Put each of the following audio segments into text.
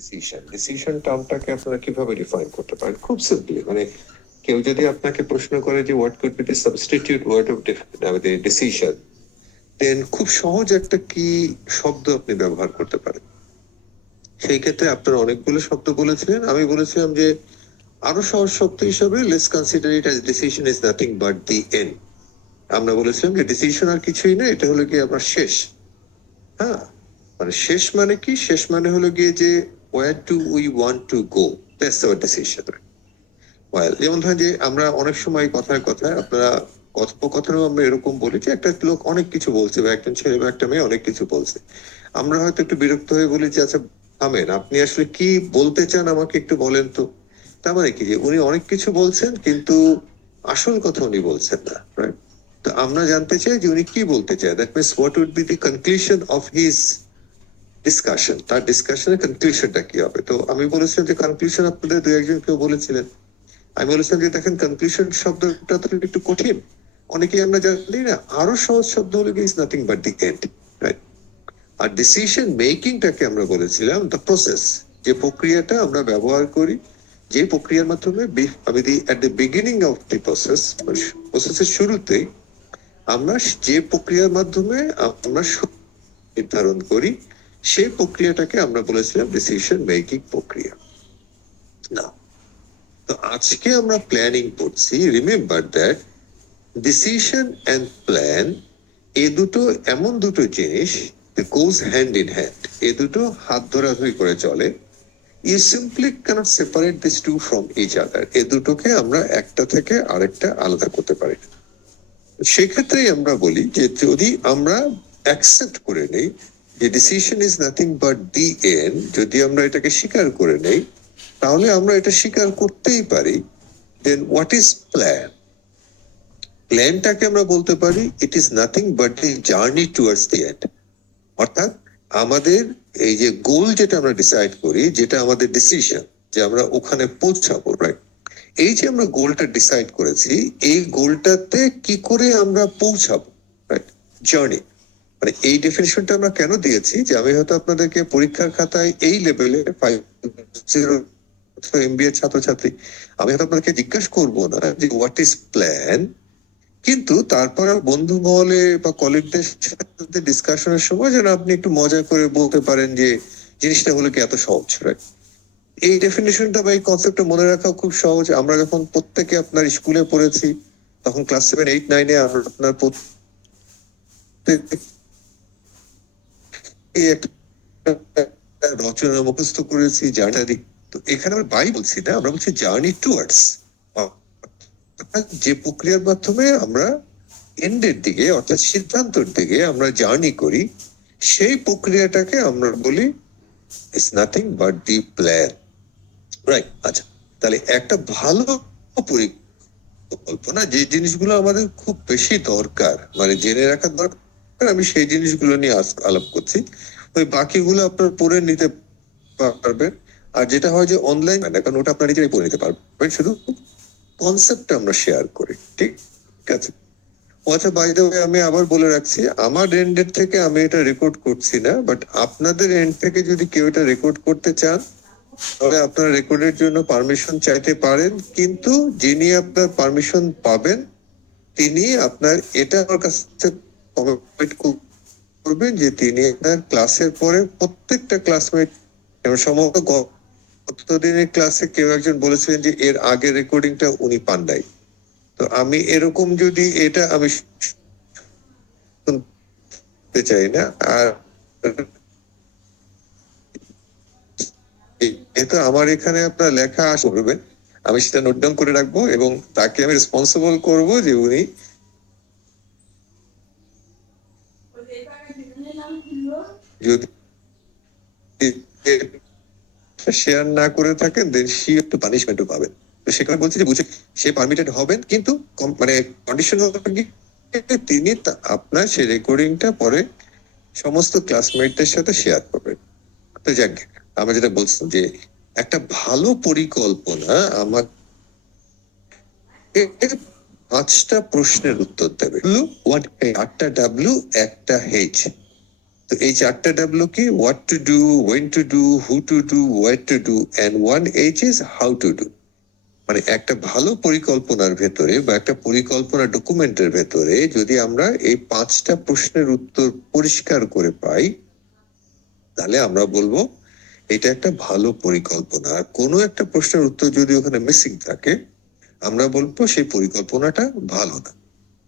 Decision decision টার্মটাকে আপনারা কিভাবে define করতে পারেন? খুব সিম্পলি, মানে কেউ যদি আপনাকে প্রশ্ন করে যে what could be the substitute word of decision, then খুব সহজ একটা কি শব্দ আপনি ব্যবহার করতে পারেন। সেই ক্ষেত্রে আপনারা অনেকগুলো শব্দ বলেছিলেন, আমি বলেছিলাম যে আরো সহজ শব্দ হিসাবে let's consider it as decision is nothing but the and. আমরা বলেছিলাম যে ডিসিশন আর কিছুই না, এটা হলো কি আপনার শেষ। হ্যাঁ, মানে শেষ মানে কি? শেষ মানে হলো গিয়ে যে where do we want to go, that's our decision. Well, যেমন ধরেন যে আমরা অনেক সময় কথায় কথায় আপনারা কথোপকথনেও আমরা এরকম বলি যে একটা লোক অনেক কিছু বলছে, বা একজন ছেলে বা একটা মেয়ে অনেক কিছু বলছে, আমরা হয়তো একটু বিরক্ত হয়ে বলি যে আচ্ছা থামেন, আপনি আসলে কি বলতে চান আমাকে একটু বলেন তো। তার মানে কি যে উনি অনেক কিছু বলছেন কিন্তু আসল কথা উনি বলছেন না, রাইট? তো আমরা জানতে চাই যে উনি কি বলতে চায়, that means what would be the conclusion of his discussion, তার ডিসকাশনের কনক্লুশনটা কি হবে। তো আমি বলেছিলাম যে কনক্লুশন আপনাদের দু একজন কেউ বলেছিলেন, আমি বলেছিলাম যে দেখেন কনক্লুশন শব্দটা তো একটু কঠিন, অনেকেই আমরা জানি না, আরো সহজ শব্দ হলো is nothing but the end, right? আর ডিসিশন মেকিংটাকে আমরা বলেছিলাম দ্য প্রসেস, যে প্রক্রিয়াটা আমরা ব্যবহার করি, যে প্রক্রিয়ার মাধ্যমে আমি the at the beginning of the process, প্রসেসের শুরুতেই আমরা যে প্রক্রিয়ার মাধ্যমে আমরা নির্ধারণ করি, সেই প্রক্রিয়াটাকে আমরা বলেছিলাম ডিসিশন মেকিং প্রক্রিয়া। না, তো আজকে আমরা প্ল্যানিং করছি। Remember that decision and plan, এ দুটো এমন দুটো জিনিস গোজ হ্যান্ড ইন হ্যান্ড, এ দুটো হাত ধরাধরি করে চলে। You simply cannot separate this two from each other, এ দুটোকে আমরা একটা থেকে আরেকটা আলাদা করতে পারি না। সেক্ষেত্রেই আমরা বলি যে যদি আমরা অ্যাকসেপ্ট করে নেই যে decision is nothing but the and, যদি আমরা এটাকে স্বীকার করে নেই, তাহলে আমরা এটা স্বীকার করতেই পারি দেন হোয়াট ইজ প্ল্যান। প্ল্যানটাকে আমরা বলতে পারি it is nothing but the journey towards the end, অর্থাৎ আমাদের এই যে গোল যেটা আমরা ডিসাইড করি, যেটা আমাদের ডিসিশন যে আমরা ওখানে পৌঁছাবো, রাইট? এই যে আমরা গোলটা ডিসাইড করেছি, এই গোলটাতে কি করে আমরা পৌঁছাবো, রাইট? জার্নি, মানে এই ডেফিনেশনটা আমরা কেন দিয়েছি যে আমি হয়তো আপনাদেরকে পরীক্ষার খাতায় এই লেভেলে 5 এমবিএ ছাত্রছাত্রী, আমি হয়তো আপনাদেরকে জিজ্ঞাসা করবো না যে হোয়াট ইজ প্ল্যান, কিন্তু তারপর বন্ধু মহলে বা কলিগদের সাথে ডিসকাশনের সময় যেন আপনি একটু মজা করে বলতে পারেন যে জিনিসটা হলো কি এত সহজ, রাইট? এই ডেফিনেশনটা বা এই কনসেপ্টটা মনে রাখা খুব সহজ। আমরা যখন প্রত্যেকে আপনার স্কুলে পড়েছি, তখন ক্লাস 7, 8, 9-এ আপনার একটা রচনা মুখস্থ করেছি জার্নারি। তো এখানে আমরা বাই বলছি না, আমরা বলছি জার্নি টুয়ার্ডস, যে প্রক্রিয়ার মাধ্যমে আমরা এন্ডের দিকে অর্থাৎ সিদ্ধান্তের দিকে আমরা জার্নি করি, সেই প্রক্রিয়াটাকে আমরা বলি it's nothing but the plan, right? আচ্ছা, তাহলে একটা ভালো পরিকল্পনা, যে জিনিসগুলো আমাদের খুব বেশি দরকার, মানে জেনে রাখা দরকার, আমি সেই জিনিসগুলো নিয়ে আলাপ করছি। ওই বাকিগুলো আপনার পড়ে নিতে পারবেন। আর যেটা হয় যে অনলাইন, কারণ ওটা আপনার নিজেরাই পড়ে নিতে পারবেন, শুধু কনসেপ্টটা আমরা শেয়ার করি, ঠিক আছে? আচ্ছা, বাই দ্য ওয়ে আমি আবার বলে রাখছি, আমার এন্ডের থেকে আমি এটা রেকর্ড করছি না, বাট আপনাদের এন্ড থেকে যদি কেউ এটা রেকর্ড করতে চান, তবে আপনারা রেকর্ডের জন্য পারমিশন চাইতে পারেন, কিন্তু যিনি আপনার পারমিশন পাবেন তিনি আপনার এটা আমার কাছে কমিট করবেন যে তিনি আপনার ক্লাসের পরে প্রত্যেকটা ক্লাসমেট, সম্ভবত গত দিনের ক্লাসে কেউ একজন বলেছিলেন যে এর আগের রেকর্ডিংটা উনি পান নাই। তো আমি এরকম যদি এটা আমি শুনতে চাই না। আর যেহেতু আমার এখানে আপনার লেখা করবেন, আমি সেটা নোট ডাউন করে রাখবো এবং তাকে আমি রেসপন্সিবল করব যে উনি যদি শেয়ার না করে থাকেন দেন সি একটু পানিশমেন্টও পাবেন। তো সেখানে বলছি যে বুঝে সে পারমিটেড হবেন, কিন্তু মানে কন্ডিশন তিনি আপনার সেই রেকর্ডিংটা পরে সমস্ত ক্লাসমেটদের সাথে শেয়ার করবেন। তো যাক, আমরা যেটা বলছিলাম যে একটা ভালো পরিকল্পনা আমার 5টা প্রশ্নের উত্তর দেবে। 8টা ডাব্লিউ, একটা এইচ। তো এই চারটা ডাব্লিউ কি? What to do, went to do, who to do, what to do, and one H is how to do. মানে একটা ভালো পরিকল্পনার ভেতরে বা একটা পরিকল্পনা ডকুমেন্টের ভেতরে যদি আমরা এই পাঁচটা প্রশ্নের উত্তর পরিষ্কার করে পাই, তাহলে আমরা বলবো এটা একটা ভালো পরিকল্পনা। আর কোনো একটা প্রশ্নের উত্তর যদি ওখানে মিসিং থাকে, আমরা বলবো সেই পরিকল্পনাটা ভালো না।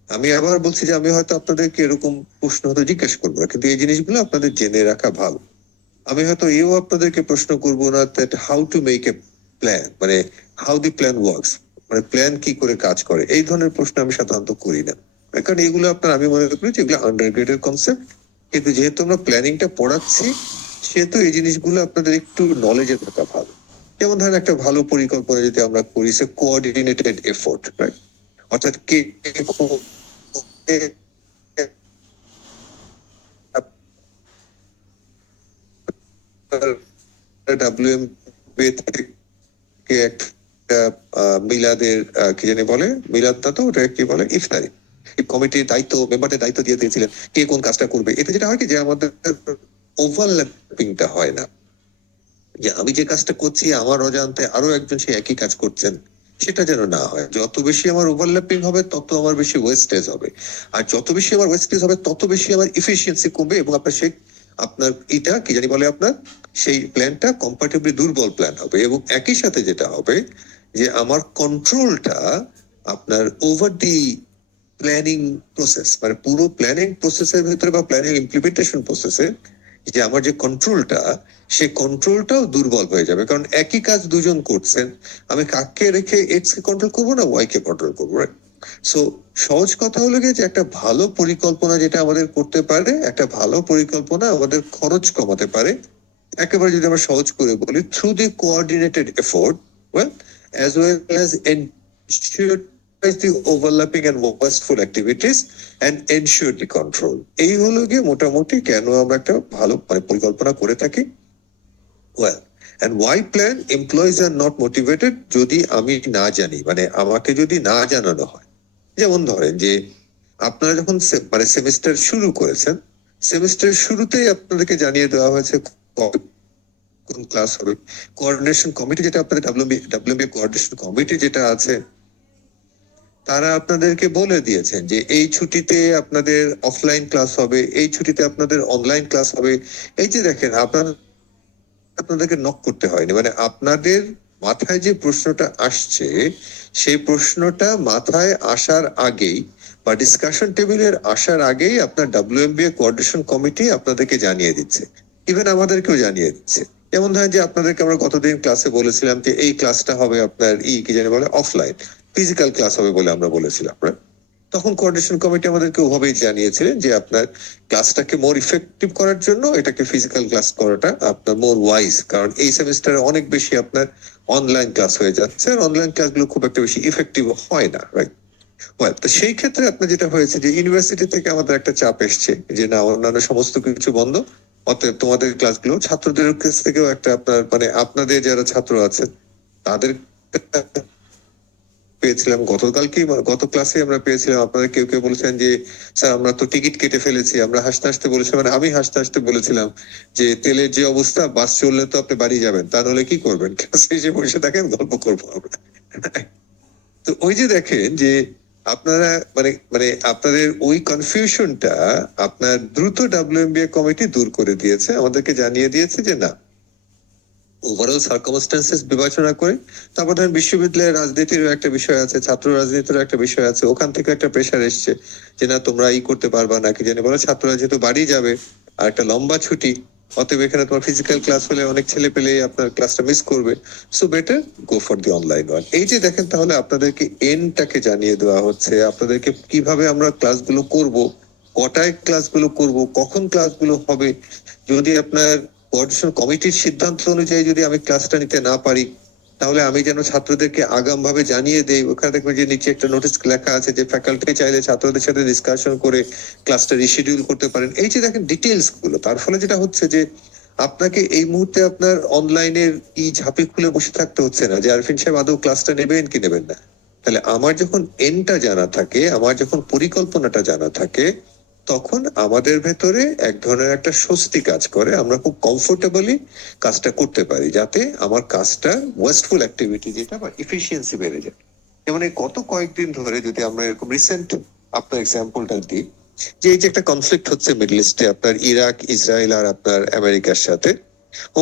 আমি আবার বলছি যে আমি হয়তো আপনাদেরকে এরকম প্রশ্ন হয়তো জিজ্ঞেস করবো না, কিন্তু এই জিনিসগুলো আপনাদের জেনে রাখা ভালো। আমি হয়তো এও আপনাদেরকে প্রশ্ন করবো না that how to make a plan, মানে হাউ দি প্ল্যান ওয়ার্কস, মানে প্ল্যান কি করে কাজ করে, এই ধরনের প্রশ্ন আমি সাধারণত করি না। কারণ এগুলো আপনার, আমি মনে করি যে এগুলো আন্ডার গ্রেডের কনসেপ্ট। কিন্তু যেহেতু আমরা প্ল্যানিংটা পড়াচ্ছি, সেহেতু এই জিনিসগুলো আপনাদের একটু নলেজে থাকা ভালো। যেমন ধরেন একটা ভালো পরিকল্পনা যদি আমরা করি, সে কোঅর্ডিনেটেড এফোর্ট, রাইট? অর্থাৎ কে ডাব্লিউএম থেকে একটা মিলাদের কি জানি বলে, মিলাদ না তো ওটা কি বলে, ইফতারি কমিটির দায়িত্ব, মেম্বারদের দায়িত্ব দিয়ে দিয়েছিলেন কে কোন কাজটা করবে। এতে যেটা হয় কি, যে আমাদের ওভারল্যাপিংটা হয় না, যে আমি যে কাজটা করছি আমার অজান্তে আরো একজন সেই একই কাজ করছেন, সেটা যেন না হয়। যত বেশি আমার ওভারল্যাপিং হবে তত আমার বেশি ওয়েস্টেজ হবে, আর যত বেশি আমার ওয়েস্টেজ হবে তত বেশি আমার ইফিসিয়েন্সি কমবে, এবং আপনার সেই, আপনার এটা কি জানি বলে, আপনার সেই প্ল্যানটা কম্পারেটিভলি দুর্বল প্ল্যান হবে। এবং একই সাথে যেটা হবে, যে আমার কন্ট্রোলটা আপনার ওভার দি প্ল্যানিং প্রসেস, মানে পুরো প্ল্যানিং প্রসেসের ভিতরে বা প্ল্যানিং ইমপ্লিমেন্টেশন প্রসেসে যে আমার যে কন্ট্রোলটা, সেই কন্ট্রোলটাও দুর্বল হয়ে যাবে। কারণ একই কাজ দুজন করছেন, আমি কাকে রেখে এক্স কে কন্ট্রোল করবো না ওয়াই কে কন্ট্রোল করবো, রাইট? সো সহজ কথা হলো গিয়ে যে একটা ভালো পরিকল্পনা যেটা আমাদের করতে পারে, একটা ভালো পরিকল্পনা আমাদের খরচ কমাতে পারে। একেবারে যদি আমরা সহজ করে বলি, through the coordinated effort, well, as well as ensure the overlapping and wasteful activities and ensure the control। এই হলো গিয়ে মোটামুটি কেন আমরা একটা ভালো মানে পরিকল্পনা করে থাকি। Well, and why plan employees are not motivated, যদি আমি না জানি, মানে আমাকে যদি না জানানো হয়। যেমন ধরেন যে আপনারা যখন মানে সেমিস্টার শুরু করেছেন, সেমিস্টার শুরুতেই আপনাদেরকে জানিয়ে দেওয়া হয়েছে কোন ক্লাস হবে। কোঅর্ডিনেশন কমিটি যেটা আপনাদের ডাব্লিউএমবি কোঅর্ডিনেশন কমিটি যেটা আছে, তারা আপনাদেরকে বলে দিয়েছেন যে এই ছুটিতে আপনাদের অফলাইন ক্লাস হবে, এই ছুটিতে আপনাদের অনলাইন ক্লাস হবে। এই যে দেখেন, আপনাদেরকে নক করতে হয়নি, মানে আপনাদের মাথায় যে প্রশ্নটা আসছে, সেই প্রশ্নটা মাথায় আসার আগেই বা ডিসকাশন টেবিলের আসার আগেই আপনার ডাব্লিউএমবিএ কোঅর্ডিনেশন কমিটি আপনাদেরকে জানিয়ে দিচ্ছে, ইভেন আমাদেরকেও জানিয়ে দিচ্ছে। যেমন ধরেন যে আপনাদেরকে আমরা গতদিন ক্লাসে বলেছিলাম যে এই ক্লাসটা হবে আপনার কি জানি বলে, অফলাইন, ফিজিক্যাল ক্লাস হবে বলে আমরা বলেছিলাম। তখন কোঅর্ডিনেশন কমিটি আমাদেরকে ওভাবেই জানিয়েছিলেন যে আপনার ক্লাসটাকে মোর ইফেক্টিভ করার জন্য এটাকে ফিজিক্যাল ক্লাস করাটা আপনার মোর ওয়াইজ, কারণ এই সেমিস্টারে অনেক বেশি আপনার অনলাইন ক্লাস হয়ে যাচ্ছে, আর অনলাইন ক্লাসগুলো খুব একটা বেশি ইফেক্টিভ হয় না, রাইট? তো সেই ক্ষেত্রে আপনার যেটা হয়েছে যে ইউনিভার্সিটি থেকে আমাদের একটা চাপ এসছে যে না, অন্যান্য সমস্ত কিছু বন্ধ, অতএব তোমাদের ক্লাসগুলো, ছাত্রদের কাছ থেকেও একটা আপনার মানে আপনাদের যারা ছাত্র আছেন তাদের পেয়েছিলাম গতকালকে, গত ক্লাসে আমরা পেয়েছিলাম, আপনারা কেউ কেউ বলেছেন যে স্যার আমরা তো টিকিট কেটে ফেলেছি। আমরা হাসতে হাসতে বলেছিলাম, মানে আমি হাসতে হাসতে বলেছিলাম যে তেলের যে অবস্থা, বাস চললে তো আপনি বাড়ি যাবেন, তা নাহলে কি করবেন, ক্লাসে এসে বসে থাকেন, গল্প করবো আমরা। তো ওই যে দেখেন যে আপনারা মানে মানে আপনাদের ওই কনফিউশনটা আপনার দ্রুত ডাব্লিউএমবিএ কমিটি দূর করে দিয়েছে, আমাদেরকে জানিয়ে দিয়েছে যে না, ওভারঅল সার্কামস্টেন্সেস বিবেচনা করে। তারপর ধরেন বিশ্ববিদ্যালয়ের রাজনীতির একটা বিষয় আছে, ছাত্র রাজনীতির একটা বিষয় আছে, ওখান থেকে একটা প্রেশার এসছে যে না তোমরা করতে পারবা না, কি জানি বলে, ছাত্ররা যেহেতু বাড়ি যাবে আর একটা লম্বা ছুটি, অতএব এখানে তোমার ফিজিক্যাল ক্লাস হলে অনেক ছেলে পেলে আপনার ক্লাসটা মিস করবে, so better go for the online one. এই যে দেখেন, তাহলে আপনাদেরকে এনটাকে জানিয়ে দেওয়া হচ্ছে, আপনাদেরকে কিভাবে আমরা ক্লাসগুলো করব, কটায় ক্লাসগুলো করব, কখন ক্লাসগুলো হবে। যদি আপনার কোঅর্ডিনেশন কমিটির সিদ্ধান্ত অনুযায়ী যদি আমি ক্লাসটা নিতে না পারি, তাহলে আমি যেন ছাত্রদেরকে আগাম ভাবে জানিয়ে দেই। ওখানে দেখবেন যে নিচে একটা নোটিশ লেখা আছে যে ফ্যাকাল্টি চাইলে ছাত্রদের সাথে ডিসকাশন করে ক্লাসটা রিশিডিউল করতে পারেন। এই যে দেখেন ডিটেলস গুলো, তার ফলে যেটা হচ্ছে যে আপনাকে এই মুহূর্তে আপনার অনলাইনের ঝাঁপি খুলে বসে থাকতে হচ্ছে না যে আরফিন সাহেব আদৌ ক্লাসটা নেবেন কি নেবেন না। তাহলে আমার যখন এনটা জানা থাকে, আমার যখন পরিকল্পনাটা জানা থাকে, তখন আমাদের ভেতরে এক ধরনের একটা স্বস্তি কাজ করে, আমরা খুব কমফোর্টেবলি কাজটা করতে পারি, যাতে আমার কাজটা ওয়েস্টফুল অ্যাক্টিভিটি যেটা বা ইফিসিয়েন্সি বেড়ে যায়। যেমন এই গত কয়েকদিন ধরে যদি আমরা এরকম রিসেন্ট আপনার এক্সাম্পলটা দিই, যে এই যে একটা কনফ্লিক্ট হচ্ছে মিডল ইস্টে আপনার ইরাক ইসরায়েল আর আপনার আমেরিকার সাথে,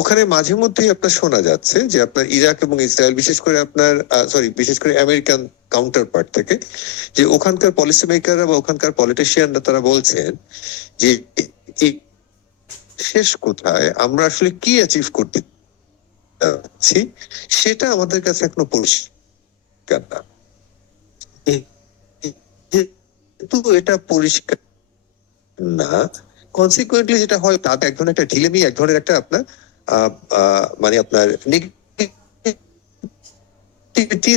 ওখানে মাঝে মধ্যেই আপনার শোনা যাচ্ছে যে আপনার ইরাক এবং ইসরায়েল বিশেষ করে আপনার বিশেষ করে আমেরিকান কাউন্টার পার্ট থেকে, যে ওখানকার পলিসি মেকাররা বা ওখানকার পলিটিশিয়ানরা তারা বলছেন যে এই শেষ কোথায় আমরা আসলে কি অ্যাচিভ করতে যাচ্ছি সেটা আমাদের কাছে এখনো পরিষ্কার না। কিন্তু এটা পরিষ্কার না, কনসিকুয়েন্টলি যেটা হয় তাতে এক ধরনের একটা ঢিলেমি, এক ধরনের একটা আপনার মানে আপনার নেগেটিভিটি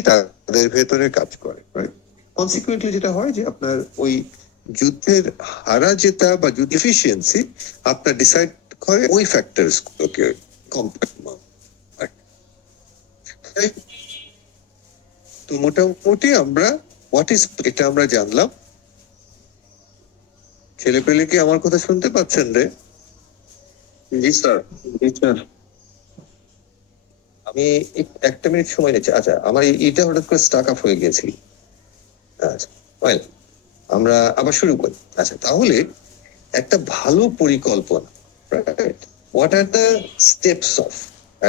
তাদের ভেতরে কাজ করে। কনসিকুয়েন্টলি যেটা হয় যে আপনার ওই যুদ্ধের হারা জেতা বা যুদ্ধ এফিসিয়েন্সি আপনার ডিসাইড করে ওই ফ্যাক্টরস গুলোকে তো মোটামুটি আমরা হোয়াট ইজ এটা আমরা জানলাম। ছেলে পেলে কি আমার কথা শুনতে পাচ্ছেন রে? জি স্যার, জি স্যার। আমি একটা মিনিট সময় নিচ্ছি। আচ্ছা, আমার এটা হঠাৎ করে স্টাক আপ হয়ে গেছি। আচ্ছা, ওয়েল, আমরা আবার শুরু করি। আচ্ছা, তাহলে একটা ভালো পরিকল্পনা, what are the steps of,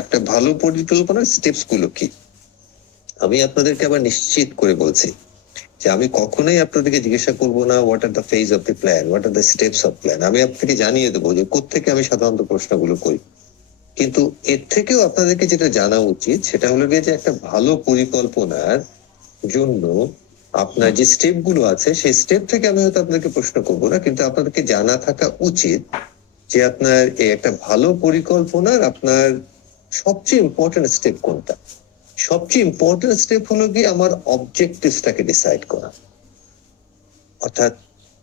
একটা ভালো পরিকল্পনার স্টেপস গুলো কি? আমি আপনাদেরকে আবার নিশ্চিত করে বলছি যে আমি কখনোই আপনাদেরকে জিজ্ঞাসা করবো না what are the phase of the plan, what are the steps of plan. আমি আপনাকে জানিয়ে দেবো যে কোত্থেকে আমি সাধারণত প্রশ্নগুলো করি। কিন্তু এর থেকেও আপনাদেরকে যেটা জানা উচিত সেটা হলো গিয়ে যে একটা ভালো পরিকল্পনার জন্য আপনার যে স্টেপ গুলো আছে সেই স্টেপ থেকে আমি হয়তো আপনাদেরকে প্রশ্ন করবো না, কিন্তু আপনাদেরকে জানা থাকা উচিত যে আপনার এই একটা ভালো পরিকল্পনার আপনার সবচেয়ে ইম্পর্টেন্ট স্টেপ কোনটা। সবচেয়ে ইম্পর্টেন্ট স্টেপ হলো গিয়ে আমার অবজেক্টিভসটাকে ডিসাইড করা। অর্থাৎ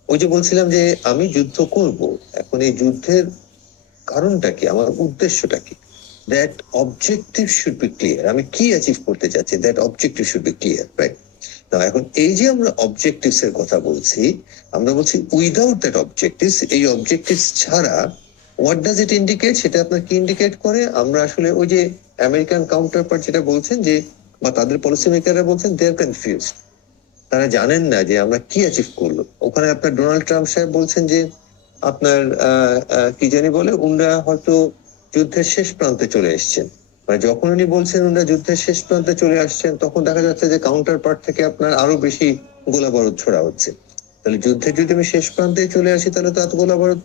ওই যে বলছিলাম যে আমি যুদ্ধ করব, এখন এই যুদ্ধের কারণটা কি, আমার উদ্দেশ্যটা কি, that objective should be clear. আমি কি অ্যাচিভ করতে চাচ্ছি, that objective should be clear, right? না, এখন এই যে আমরা অবজেক্টিভস এর কথা বলছি, আমরা বলছি উইদাউট দ্যাট অবজেক্টিভস, এই অবজেক্টিভস ছাড়া হোয়াট ডাজ ইট ইন্ডিকেট, সেটা আপনার কি ইন্ডিকেট করে? আমরা আসলে ওই যে আমেরিকান কাউন্টার পার্ট যেটা বলছেন যে, বা তাদের পলিসি মেকাররা বলছেন দে আর কনফিউজড, তারা জানেন না যে আমরা কি অ্যাচিভ করলো। ওখানে আপনার ডোনাল্ড ট্রাম্প সাহেব বলছেন যে আপনার কি জানি বলে, উনারা হয়তো যুদ্ধের শেষ প্রান্তে চলে এসেছেন। মানে যখন উনি বলছেন উনারা যুদ্ধের শেষ প্রান্তে চলে আসছেন, তখন দেখা যাচ্ছে যে কাউন্টার পার্ট থেকে আপনার আরো বেশি গোলা বারুদ ছোড়া হচ্ছে। তাহলে যুদ্ধের যদি আমি শেষ প্রান্তে চলে আসি তাহলে তো এত গোলা বারুদ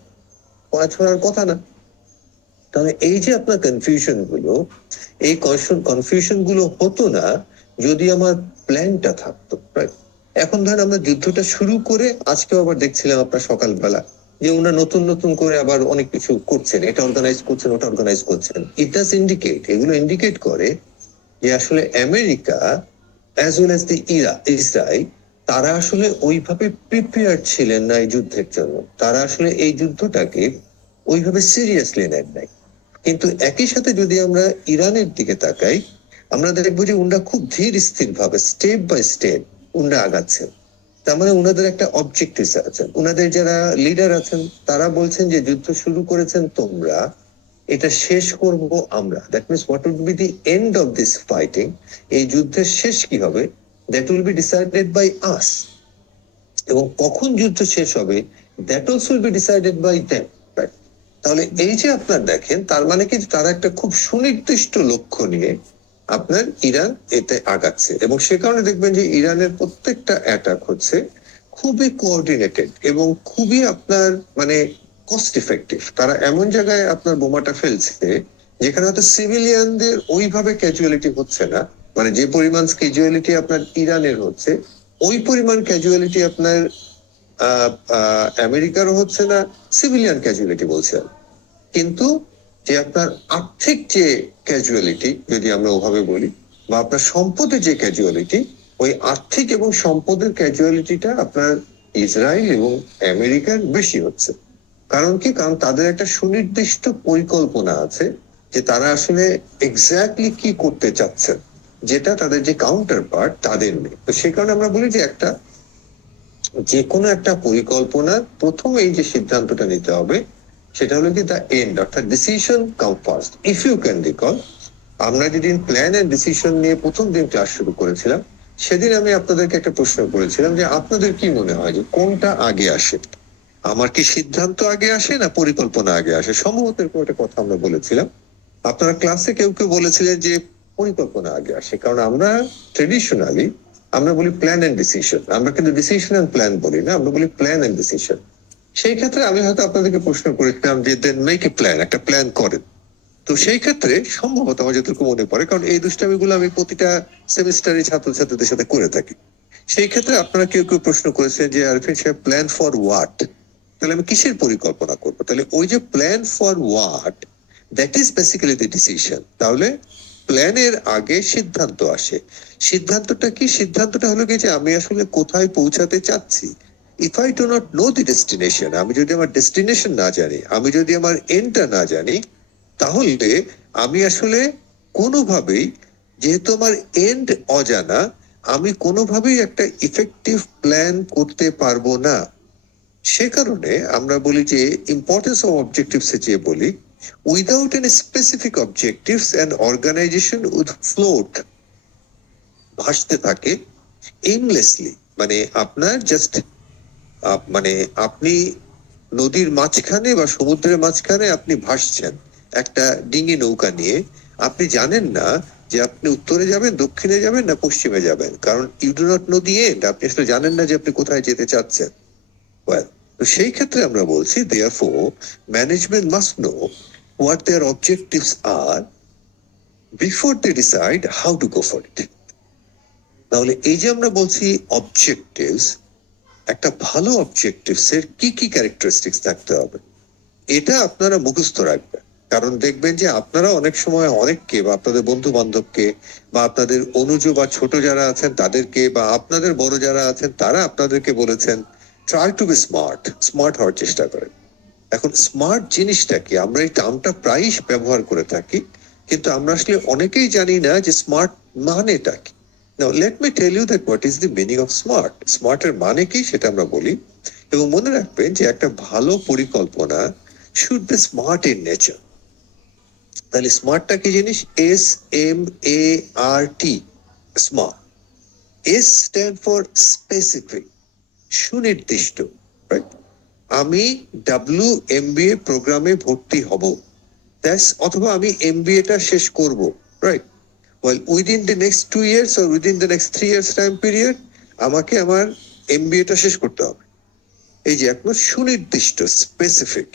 ছোড়ার কথা না। তাহলে এই যে আপনার কনফিউশন গুলো, এই কনফিউশন গুলো হতো না যদি আমার প্ল্যানটা থাকতো, রাইট? এখন ধরেন আমরা যুদ্ধটা শুরু করে আজকেও আবার দেখছিলাম আপনার সকালবেলা যে ওনারা নতুন নতুন করে আবার অনেক কিছু করছেন, এটা অর্গানাইজ করছেন, ওটা অর্গানাইজ করছেন। ইট ডাজ ইন্ডিকেট, এগুলো ইন্ডিকেট করে যে আসলে America as well as the Israel, তারা আসলে ওইভাবে প্রিপেয়ার ছিলেন না এই যুদ্ধের জন্য। তারা আসলে এই যুদ্ধটাকে ওইভাবে সিরিয়াসলি নেন নাই। কিন্তু একই সাথে যদি আমরা ইরানের দিকে তাকাই, আমরা দেখবো যে উনরা খুব ধীর স্থির ভাবে স্টেপ বাই স্টেপ উনরা আগাচ্ছেন। তার মানে উনাদের একটা অবজেক্টিভ আছে। উনাদের যারা লিডার আছেন তারা বলছেন যে যুদ্ধ শুরু করেছেন তোমরা, এটা শেষ করব আমরা। That means what will be the end of this fighting, এই যুদ্ধের শেষ কি হবে, that will be decided by us. এবং কখন যুদ্ধ শেষ হবে, that also will be decided by them. তাহলে এই যে আপনার দেখেন, তার মানে কি তারা একটা খুব সুনির্দিষ্ট লক্ষ্য নিয়ে আপনার ইরান এতে আগাচ্ছে, এবং সে কারণে দেখবেন যে ইরানের প্রত্যেকটা অ্যাটাক হচ্ছে খুবই কোঅর্ডিনেটেড এবং খুবই আপনার মানে কস্ট ইফেক্টিভ। তারা এমন জায়গায় আপনার বোমাটা ফেলছে যেখানে হয়তো সিভিলিয়ানদের ওইভাবে ক্যাজুয়ালিটি হচ্ছে না, মানে যে পরিমাণ ক্যাজুয়ালিটি আপনার ইরানের হচ্ছে ওই পরিমাণ ক্যাজুয়ালিটি আপনার আমেরিকারও হচ্ছে না, সিভিলিয়ান ক্যাজুয়ালিটি বলছে। কিন্তু যে আপনার আর্থিক যে ক্যাজুয়ালিটি, যদি আমরা ওভাবে বলি, বা আপনার সম্পদের যে ক্যাজুয়ালিটি, ওই আর্থিক এবং সম্পদের ক্যাজুয়ালিটিটা আপনার ইসরায়েল এবং আমেরিকার বেশি হচ্ছে। কারণ কি, কারণ তাদের একটা সুনির্দিষ্ট পরিকল্পনা আছে যে তারা আসলে এক্স্যাক্টলি কি করতে চাচ্ছেন, যেটা তাদের যে কাউন্টার পার্ট তাদের নেই। তো সে কারণে আমরা বলি যে একটা যে কোনো একটা পরিকল্পনার প্রথম এই যে সিদ্ধান্তটা নিতে হবে সেটা হলো কি দ্য এন্ড, অর্থাৎ decision come first. If you can recall, আমরা যেদিন প্ল্যান এন্ড ডিসিশন নিয়ে প্রথম দিন ক্লাস শুরু করেছিলাম, সেদিন আমি আপনাদেরকে একটা প্রশ্ন করেছিলাম যে আপনাদের কি মনে হয় যে কোনটা আগে আসে? আমার কি সিদ্ধান্ত আগে আসে না পরিকল্পনা আগে আসে? সম্ভবত এরকম একটা কথা আমরা বলেছিলাম। আপনারা ক্লাসে কেউ কেউ বলেছিলেন যে পরিকল্পনা আগে আসে, কারণ আমরা ট্রেডিশনালি আমরা বলি প্ল্যান এন্ড ডিসিশন, আমরা কিন্তু ডিসিশন এন্ড প্ল্যান বলি না, আমরা বলি প্ল্যান এন্ড ডিসিশন। সেই ক্ষেত্রে আমি হয়তো আপনাদেরকে প্রশ্ন করেছিলাম যে দেন মেক এ প্ল্যান, একটা প্ল্যান করেন। তো সেই ক্ষেত্রে সম্ভবত আমার যতটুকু মনে পড়ে, কারণ এই দুষ্টামিগুলো আমি প্রতিটা সেমিস্টারে ছাত্রছাত্রীদের সাথে করে থাকি, সেই ক্ষেত্রে আপনারা কেউ কেউ প্রশ্ন করেছেন যে আরফিন সাহেব প্ল্যান ফর হোয়াট, তাহলে আমি কিসের পরিকল্পনা করবো? তাহলে ওই যে plan for what, that is basically the decision. তাহলে প্ল্যানের আগে সিদ্ধান্ত আসে। সিদ্ধান্তটা কি? সিদ্ধান্তটা হলো কি যে আমি আসলে কোথায় পৌঁছাতে চাচ্ছি। If I do not know the destination, আমি যদি আমার ডেস্টিনেশন না জানি, আমি যদি আমার এন্ডটা না জানি, তাহলে আমি আসলে কোনোভাবেই, যেহেতু আমার এন্ড অজানা, আমি কোনোভাবেই একটা ইফেক্টিভ প্ল্যান করতে পারবো না। সে কারণে আমরা বলি যে ইম্পর্টেন্স অফ অবজেক্টিভস এ যে বলি, without any specific objectives and organisation with float, ভাসতে থাকে এইমলেসলি, মানে আপনার জাস্ট মানে আপনি নদীর মাঝখানে বা সমুদ্রের মাঝখানে আপনি ভাসছেন একটা ডিঙি নৌকা নিয়ে, আপনি জানেন না যে আপনি উত্তরে যাবেন, দক্ষিণে যাবেন না পশ্চিমে যাবেন, কারণ you do not know the end, আপনি আসলে জানেন না যে আপনি কোথায় যেতে চাচ্ছেন। Well, তো সেই ক্ষেত্রে আমরা বলছি therefore management must know what their objectives are before they decide how to go for it. তাহলে এই যে আমরা বলছি অবজেক্টিভস, একটা ভালো অবজেক্টিভস এর কি কি ক্যারেক্টারিস্টিক্স থাকতে হবে, এটা আপনারা মুখস্থ রাখবেন। কারণ দেখবেন যে আপনারা অনেক সময় অনেককে, বা আপনাদের বন্ধু বান্ধবকে, বা আপনাদের অনুজ বা ছোট যারা আছেন তাদেরকে, বা আপনাদের বড় যারা আছেন তারা আপনাদেরকে বলেছেন try to be smart, smart হওয়ার চেষ্টা করেন। এখন স্মার্ট জিনিসটা কি? আমরা এই টার্মটা প্রায়ই ব্যবহার করে থাকি, কিন্তু আমরা আসলে অনেকেই জানি না যে স্মার্ট মানেটা কি। Now let me tell you that what is the meaning of smart. স্মার্টের মানে কি সেটা আমরা বলি, এবং মনে রাখবেন যে একটা ভালো পরিকল্পনা should be smart in nature. তাহলে স্মার্টটা কি জিনিস? SMART, smart. S stand for specific, সুনির্দিষ্ট, রাইট? আমি WMBA প্রোগ্রামে ভর্তি হব, দ্যাটস, অথবা আমি MBA টা শেষ করব, right? Well within the next 2 years or within the next 3 years time period আমাকে আমার MBA টা শেষ করতে হবে। এই যে এখন সুনির্দিষ্ট, specific.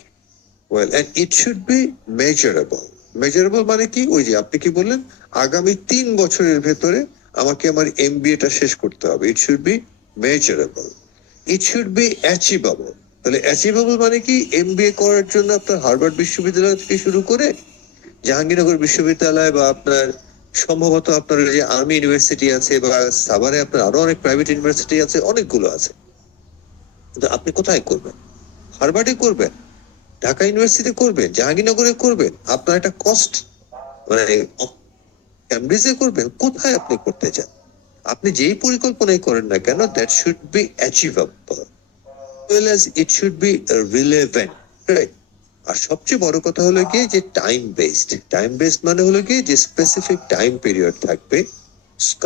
Well and it should B measurable. Measurable মানে কি? ওই যে আপনি কি বললেন, আগামী 3 বছরের ভেতরে আমাকে আমার MBA টা শেষ করতে হবে। ইট should B measurable. It should be achievable. তাহলে অ্যাচিভেবল মানে কি? MBA করার জন্য আপনার হার্ভার্ড বিশ্ববিদ্যালয় থেকে শুরু করে জাহাঙ্গীরনগর বিশ্ববিদ্যালয়, বা আপনার সম্ভবত আপনার যে আর্মি ইউনিভার্সিটি আছে, বা সাভারে আপনার আরো অনেক প্রাইভেট ইউনিভার্সিটি আছে, অনেকগুলো আছে, কিন্তু আপনি কোথায় করবেন? হার্ভার্ডে করবেন, ঢাকা ইউনিভার্সিটি করবেন, জাহাঙ্গীরনগরে করবেন, আপনার একটা কস্ট, মানে ক্যামব্রিজে করবেন, কোথায় আপনি করতে চান? আপনি যেই পরিকল্পনাই করেন না কেন, that should be achievable, well as it should be relevant, right? আর সবচেয়ে বড় কথা হলো কি যে টাইম বেসড। টাইম বেসড মানে হলো কি যে স্পেসিফিক টাইম পিরিয়ড থাকবে,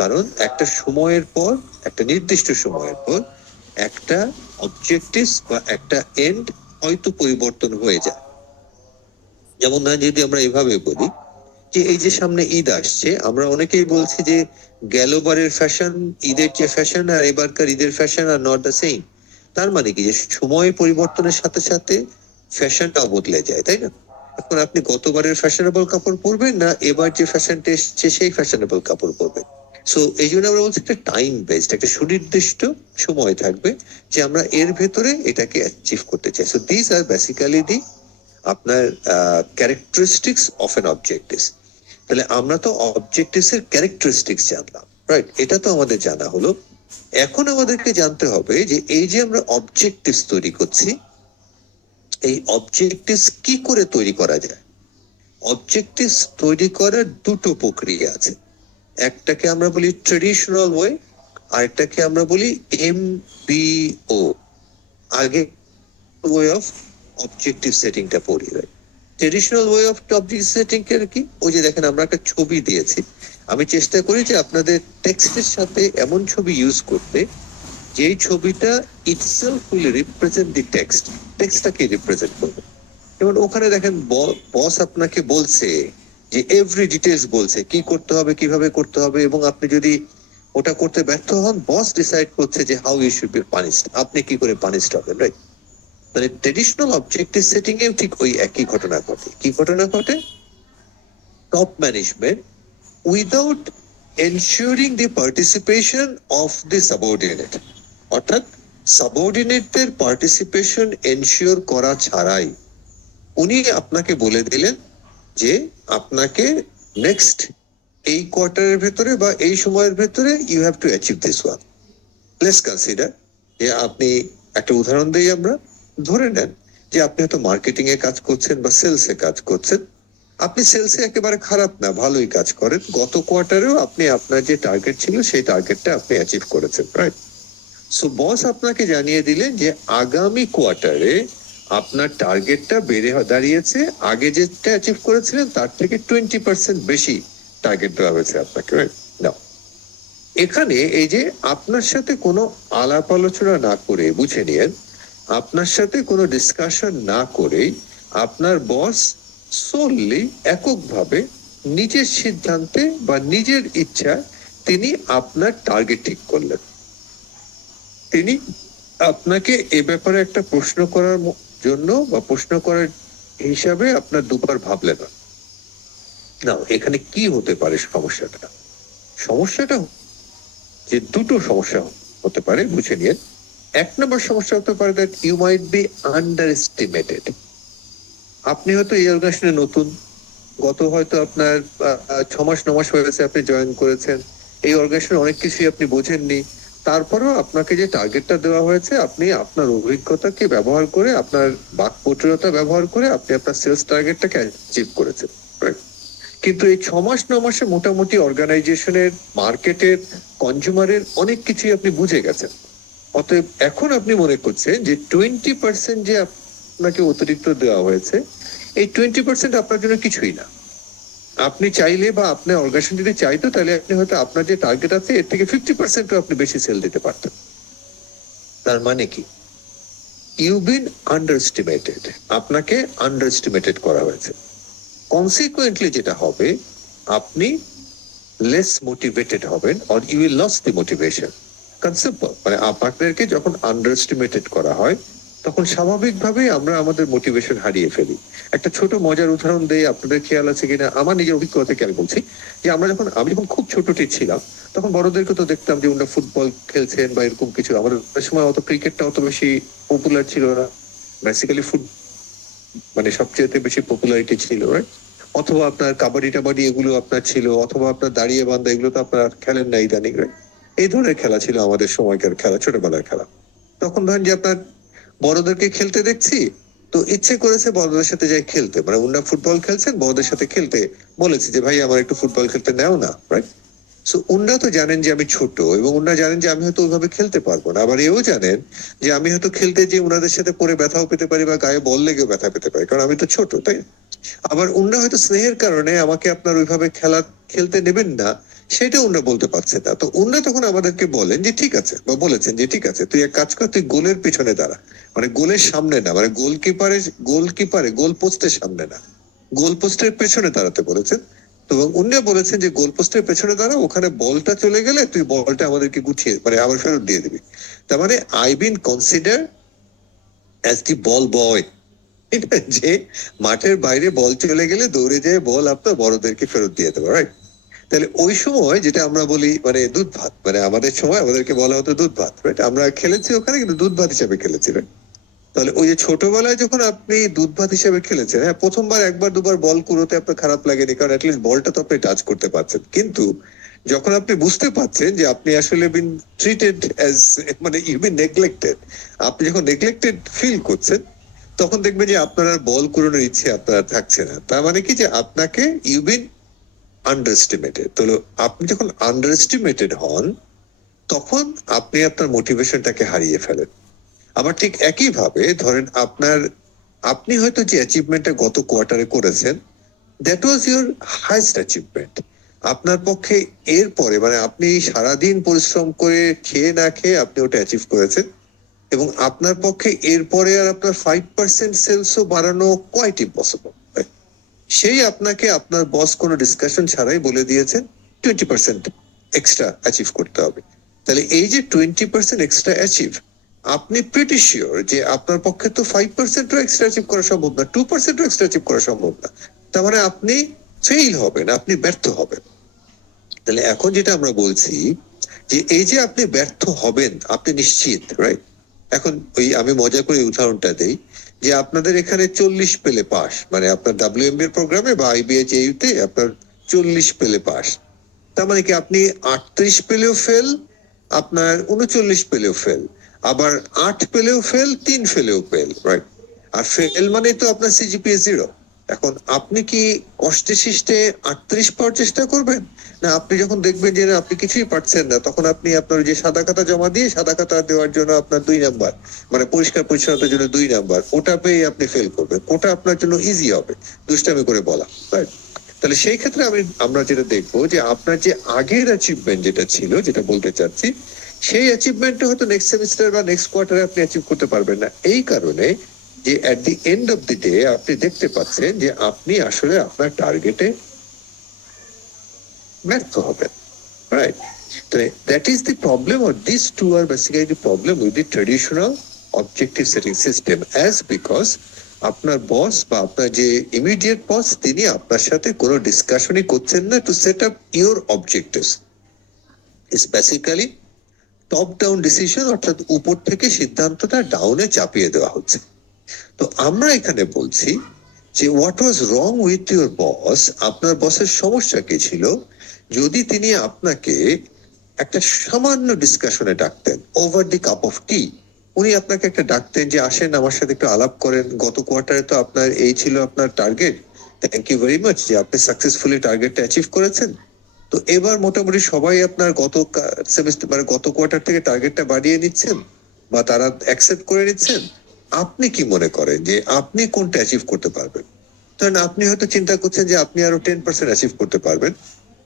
কারণ একটা সময়ের পর, একটা নির্দিষ্ট সময়ের পর একটা অবজেক্টিভ বা একটা এন্ড হয়তো পরিবর্তন হয়ে যায়। যেমন না, যদি আমরা এভাবে বলি যে এই যে সামনে ঈদ আসছে, আমরা অনেকেই বলছি যে গেলবারের ফ্যাশন, ঈদের যে ফ্যাশন আর এবারকার ঈদের fashion are not the same. তার মানে কি যে সময় পরিবর্তনের সাথে সাথে ফ্যাশনটাও বদলে যায়, তাই না? এখন আপনি গতবারের ফ্যাশনেবল কাপড় পরবেন, না এবার যে ফ্যাশনটা এসছে সেই ফ্যাশনেবল কাপড় পরবেন? সো এই জন্য আমরা বলছি একটা টাইম বেসড, একটা সুনির্দিষ্ট সময় থাকবে যে আমরা এর ভেতরে এটাকে অ্যাচিভ করতে চাই। সো দিস আর বেসিক্যালি দি আপনার ক্যারেক্টারিস্টিক্স অফ এন অবজেক্টিভ। তাহলে আমরা তো অবজেক্টিভস এর ক্যারেক্টারিস্টিক্স জানলাম, রাইট? এটা তো আমাদের জানা হলো। এখন আমাদেরকে জানতে হবে যে এই যে আমরা অবজেক্টিভস তৈরি করছি, এই অবজেক্টিভস কি করে তৈরি করা যায়? অবজেক্টিভস তৈরি করার দুটো প্রক্রিয়া আছে। একটাকে আমরা বলি ট্রেডিশনাল ওয়ে, আরেকটাকে আমরা বলি MBO, আগে ওয়ে অফ অবজেক্টিভ সেটিংটা পড়ি। Traditional way of objective setting এর কি, ওই যে দেখেন আমরা একটা ছবি দিয়েছি, আমি চেষ্টা করি যে আপনাদের টেক্সটের সাথে এমন ছবি ইউজ করতে যেই ছবিটা itself will represent the text, টেক্সটটাকে রিপ্রেজেন্ট করবে। যেমন ওখানে দেখেন বস আপনাকে বলছে যে এভরি ডিটেলস বলছে কি করতে হবে, কিভাবে করতে হবে, এবং আপনি যদি ওটা করতে ব্যর্থ হন, বস ডিসাইড করছে যে how you should be punished, আপনি কি করে পানিশড হবেন, রাইট? মানে ট্রেডিশনাল অবজেক্টিভ সেটিং এও ঠিক ওই একই ঘটনা ঘটে। কি ঘটনা ঘটে? Top management without ensuring the participation of the subordinate, অর্থাৎ সাবঅর্ডিনেটদের পার্টিসিপেশন এনশিওর করা ছাড়াই উনি আপনাকে বলে দিলেন যে আপনাকে নেক্সট এই কোয়ার্টারের ভেতরে বা এই সময়ের ভেতরে you have to achieve this one. Let's consider যে আপনি, একটা উদাহরণ দিই আমরা, ধরে নেন যে আপনি হয়তো মার্কেটিং এ কাজ করছেন বা সেলস এ কাজ করছেন। আপনি সেলসে একেবারে খারাপ না, ভালোই কাজ করেন। গত কোয়ার্টারেও আপনি আপনার যে টার্গেট ছিল সেই টার্গেটটা আপনি অ্যাচিভ করেছেন, রাইট? সো বস আপনাকে জানিয়ে দিলেন যে আগামী কোয়ার্টারে আপনার টার্গেটটা বেড়ে দাঁড়িয়েছে, আগে যেটা অ্যাচিভ করেছিলেন তার থেকে 20% বেশি টার্গেট দেওয়া হয়েছে আপনাকে, রাইট? নাও এখানে এই যে আপনার সাথে কোনো আলাপ আলোচনা না করে, বুঝে নিয়েন, আপনার সাথে কোনো ডিসকাশন না করেই আপনার বস সোললি এককভাবে নিজের সিদ্ধান্তে বা নিজের ইচ্ছা তিনি আপনার টার্গেট ঠিক করলেন। তিনি আপনাকে এ ব্যাপারে একটা প্রশ্ন করার জন্য বা প্রশ্ন করার হিসাবে আপনার দুবার ভাবলেন না। না, এখানে কি হতে পারে সমস্যাটা? সমস্যাটা যে দুটো সমস্যা হতে পারে, বুঝে নিয়ে। এক নম্বর সমস্যা হতে পারে that you might be underestimated. আপনি হয়তো এই অর্গানাইজেশনে নতুন, গত হয়তো আপনার 6 মাস 9 মাস হয়ে গেছে আপনি জয়েন করেছেন, এই অর্গানাইজেশনের অনেক কিছুই আপনি বোঝেননি। তারপরেও আপনাকে যে টার্গেটটা দেওয়া হয়েছে, আপনি আপনার অভিজ্ঞতাকে ব্যবহার করে, আপনার বাকপটুতা ব্যবহার করে আপনি আপনার সেলস টার্গেটটাকে অ্যাচিভ করেছেন, right? কিন্তু এই 6 মাস 9 মাসে মোটামুটি অর্গানাইজেশনের, মার্কেটের, কনজিউমারের অনেক কিছুই আপনি বুঝে গেছেন। অতএব এখন আপনি মনে করছেন যে 20% যে আপনাকে অতিরিক্ত দেওয়া হয়েছে, এই 20% আপনার জন্য কিছুই না। আপনি চাইলে বা আপনার অর্গানাইজেশন যদি চাইতো, তাহলে আপনি হয়তো আপনার যে টার্গেট আছে এর থেকে 50% আপনি বেশি সেল দিতে পারতেন। তার মানে কি? ইউ বিন আন্ডার এস্টিমেটেড, আপনাকে আন্ডার এস্টিমেটেড করা হয়েছে। কনসিকুয়েন্টলি যেটা হবে, আপনি লেস মোটিভেটেড হবেন, or you will lose the motivation. Simple, মানে আপনাদেরকে যখন আন্ডার এস্টিমেটেড করা হয় তখন স্বাভাবিকভাবেই আমরা আমাদের মোটিভেশন হারিয়ে ফেলি। একটা ছোট মজার উদাহরণ দেই, আপনাদের খেয়াল আছে কিনা, আমার নিজের অভিজ্ঞতা থেকে আমি বলছি যে আমি যখন খুব ছোটটি ছিলাম তখন বড়দেরকে তো দেখতাম যে ওরা ফুটবল খেলছেন বা এরকম কিছু। আমাদের সময় অত ক্রিকেটটা অত বেশি পপুলার ছিল না, বেসিক্যালি মানে সবচেয়ে বেশি পপুলারিটি ছিল, right? অথবা আপনার কাবাডি টাবাডি এগুলো আপনার ছিল, অথবা আপনার দাঁড়িয়ে বান্ধা, এগুলো তো আপনার খেলেন না ইদানিং, right? এই ধরনের খেলা ছিল আমাদের সময়কার খেলা, ছোটবেলার খেলা। তখন ধরেন যে আপনার বড়দেরকে খেলতে দেখছি, তো ইচ্ছে করেছে বড়দের সাথে যাই খেলতে, মানে ওনারা ফুটবল খেলছেন, বড়দের সাথে খেলতে বলেছি যে ভাই আমার একটু ফুটবল খেলতে নেও না, রাইট? সো ওনারা তো জানেন যে আমি ছোট, এবং ওনারা জানেন যে আমি হয়তো ওইভাবে খেলতে পারবো না। আবার এও জানেন যে আমি হয়তো খেলতে যে ওনাদের সাথে পরে ব্যথাও পেতে পারি বা গায়ে বল লেগেও ব্যথা পেতে পারি, কারণ আমি তো ছোট, তাই? আবার ওনারা হয়তো স্নেহের কারণে আমাকে আপনার ওইভাবে খেলতে নেবেন না, সেটা ওনারা বলতে পারছে না। তো ওনারা তখন আমাদেরকে বলেন যে ঠিক আছে, বা বলেছেন যে ঠিক আছে, তুই এক কাজ কর, তুই গোলের পিছনে দাঁড়া, মানে গোলের সামনে না, মানে গোল পোস্টের সামনে না, গোল পোস্টের পেছনে দাঁড়াতে বলেছেন। তো উনি বলেছেন যে গোল পোস্টের পেছনে দাঁড়া, ওখানে বলটা চলে গেলে তুই বলটা আমাদেরকে গুছিয়ে, মানে আবার ফেরত দিয়ে দিবি। তার মানে I been consider as the ball boy, যে মাঠের বাইরে বল চলে গেলে দৌড়ে যেয়ে বল আপনার বড়দেরকে ফেরত দিয়ে দেবো, রাইট? তাহলে ওই সময় যেটা আমরা বলি মানে দুধ ভাত, মানে আমাদের সময় আমাদেরকে বলা হতো দুধ ভাত, রাইট? আমরা খেলেছি ওখানে, কিন্তু দুধ ভাত হিসাবে খেলেছি, right? তাহলে ওই যে ছোটবেলায় যখন আপনি দুধ ভাত হিসেবে খেলেছেন, হ্যাঁ প্রথমবার একবার দুবার বল কুড়োতে আপনার খারাপ লাগেনি, কারণ অ্যাটলিস্ট বলটা তো আপনি টাচ করতে পারছেন। কিন্তু যখন আপনি বুঝতে পারছেন যে আপনি আসলে বিন ট্রিটেড অ্যাজ, মানে ইউ বিন নেগলেক্টেড, আপনি যখন নেগলেক্টেড ফিল করছেন, তখন দেখবেন যে আপনার আর বল কুড়োনোর ইচ্ছে আপনার থাকছে না। তার মানে কি, যে আপনাকে ইউ বিন আন্ডার এস্টিমেটেড। তো আপনি যখন আন্ডার এস্টিমেটেড হন, তখন আপনি আপনার মোটিভেশনটাকে হারিয়ে ফেলেন। আবার ঠিক একইভাবে ধরেন আপনি হয়তো যে অ্যাচিভমেন্টটা গত কোয়ার্টারে করেছেন, that was your highest achievement. আপনার পক্ষে এরপরে মানে আপনি সারাদিন পরিশ্রম করে খেয়ে না খেয়ে আপনি ওটা অ্যাচিভ করেছেন, এবং আপনার পক্ষে এরপরে আর আপনার 5% সেলসও বাড়ানো কোয়াইট ইম্পসিবল। সেই আপনাকে আপনার বস কোনো ডিসকাশন ছাড়াই বলে দিয়েছেন 20% এক্সট্রা অ্যাচিভ করতে হবে। তাহলে এই যে 20% এক্সট্রা অ্যাচিভ, আপনি প্রিটি শিওর যে আপনার পক্ষে তো 5%ও এক্সট্রা অ্যাচিভ করা সম্ভব না, 2%ও এক্সট্রা অ্যাচিভ করা সম্ভব না। তার মানে আপনি ফেইল হবেন, আপনি ব্যর্থ হবেন। তাহলে এখন যেটা আমরা বলছি যে এই যে আপনি ব্যর্থ হবেন আপনি নিশ্চিত, রাইট? এখন ওই আমি মজা করে উদাহরণটা দেই যে আপনাদের এখানে 40 পেলে পাস, মানে আপনার WMBA প্রোগ্রামে বা IBA তে আপনার 40 পেলে পাস। তার মানে কি আপনি 38 পেলেও ফেল, আপনার 39 পেলেও ফেল, আবার 8 পেলেও ফেল, 3 ফেলেও ফেল, রাইট? আর ফেল মানে তো আপনার CGPA 0। এখন আপনি কি কষ্টে শিষ্টে 38 পাওয়ার চেষ্টা করবেন, না আপনি যখন দেখবেন যে না, আপনি কিছুই পারছেন না, তখন আপনি আপনার যে সাদা খাতা জমা দিয়ে সাদা খাতা দেওয়ার জন্য আপনার 2 নাম্বার, মানে পরিষ্কার পরিচ্ছন্নতার জন্য 2 নাম্বার, ওটা পেয়ে আপনি ফেল করবেন, ওটা আপনার জন্য ইজি হবে দুষ্টামি করে বলা, রাইট? তাহলে সেই ক্ষেত্রে আমরা যেটা দেখবো যে আপনার যে আগের অ্যাচিভমেন্ট যেটা ছিল, যেটা বলতে চাচ্ছি, সেই অ্যাচিভমেন্টটা হয়তো নেক্সট সেমিস্টার বা নেক্সট কোয়ার্টারে আপনি অ্যাচিভ করতে পারবেন না, এই কারণে যে at the end of the day আপনি দেখতে পাচ্ছেন যে আপনি আসলে আপনার টার্গেটে ব্যর্থ হবেন, রাইট? তো that is the problem, or this two are basically the problem with the traditional objective setting system, as because আপনার বস বা আপনার যে ইমিডিয়েট বস তিনি আপনার সাথে কোনো ডিসকাশনই করছেন না to set up your objectives. It's basically top down decision, অর্থাৎ উপর থেকে সিদ্ধান্তটা ডাউনে চাপিয়ে দেওয়া হচ্ছে। তো আমরা এখানে বলছি যে what was wrong with your boss, আপনার বসের সমস্যা কি ছিল যদি তিনি আপনাকে একটা সামান্য ডিসকাশনে ডাকতেন, ওভার দি কাপ অফ টি। উনি আপনাকে একটা ডাকতেন যে আসেন আমার সাথে একটু আলাপ করেন, গত কোয়ার্টারে তো আপনার এই ছিল আপনার target, thank you very much যে আপনি সাকসেসফুলি টার্গেটটা অ্যাচিভ করেছেন। তো এবার মোটামুটি সবাই আপনার গত সেমিস্টার মানে গত কোয়ার্টার থেকে টার্গেটটা বাড়িয়ে নিচ্ছেন বা তারা অ্যাকসেপ্ট করে নিচ্ছেন। আপনি কি মনে করেন যে আপনি কোনটা অ্যাচিভ করতে পারবেন? কারণ আপনি হয়তো চিন্তা করছেন যে আপনি আরো 10% অ্যাচিভ করতে পারবেন,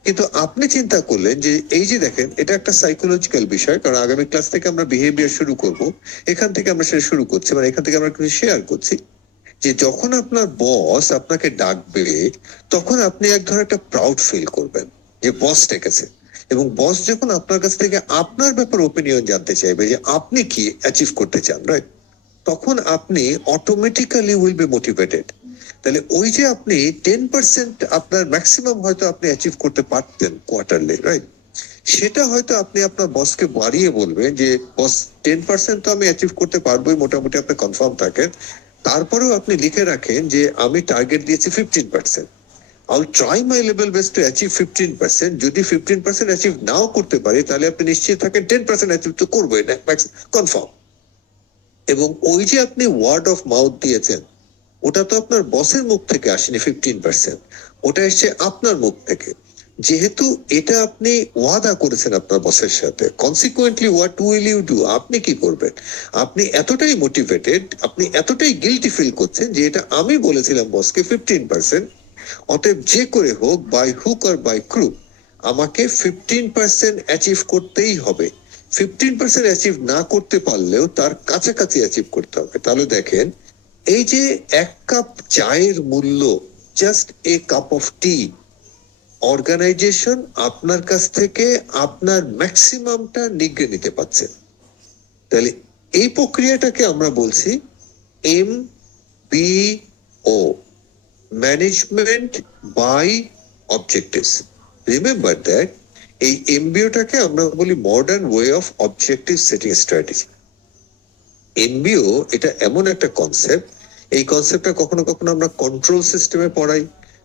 কিন্তু আপনি চিন্তা করলেন যে এই যে দেখেন এটা একটা সাইকোলজিক্যাল বিষয়, কারণ আগামী ক্লাস থেকে আমরা বিহেভিয়ার শুরু করব, এখান থেকে আমরা সেটা শুরু করছি, মানে এখান থেকে আমরা কিছু শেয়ার করছি যে যখন আপনার বস আপনাকে ডাকবে তখন আপনি এক ধরনের একটা প্রাউড ফিল করবেন যে বস ডেকেছে, এবং বস যখন আপনার কাছ থেকে আপনার ব্যাপারে ওপিনিয়ন জানতে চাইবে যে আপনি কি অ্যাচিভ করতে চান, রাইট? তখন আপনি অটোমেটিক্যালি উইল বি মোটিভেটেড। তাহলে ওই যে আপনি 10% আপনার ম্যাক্সিমাম হয়তো আপনি অ্যাচিভ করতে পারতেন কোয়ার্টারলি, রাইট? সেটা হয়তো আপনি আপনার বসকে বাড়িয়ে বলবেন যে বস 10% তো আমি অ্যাচিভ করতে পারবোই, মোটামুটি আপনি কনফার্ম থাকেন। তারপরেও আপনি লিখে রাখেন যে আমি টার্গেট দিয়েছি 15%, I'll try my level best to achieve 15%, যদি 15% অ্যাচিভ নাও করতে পারি তাহলে আপনি নিশ্চিত থাকেন 10% অ্যাচিভ তো করবোই না, কনফার্ম। এবং ওই যে আপনি ওয়ার্ড অফ মাউথ দিয়েছেন, ওটা তো আপনার বসের মুখ থেকে আসেনি 15%, ওটা এসছে আপনার মুখ থেকে। যেহেতু এটা আপনি ওয়াদা করেছেন আপনার বসের সাথে, consequently what will you do, আপনি কি করবেন? আপনি এতটাই মোটিভেটেড, আপনি এতটাই গিলটি ফিল করছেন যে এটা আমি বলেছিলাম বসকে 15%, অতএব যে করে হোক by hook or by crook আমাকে 15% অ্যাচিভ করতেই হবে। 15% অ্যাচিভ না করতে পারলেও তার কাছাকাছি অ্যাচিভ করতে হবে। তাহলে দেখেন এই যে 1 কাপ চায়ের মূল্য, just a cup of tea, organisation আপনার কাছ থেকে আপনার ম্যাক্সিমামটা নিগড়ে নিতে পারছে। তাহলে এই প্রক্রিয়াটাকে আমরা বলছি MBO, management by objectives. Remember that এই MBOটাকে আমরা বলি modern way of objective setting strategy. MBO এটা এমন একটা কনসেপ্ট, এই কনসেপ্টটা কখনো কখনো আমরা কন্ট্রোল সিস্টেমে পড়াই,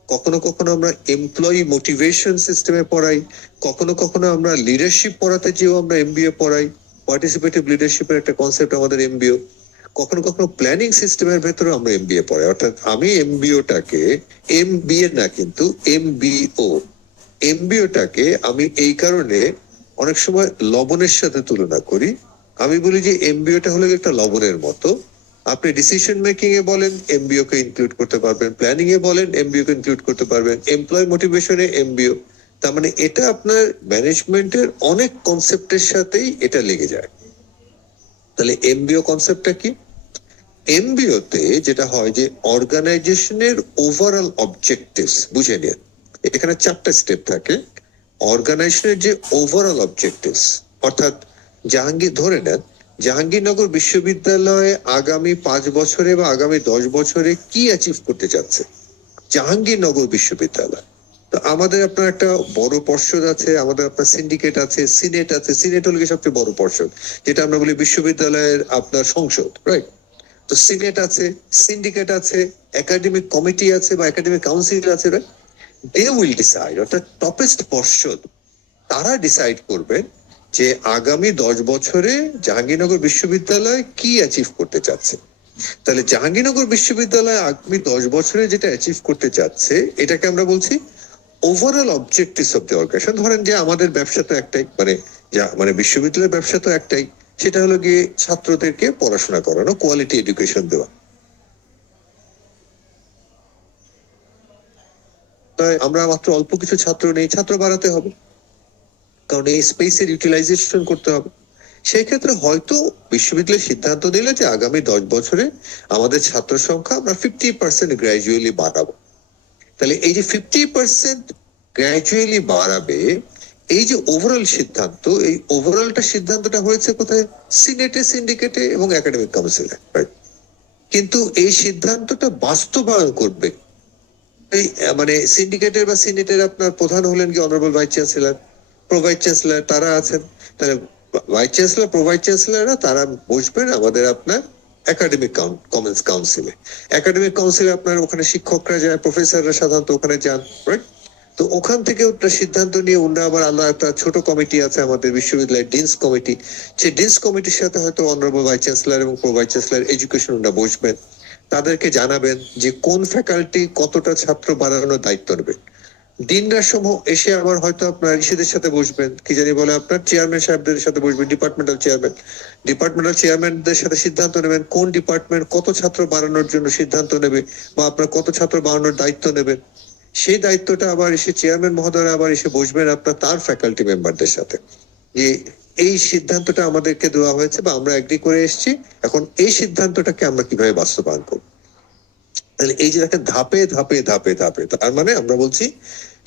কখনো কখনো আমরা এমপ্লয়ি মোটিভেশন সিস্টেমে পড়াই, কখনো কখনো আমরা লিডারশিপ পড়াতে যেও আমরা MBO পড়াই, পার্টিসিপেটিভ লিডারশিপের একটা কনসেপ্ট আমাদের MBO। কখনো কখনো প্ল্যানিং সিস্টেমের ভেতরে আমরা MBA পড়াই, অর্থাৎ আমি MBOটাকে MBA না কিন্তু MBO, MBOটাকে আমি এই কারণে অনেক সময় লবণের সাথে তুলনা করি। আমি বলি যে এমবিওটা হলো একটা লবণের মতো। আপনি ডিসিশন মেকিং এ বলেন এমবিও কে ইনক্লুড করতে পারবেন, প্ল্যানিং এ বলেন এমবিও কে ইনক্লুড করতে পারবেন, এমপ্লয় মোটিভেশনে এমবিও। তার মানে এটা আপনার ম্যানেজমেন্টের অনেক কনসেপ্টের সাথেই এটা লেগে যায়। তাহলে এমবিও কনসেপ্টটা কি? এমবিও তে যেটা হয় যে অর্গানাইজেশনের ওভারঅল অবজেক্টিভস বুঝে নিন। এখানে 4টা স্টেপ থাকে। অর্গানাইজেশনের যে ওভারঅল অবজেক্টিভস, অর্থাৎ জাহাঙ্গীর ধরে নেন জাহাঙ্গীরনগর বিশ্ববিদ্যালয়ে আগামী 5 বছরে বা আগামী 10 বছরে কি অ্যাচিভ করতে চাচ্ছে জাহাঙ্গীরনগর বিশ্ববিদ্যালয়। তো আমাদের আপনার একটা বড় পর্ষদ আছে, আমাদের আপনার সিন্ডিকেট আছে, সিনেট আছে। সিনেট হলো গিয়ে সবচেয়ে বড় পর্ষদ, যেটা আমরা বলি বিশ্ববিদ্যালয়ের আপনার সংসদ, রাইট? তো সিনেট আছে, সিন্ডিকেট আছে, একাডেমিক কমিটি আছে বা একাডেমিক কাউন্সিল আছে, রাইট? দে উইল ডিসাইড, অর্থাৎ টপেস্ট পর্ষদ তারা ডিসাইড করবেন যে আগামী 10 বছরে জাহাঙ্গীরনগর বিশ্ববিদ্যালয় কি অ্যাচিভ করতে চাচ্ছে। তাহলে জাহাঙ্গীরনগর বিশ্ববিদ্যালয় আগামী 10 বছরে যেটা অ্যাচিভ করতে চাচ্ছে এটাকে আমরা বলছি overall objectives of the organisation. ধরেন যে আমাদের ব্যবসা তো একটাই, মানে বিশ্ববিদ্যালয়ের ব্যবসা তো একটাই, সেটা হলো গিয়ে ছাত্রদেরকে পড়াশোনা করানো, কোয়ালিটি এডুকেশন দেওয়া। তাই আমরা মাত্র অল্প কিছু ছাত্র নেই, ছাত্র বাড়াতে হবে, কারণ এই স্পেসের ইউটিলাইজেশন করতে হবে। সেই ক্ষেত্রে হয়তো বিশ্ববিদ্যালয় সিদ্ধান্ত নিলে যে আগামী 10 বছরে আমাদের ছাত্র সংখ্যা আমরা 50% গ্র্যাজুয়ালি বাড়াবো। তাহলে এই যে 50% গ্র্যাজুয়ালি বাড়াবে, এই যে ওভারঅল সিদ্ধান্ত, এই ওভারঅলটা সিদ্ধান্তটা হয়েছে কোথায়? সিনেটে, সিন্ডিকেটে এবং একাডেমিক কাউন্সিলে, কিন্তু এই সিদ্ধান্তটা বাস্তবায়ন করবে এই মানে সিন্ডিকেটের বা সিনেটের আপনার প্রধান হলেন কি honourable vice chancellor, pro vice chancellor, তারা আছেন। তাহলে ভাইস চ্যান্সেলর, প্রো ভাইস চ্যান্সেলররা তারা বসবেন আমাদের আপনার একাডেমিক কমন্স কাউন্সিলে। একাডেমিক কাউন্সিলে আপনার ওখানে শিক্ষকরা যায়, প্রফেসররা সাধারণত ওখানে যান, রাইট? তো ওখান থেকে ওটা সিদ্ধান্ত নিয়ে ওনারা আবার আলাদা একটা ছোট কমিটি আছে আমাদের বিশ্ববিদ্যালয়ের ডিনস কমিটি। সেই ডিনস কমিটির সাথে হয়তো অনারেবল ভাইস চ্যান্সেলর এবং প্রো ভাইস চ্যান্সেলর এডুকেশন ওনারা বসবেন, তাদেরকে জানাবেন যে কোন ফ্যাকাল্টি কতটা ছাত্র বাড়ানোর দায়িত্ব নেবে। দিনরা সমূহ এসে আবার হয়তো আপনার ইসেদের সাথে বসবেন, কি জানি বলে আপনার চেয়ারম্যান সাহেবদের সাথে বসবেন, ডিপার্টমেন্টাল চেয়ারম্যানদের সাথে সিদ্ধান্ত নেবেন কোন ডিপার্টমেন্ট কত ছাত্র বাড়ানোর জন্য সিদ্ধান্ত নেবে বা আপনার কত ছাত্র বাড়ানোর দায়িত্ব নেবেন। সেই দায়িত্বটা আবার এসে চেয়ারম্যান মহোদয় আবার এসে বসবেন আপনার তার ফ্যাকাল্টি মেম্বারদের সাথে, যে এই সিদ্ধান্তটা আমাদেরকে দেওয়া হয়েছে বা আমরা এগ্রি করে এসেছি, এখন এই সিদ্ধান্তটাকে আমরা কিভাবে বাস্তবায়ন করবো। তাহলে এই যে দেখেন ধাপে ধাপে ধাপে ধাপে, তার মানে আমরা বলছি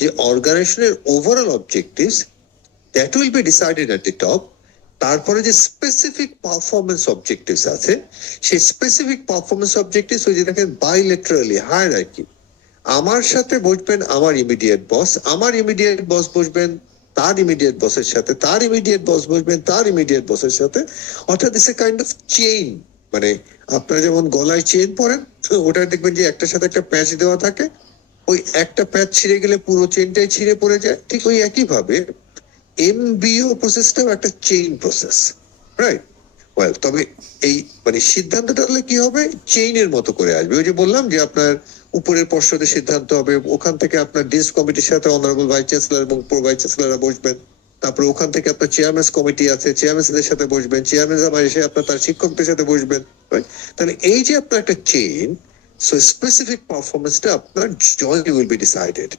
যে অর্গানাইজেশনের overall objectives that will be decided at the top. তারপরে যে স্পেসিফিক পারফরমেন্স অবজেক্টিভস আছে, সেই স্পেসিফিক পারফরমেন্স অবজেক্টিভস ওই যে দেখেন বাইলেটারালি হায়ারার্কি। আমার সাথে বসবেন আমার ইমিডিয়েট বস, আমার ইমিডিয়েট বস বসবেন তার ইমিডিয়েট বসের সাথে, তার ইমিডিয়েট বস বসবেন তার ইমিডিয়েট বসের সাথে। অর্থাৎ it's a kind of chain. মানে আপনারা যেমন গলায় চেইন পরেন, ওটা দেখবেন যে একটার সাথে একটা প্যাচ দেওয়া থাকে, ওই একটা প্যাচ ছিঁড়ে গেলে পুরো চেইনটাই ছিঁড়ে পড়ে যায়। ঠিক ওই একই ভাবে এমবিও প্রসেসটাও একটা চেইন প্রসেস, রাইট? ওয়েল, তবে এই মানে সিদ্ধান্তটা হলে কি হবে, চেইনের মতো করে আসবে। ওই যে বললাম যে আপনার উপরের পর্ষদের সিদ্ধান্ত হবে, ওখান থেকে আপনার ডিস কমিটির সাথে অনারেবল ভাইস চ্যান্সেলর এবং প্রো ভাইস চ্যান্সেলররা বসবেন। তারপরে ওখান থেকে আপনার চেয়ারম্যানস কমিটি আছে, চেয়ারম্যানদের সাথে বসবেন, চেয়ারম্যান আবার এসে আপনার তার শিক্ষকদের সাথে বসবেন, right? তাহলে এই যে আপনার একটা চেইন, সো স্পেসিফিক পারফরমেন্সটা আপনার জয়েন্টলি উইল বি ডিসাইডেড।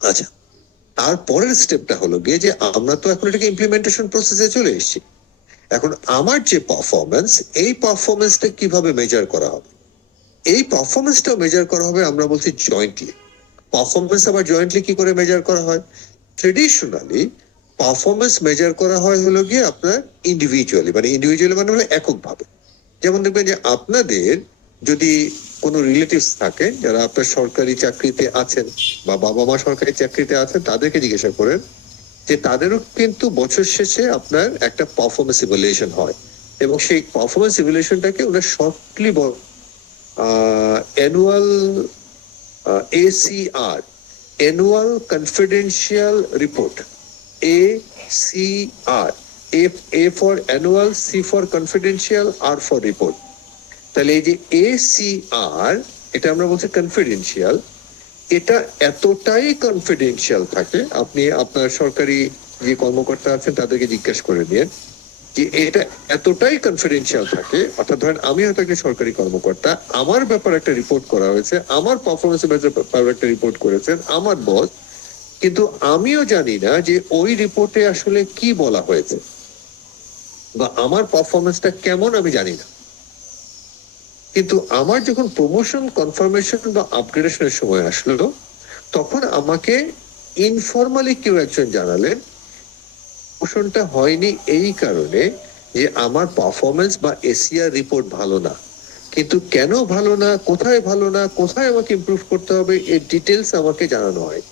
আচ্ছা, তারপরের স্টেপটা হলো গিয়ে যে আমরা তো এখন এটাকে ইমপ্লিমেন্টেশন প্রসেসে চলে এসেছি। এখন আমার যে পারফরমেন্স, এই পারফরমেন্সটা কিভাবে মেজার করা হবে? এই পারফরমেন্সটা মেজার করা হবে আমরা বলছি জয়েন্টলি। পারফরমেন্স আবার জয়েন্টলি কি করে মেজার করা হয়? ট্রেডিশনালি পারফরমেন্স মেজার করা হয় হলো গিয়ে আপনার ইন্ডিভিজুয়ালি, মানে ইন্ডিভিজুয়ালি মানে হলো এককভাবে। যেমন দেখবেন যে আপনাদের যদি কোনো রিলেটিভস থাকে যারা আপনার সরকারি চাকরিতে আছেন বা বাবা মা সরকারি চাকরিতে আছেন, তাদেরকে জিজ্ঞাসা করেন যে তাদেরও কিন্তু বছর শেষে আপনার একটা পারফরমেন্স ইভ্যালুয়েশন হয়, এবং সেই পারফরমেন্স ইভ্যালুয়েশনটাকে ওরা shortly annual ACR, annual confidential report, ACR, A for annual, C for confidential, R for report. তাহলে এই যে ACR, এটা আমরা বলছি কনফিডেন্সিয়াল। এটা এতটাই কনফিডেন্সিয়াল থাকে, আপনি আপনার সরকারি যে কর্মকর্তা আছেন তাদেরকে জিজ্ঞাসা করে নিয়ে যে এটা এতটাই কনফিডেন্সিয়াল থাকে, অর্থাৎ ধরেন আমি হয়তো একটা সরকারি কর্মকর্তা, আমার ব্যাপারে একটা রিপোর্ট করা হয়েছে, আমার পারফরমেন্সের ব্যাপারে একটা রিপোর্ট করেছেন আমার বস, কিন্তু আমিও জানি না যে ওই রিপোর্টে আসলে কি বলা হয়েছে বা আমার পারফরমেন্সটা কেমন আমি জানি না। কিন্তু আমার যখন প্রমোশন কনফার্মেশন বা আপগ্রেডেশনের সময় আসলো, তখন আমাকে ইনফরমালি কেউ একজন জানালেন প্রমোশনটা হয়নি এই কারণে যে আমার পারফরমেন্স বা এসিআর রিপোর্ট ভালো না। কিন্তু কেন ভালো না, কোথায় ভালো না, কোথায় আমাকে ইমপ্রুভ করতে হবে, এর ডিটেলস আমাকে জানানো হয়।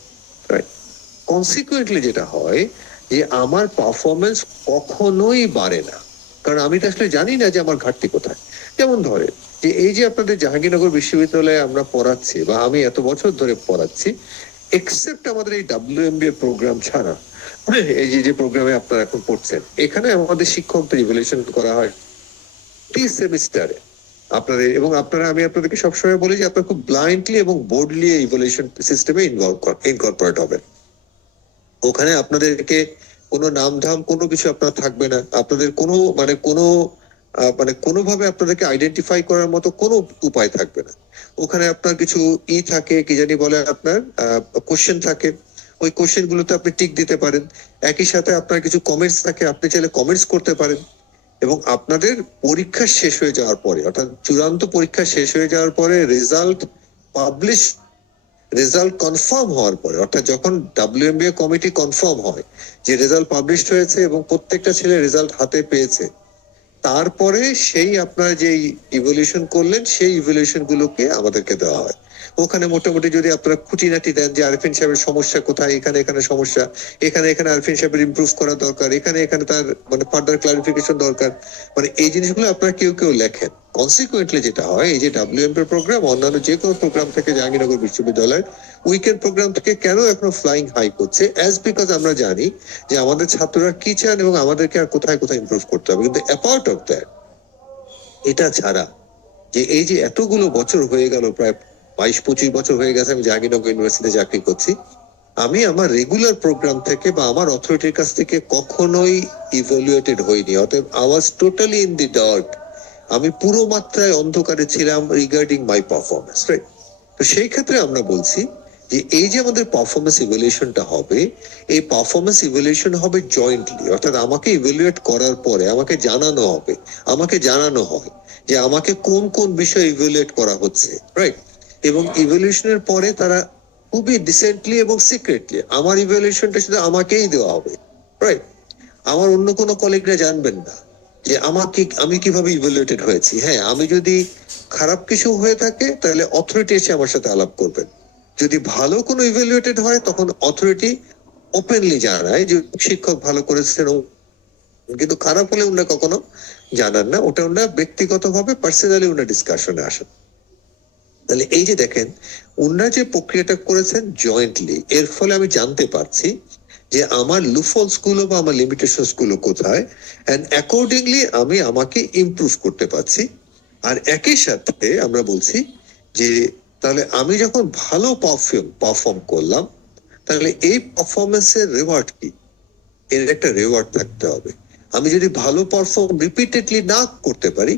কনসিকুয়েন্টলি যেটা হয় যে আমার পারফরমেন্স কখনোই বাড়ে না, কারণ আমি তো আসলে জানি না যে আমার ঘাটতি কোথায়। যেমন ধরে যে এই যে আপনাদের জাহাঙ্গীরনগর বিশ্ববিদ্যালয়ে আমরা পড়াচ্ছি বা আমি এত বছর ধরে পড়াচ্ছি, এক্সেপ্ট আমাদের এই WMBA প্রোগ্রাম ছাড়া, এই যে যে প্রোগ্রামে আপনারা এখন পড়ছেন, এখানে আমাদের শিক্ষকদের ইভ্যালুয়েশন করা হয় প্রি সেমিস্টারে আপনাদের, এবং আপনারা, আমি আপনাদেরকে সবসময় বলি যে আপনারা খুব ব্লাইন্ডলি এবং বোর্ডলি ইভ্যালুয়েশন সিস্টেমে ইনকর্পোরেট হবেন। ওখানে আপনাদেরকে কোনো নামধাম কোনো কিছু আপনার থাকবে না, আপনাদের কোনো মানে কোনোভাবে আপনাদেরকে আইডেন্টিফাই করার মতো কোনো উপায় থাকবে না। ওখানে আপনার কিছু থাকে, কি জানি বলে, আপনার কোশ্চেন থাকে, ওই কোশ্চেন গুলোতে আপনি টিক দিতে পারেন। একই সাথে আপনার কিছু কমেন্টস থাকে, আপনি চাইলে কমেন্টস করতে পারেন। এবং আপনাদের পরীক্ষা শেষ হয়ে যাওয়ার পরে, অর্থাৎ চূড়ান্ত পরীক্ষা শেষ হয়ে যাওয়ার পরে পাবলিশ রেজাল্ট কনফার্ম হওয়ার পরে, অর্থাৎ যখন WMBA কমিটি কনফার্ম হয় যে রেজাল্ট পাবলিশ হয়েছে এবং প্রত্যেকটা ছেলে রেজাল্ট হাতে পেয়েছে, তারপরে সেই আপনার যে ইভ্যালুয়েশন করলেন সেই ইভ্যালুয়েশন গুলোকে আমাদেরকে দেওয়া হয়। ওখানে মোটামুটি যদি আপনারা খুঁটিনাটি দেন যে আরিফিন সাহেবের সমস্যা কোথায়, এখানে এখানে সমস্যা, এখানে এখানে আরিফিন সাহেবের ইমপ্রুভ করা দরকার, এখানে এখানে তার মানে ফার্দার ক্লারিফিকেশন দরকার, মানে এই জিনিসগুলো আপনারা কেউ কেউ লেখেন। কনসিকুয়েন্টলি যেটা হয়, এই যে WMBA প্রোগ্রাম অন্যান্য যে কোনো প্রোগ্রাম থেকে জাহাঙ্গীরনগর বিশ্ববিদ্যালয়ের উইকেন্ড প্রোগ্রাম থেকে কেন এখনো ফ্লাইং হাই করছে, অ্যাজ বিকজ আমরা জানি যে আমাদের ছাত্ররা কি চান এবং আমাদেরকে আর কোথায় কোথায় ইমপ্রুভ করতে হবে। কিন্তু অ্যাপার্ট অফ দ্যাট, এটা ছাড়া যে এই যে এতগুলো বছর হয়ে গেল, প্রায় 22-25 বছর হয়ে গেছে আমি জাহাঙ্গীরনগর ইউনিভার্সিটিতে চাকরি করছি, আমি আমার রেগুলার প্রোগ্রাম থেকে বা আমার অথরিটির কাছ থেকে কখনোই ইভ্যালুয়েটেড হইনি। অতএব I was totally in the dark, আমি পুরো মাত্রায় অন্ধকারে ছিলাম রিগার্ডিং মাই পারফরমেন্স, রাইট? তো সেই ক্ষেত্রে আমরা বলছি যে এই যে আমাদের পারফরমেন্স ইভ্যালুয়েশনটা হবে, এই পারফরমেন্স ইভ্যালুয়েশন হবে জয়েন্টলি, অর্থাৎ আমাকে ইভ্যালুয়েট করার পরে আমাকে জানানো হবে, আমাকে জানানো হয় যে আমাকে কোন কোন বিষয় ইভ্যালুয়েট করা হচ্ছে, রাইট? এবং ইভ্যালুয়েশনের পরে তারা খুবই ডিসেন্টলি এবং সিক্রেটলি আমার ইভ্যালুয়েশনটা শুধু আমাকেই দেওয়া হবে, রাইট? আমার অন্য কোনো কলিগরা জানবেন না যে আমাকে, আমি কিভাবে ইভ্যালুয়েটেড হয়েছি। হ্যাঁ, আমি যদি খারাপ কিছু হয়ে থাকে তাহলে অথরিটি এসে আমার সাথে আলাপ করবেন। যদি ভালো কোনো ইভ্যালুয়েটেড হয় তখন অথরিটি ওপেনলি জানায় যে শিক্ষক ভালো করেছেন, কিন্তু খারাপ হলে উনি কখনো জানান না, ওটা উনি ব্যক্তিগতভাবে পার্সোনালি উনি ডিসকাশনে আসেন। তাহলে এই যে দেখেন উনারা যে প্রক্রিয়াটা করেছেন জয়েন্টলি, এর ফলে আমি জানতে পারছি যে আমার লুফলস গুলো বা আমার লিমিটেশনস গুলো কোথায়, এন্ড অ্যাকর্ডিংলি আমি আমাকে ইমপ্রুভ করতে পারছি। আর একই সাথে আমরা বলছি যে তাহলে আমি যখন ভালো পারফর্ম করলাম, তাহলে এই পারফরমেন্সের রিওয়ার্ড কি, এর একটা রিওয়ার্ড থাকতে হবে। আমি যদি ভালো পারফর্ম রিপিটেডলি না করতে পারি,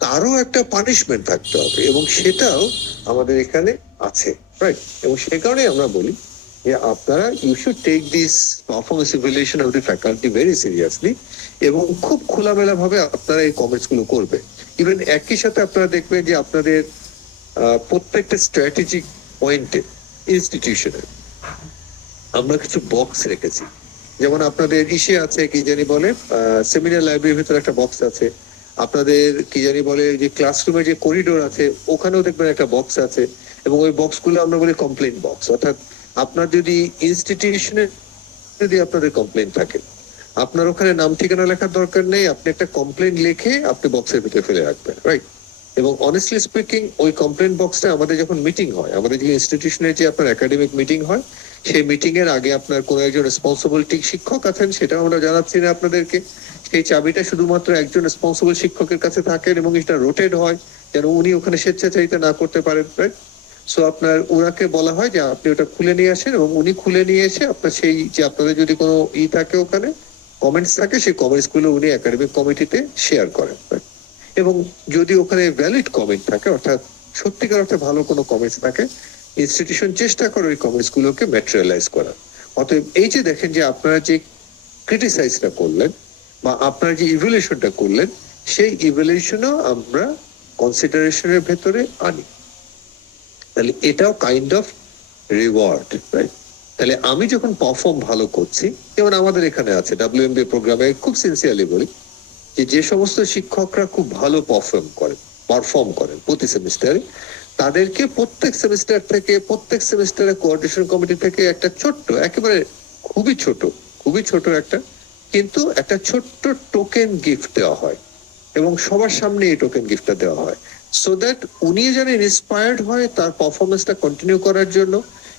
তারও একটা পানিশমেন্ট থাকতে হবে, এবং সেটাও আমাদের এখানে আছে, রাইট? এবং সে কারণে আমরা বলি যে আপনারা you should take this performance evaluation of the faculty very seriously, এবং খুব খোলামেলা ভাবে আপনারা এই কমেন্টস গুলো করবে। ইভেন একই সাথে আপনারা দেখবেন যে আপনাদের প্রত্যেকটা স্ট্র্যাটেজিক পয়েন্টে ইনস্টিটিউশনে আমরা কিছু বক্স রেখেছি। যেমন আপনাদের ইসে আছে, কি জানি বলে, সেমিনার লাইব্রেরির ভিতরে একটা বক্স আছে, আপনাদের কি জানি বলে যে ক্লাসরুমে যে করিডোর আছে ওখানেও দেখবেন একটা বক্স আছে, এবং ওই বক্স গুলো আমরা বলি কমপ্লেন বক্স। অর্থাৎ আপনার যদি ইনস্টিটিউশনে যদি আপনাদের কমপ্লেন থাকে, আপনার ওখানে নাম ঠিকানা লেখার দরকার নেই, আপনি একটা কমপ্লেন লিখে আপনি বক্সের ভিতরে ফেলে রাখবেন, রাইট? এবং অনেস্টলি স্পিকিং, ওই কমপ্লেন বক্সটা আমাদের যখন মিটিং হয়, আমাদের যে ইনস্টিটিউশনের যে আপনার একাডেমিক মিটিং হয়, সেই মিটিং এর আগে আপনার কোনো একজন রেসপন্সিবল শিক্ষক আছেন, সেটা আমরা জানাচ্ছি না আপনাদেরকে, সেই চাবিটা শুধুমাত্র একজন রেসপন্সিবল শিক্ষকের কাছে থাকেন এবং এটা রোটেট হয়, যেন উনি ওখানে স্বেচ্ছাচারিতা না করতে পারেন, রাইট? সো আপনার ওনাকে বলা হয় যে আপনি ওটা খুলে নিয়ে আসেন, এবং উনি খুলে নিয়ে এসে আপনার সেই যে আপনাদের যদি কোনো থাকে ওখানে কমেন্টস থাকে, সেই কমেন্টস গুলো উনি একাডেমিক কমিটিতে শেয়ার করেন। এবং যদি ওখানে ভ্যালিড কমেন্ট থাকে, অর্থাৎ সত্যিকার অর্থে ভালো কোনো কমেন্টস থাকে, ইনস্টিটিউশন চেষ্টা করে ওই কমেন্টস গুলোকে ম্যাটেরিয়ালাইজ করা। অতএব এই যে দেখেন যে আপনারা যে ক্রিটিসাইজটা করলেন বা আপনারা যে ইভ্যালুয়েশনটা করলেন, সেই ইভ্যালুয়েশনও আমরা কনসিডারেশনের ভেতরে আনি। তাহলে এটাও কাইন্ড অফ রিওয়ার্ড, রাইট? তাহলে আমি যখন পারফর্ম ভালো করছি, যেমন আমাদের এখানে আছে WMBA প্রোগ্রামে, খুব সিনসিয়ারলি বলি যে সমস্ত শিক্ষকরা খুব ভালো পারফর্ম করেন প্রতি সেমিস্টারে, তাদেরকে প্রত্যেক সেমিস্টারে কোঅর্ডিনেশন কমিটি থেকে একটা ছোট্ট, একেবারে খুবই ছোট একটা, কিন্তু একটা ছোট্ট টোকেন গিফট দেওয়া হয়, এবং সবার সামনে এই টোকেন গিফটটা দেওয়া হয়, সো দ্যাট উনি যেন ইন্সপায়ার্ড হয় তার পারফরমেন্সটা কন্টিনিউ করার জন্য,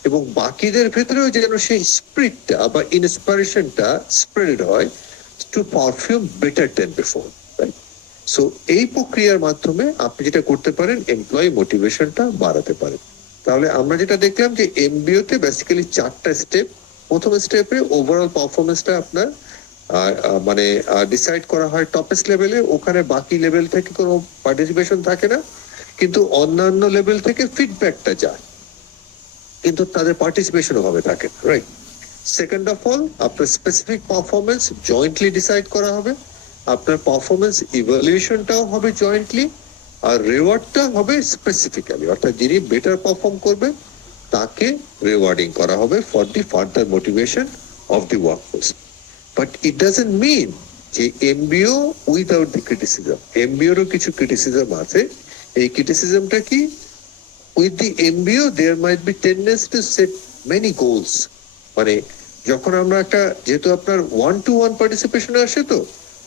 এবং বাকিদের ভেতরেও যেন সেই স্পিরিটটা বা ইন্সপিরেশনটা স্প্রেড হয় to perform better then before, right? So এই প্রক্রিয়ার মাধ্যমে আপনি যেটা করতে পারেন, এমপ্লয়ি মোটিভেশনটা বাড়াতে পারেন। তাহলে আমরা যেটা দেখলাম যে এমবিও তে বেসিক্যালি 4টা স্টেপ। প্রথম স্টেপে ওভারঅল পারফরমেন্সটা আপনার মানে ডিসাইড করা হয় টপেস্ট লেভেলে, ওখানে বাকি লেভেল থেকে কোনো পার্টিসিপেশন থাকে না, কিন্তু অন্যান্য লেভেল থেকে ফিডব্যাকটা যায়, কিন্তু তাদের পার্টিসিপেশন ভাবে থাকে, রাইট? সেকেন্ড অফ অল, আপনার স্পেসিফিক পারফরমেন্স জয়েন্টলি ডিসাইড করা হবে, আপনার পারফরমেন্স ইভ্যালুয়েশনটাও হবে জয়েন্টলি, আর রিওয়ার্ডটা হবে স্পেসিফিক্যালি, অর্থাৎ যিনি বেটার পারফর্ম করবে তাকে রিওয়ার্ডিং করা হবে for the further motivation of the workforce. But it doesn't mean যে এমবিও উইদাউট দি ক্রিটিসিজম। এমবিওরও কিছু ক্রিটিসিজম আছে। এই ক্রিটিসিজমটা কি? With the MBO there might be tendency to set many goals. মানে যখন আমরা একটা, যেহেতু আপনার 1-to-1 পার্টিসিপেশনে আসে, তো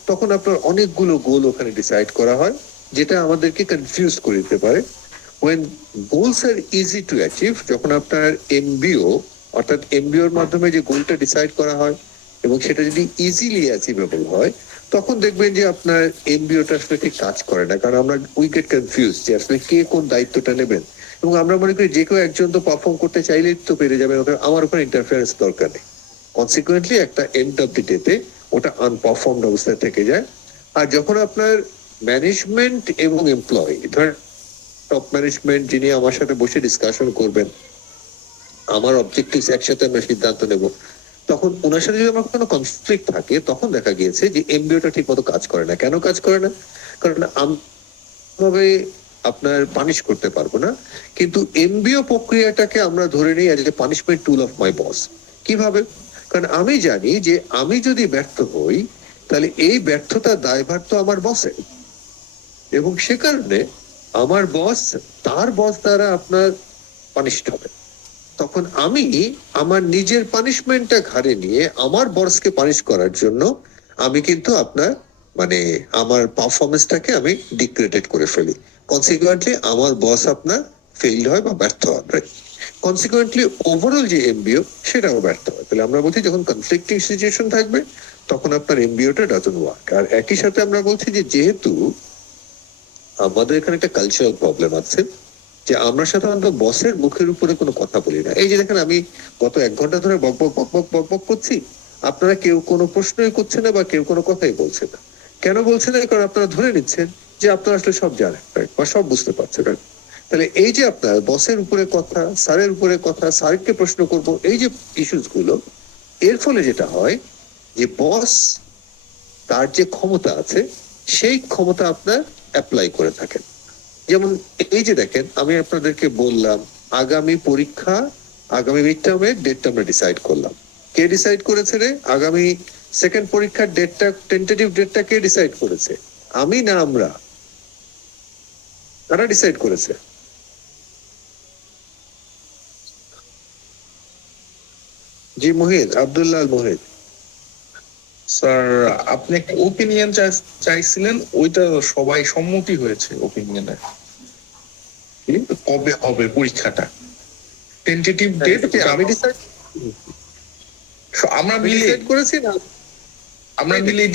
তখন আপনার অনেকগুলো গোল ওখানে ডিসাইড করা হয়, যেটা আমাদেরকে কনফিউজ করে দিতে পারে। when goals are easy to achieve, যখন আপনার এমবিও, অর্থাৎ এমবিওর মাধ্যমে যে গোলটা ডিসাইড করা হয় এবং সেটা যদি ইজিলি অ্যাচিভেবল হয়, তখন দেখবেন যে আপনার এমবিওটা আসলে ঠিক কাজ করে না, কারণ আমরা উই গেট কনফিউজ যে আসলে কে কোন দায়িত্বটা নেবেন, এবং আমরা মনে করি যে কেউ একজন তো পারফর্ম করতে চাইলেই তো পেরে যাবে, আমার ওখানে ইন্টারফারেন্স দরকার নেই। কনসিকুয়েন্টলি একটা এন্ড অফ দি ডেতে ওটা আনপারফর্মড অবস্থায় থেকে যায়। আর যখন আপনার ম্যানেজমেন্ট এবং এমপ্লয়ি, ধরেন টপ ম্যানেজমেন্ট যিনি আমার সাথে বসে ডিসকাশন করবেন, আমার অবজেক্টিভ একসাথে আমরা সিদ্ধান্ত নেব, তখন ওনার সাথে যদি আমার কোনো কনফ্লিক্ট থাকে, তখন দেখা গিয়েছে যে এমবিওটা ঠিক মতো কাজ করে না। কেন কাজ করে না? কারণ আমি আপনার পানিশ করতে পারবো না, কিন্তু এমবিও প্রক্রিয়াটাকে আমরা ধরে নিই as a punishment tool of my boss. কিভাবে? কারণ আমি জানি যে আমি যদি ব্যর্থ হই, তাহলে এই ব্যর্থতার দায়ভার তো আমার বসের, এবং সে কারণে আমার বস, তার বস দ্বারা আপনার পানিশড হবে। তখন আমি আমার নিজের পানিশমেন্টটা ঘাড়ে নিয়ে আমার বসকে পানিশ করার জন্য আমি কিন্তু আপনার মানে আমার পারফরমেন্সটাকে আমি ডিগ্রেডেড করে ফেলি। কনসিকুয়েন্টলি আমার বস আপনার ফেইল হয় বা ব্যর্থ হয়, কনসিকুয়েন্টলি ওভারঅল যে এমবিও সেটাও ব্যর্থ হয়। তাহলে আমরা বলছি যখন কনফ্লিক্টিং সিচুয়েশন থাকবে, তখন আপনার এমবিওটা ডাজন্ট ওয়ার্ক। আর একই সাথে আমরা বলছি যে যেহেতু আমাদের এখানে একটা কালচারাল প্রবলেম আছে, যে আমরা সাধারণত বসের মুখের উপরে কোনো কথা বলি না। এই যে দেখেন, আমি গত 1 ঘন্টা ধরে বক বক বক বক বক বক করছি, আপনারা কেউ কোনো প্রশ্নই করছে না বা কেউ কোনো কথাই বলছে না। কেন বলছে না? কারণ আপনারা ধরে নিচ্ছেন যে আপনারা আসলে সব জানেন, বা সব বুঝতে পারছেন। তাহলে এই যে আপনার বসের উপরে কথা, স্যারের উপরে কথা, স্যারকে প্রশ্ন করব, এই যে ইস্যুস গুলো, এর ফলে যেটা হয় যে বস তার যে ক্ষমতা আছে সেই ক্ষমতা আপনার অ্যাপ্লাই করে থাকেন। যেমন এই যে দেখেন, আমি আপনাদেরকে বললাম আগামী পরীক্ষা, আগামী মিড টার্মের ডেটটা আমরা ডিসাইড করলাম। কে ডিসাইড করেছে রে? আগামী সেকেন্ড পরীক্ষার ডেটটা, টেন্টেটিভ ডেটটা কে ডিসাইড করেছে? আমি না আমরা? তারা ডিসাইড করেছে। জি মোহিত, আব্দুল্লাহ মোহিত। স্যার, আপনি একটা ওপিনিয়ন চাইছিলেন, ওইটা সবাই সম্মতি হয়েছে ওপিনিয়নে। কবে হবে পরীক্ষাটা? টেন্টেটিভ ডেট আমি ডিসাইড, আমরা মিলে করেছি না? আমরা মিলেই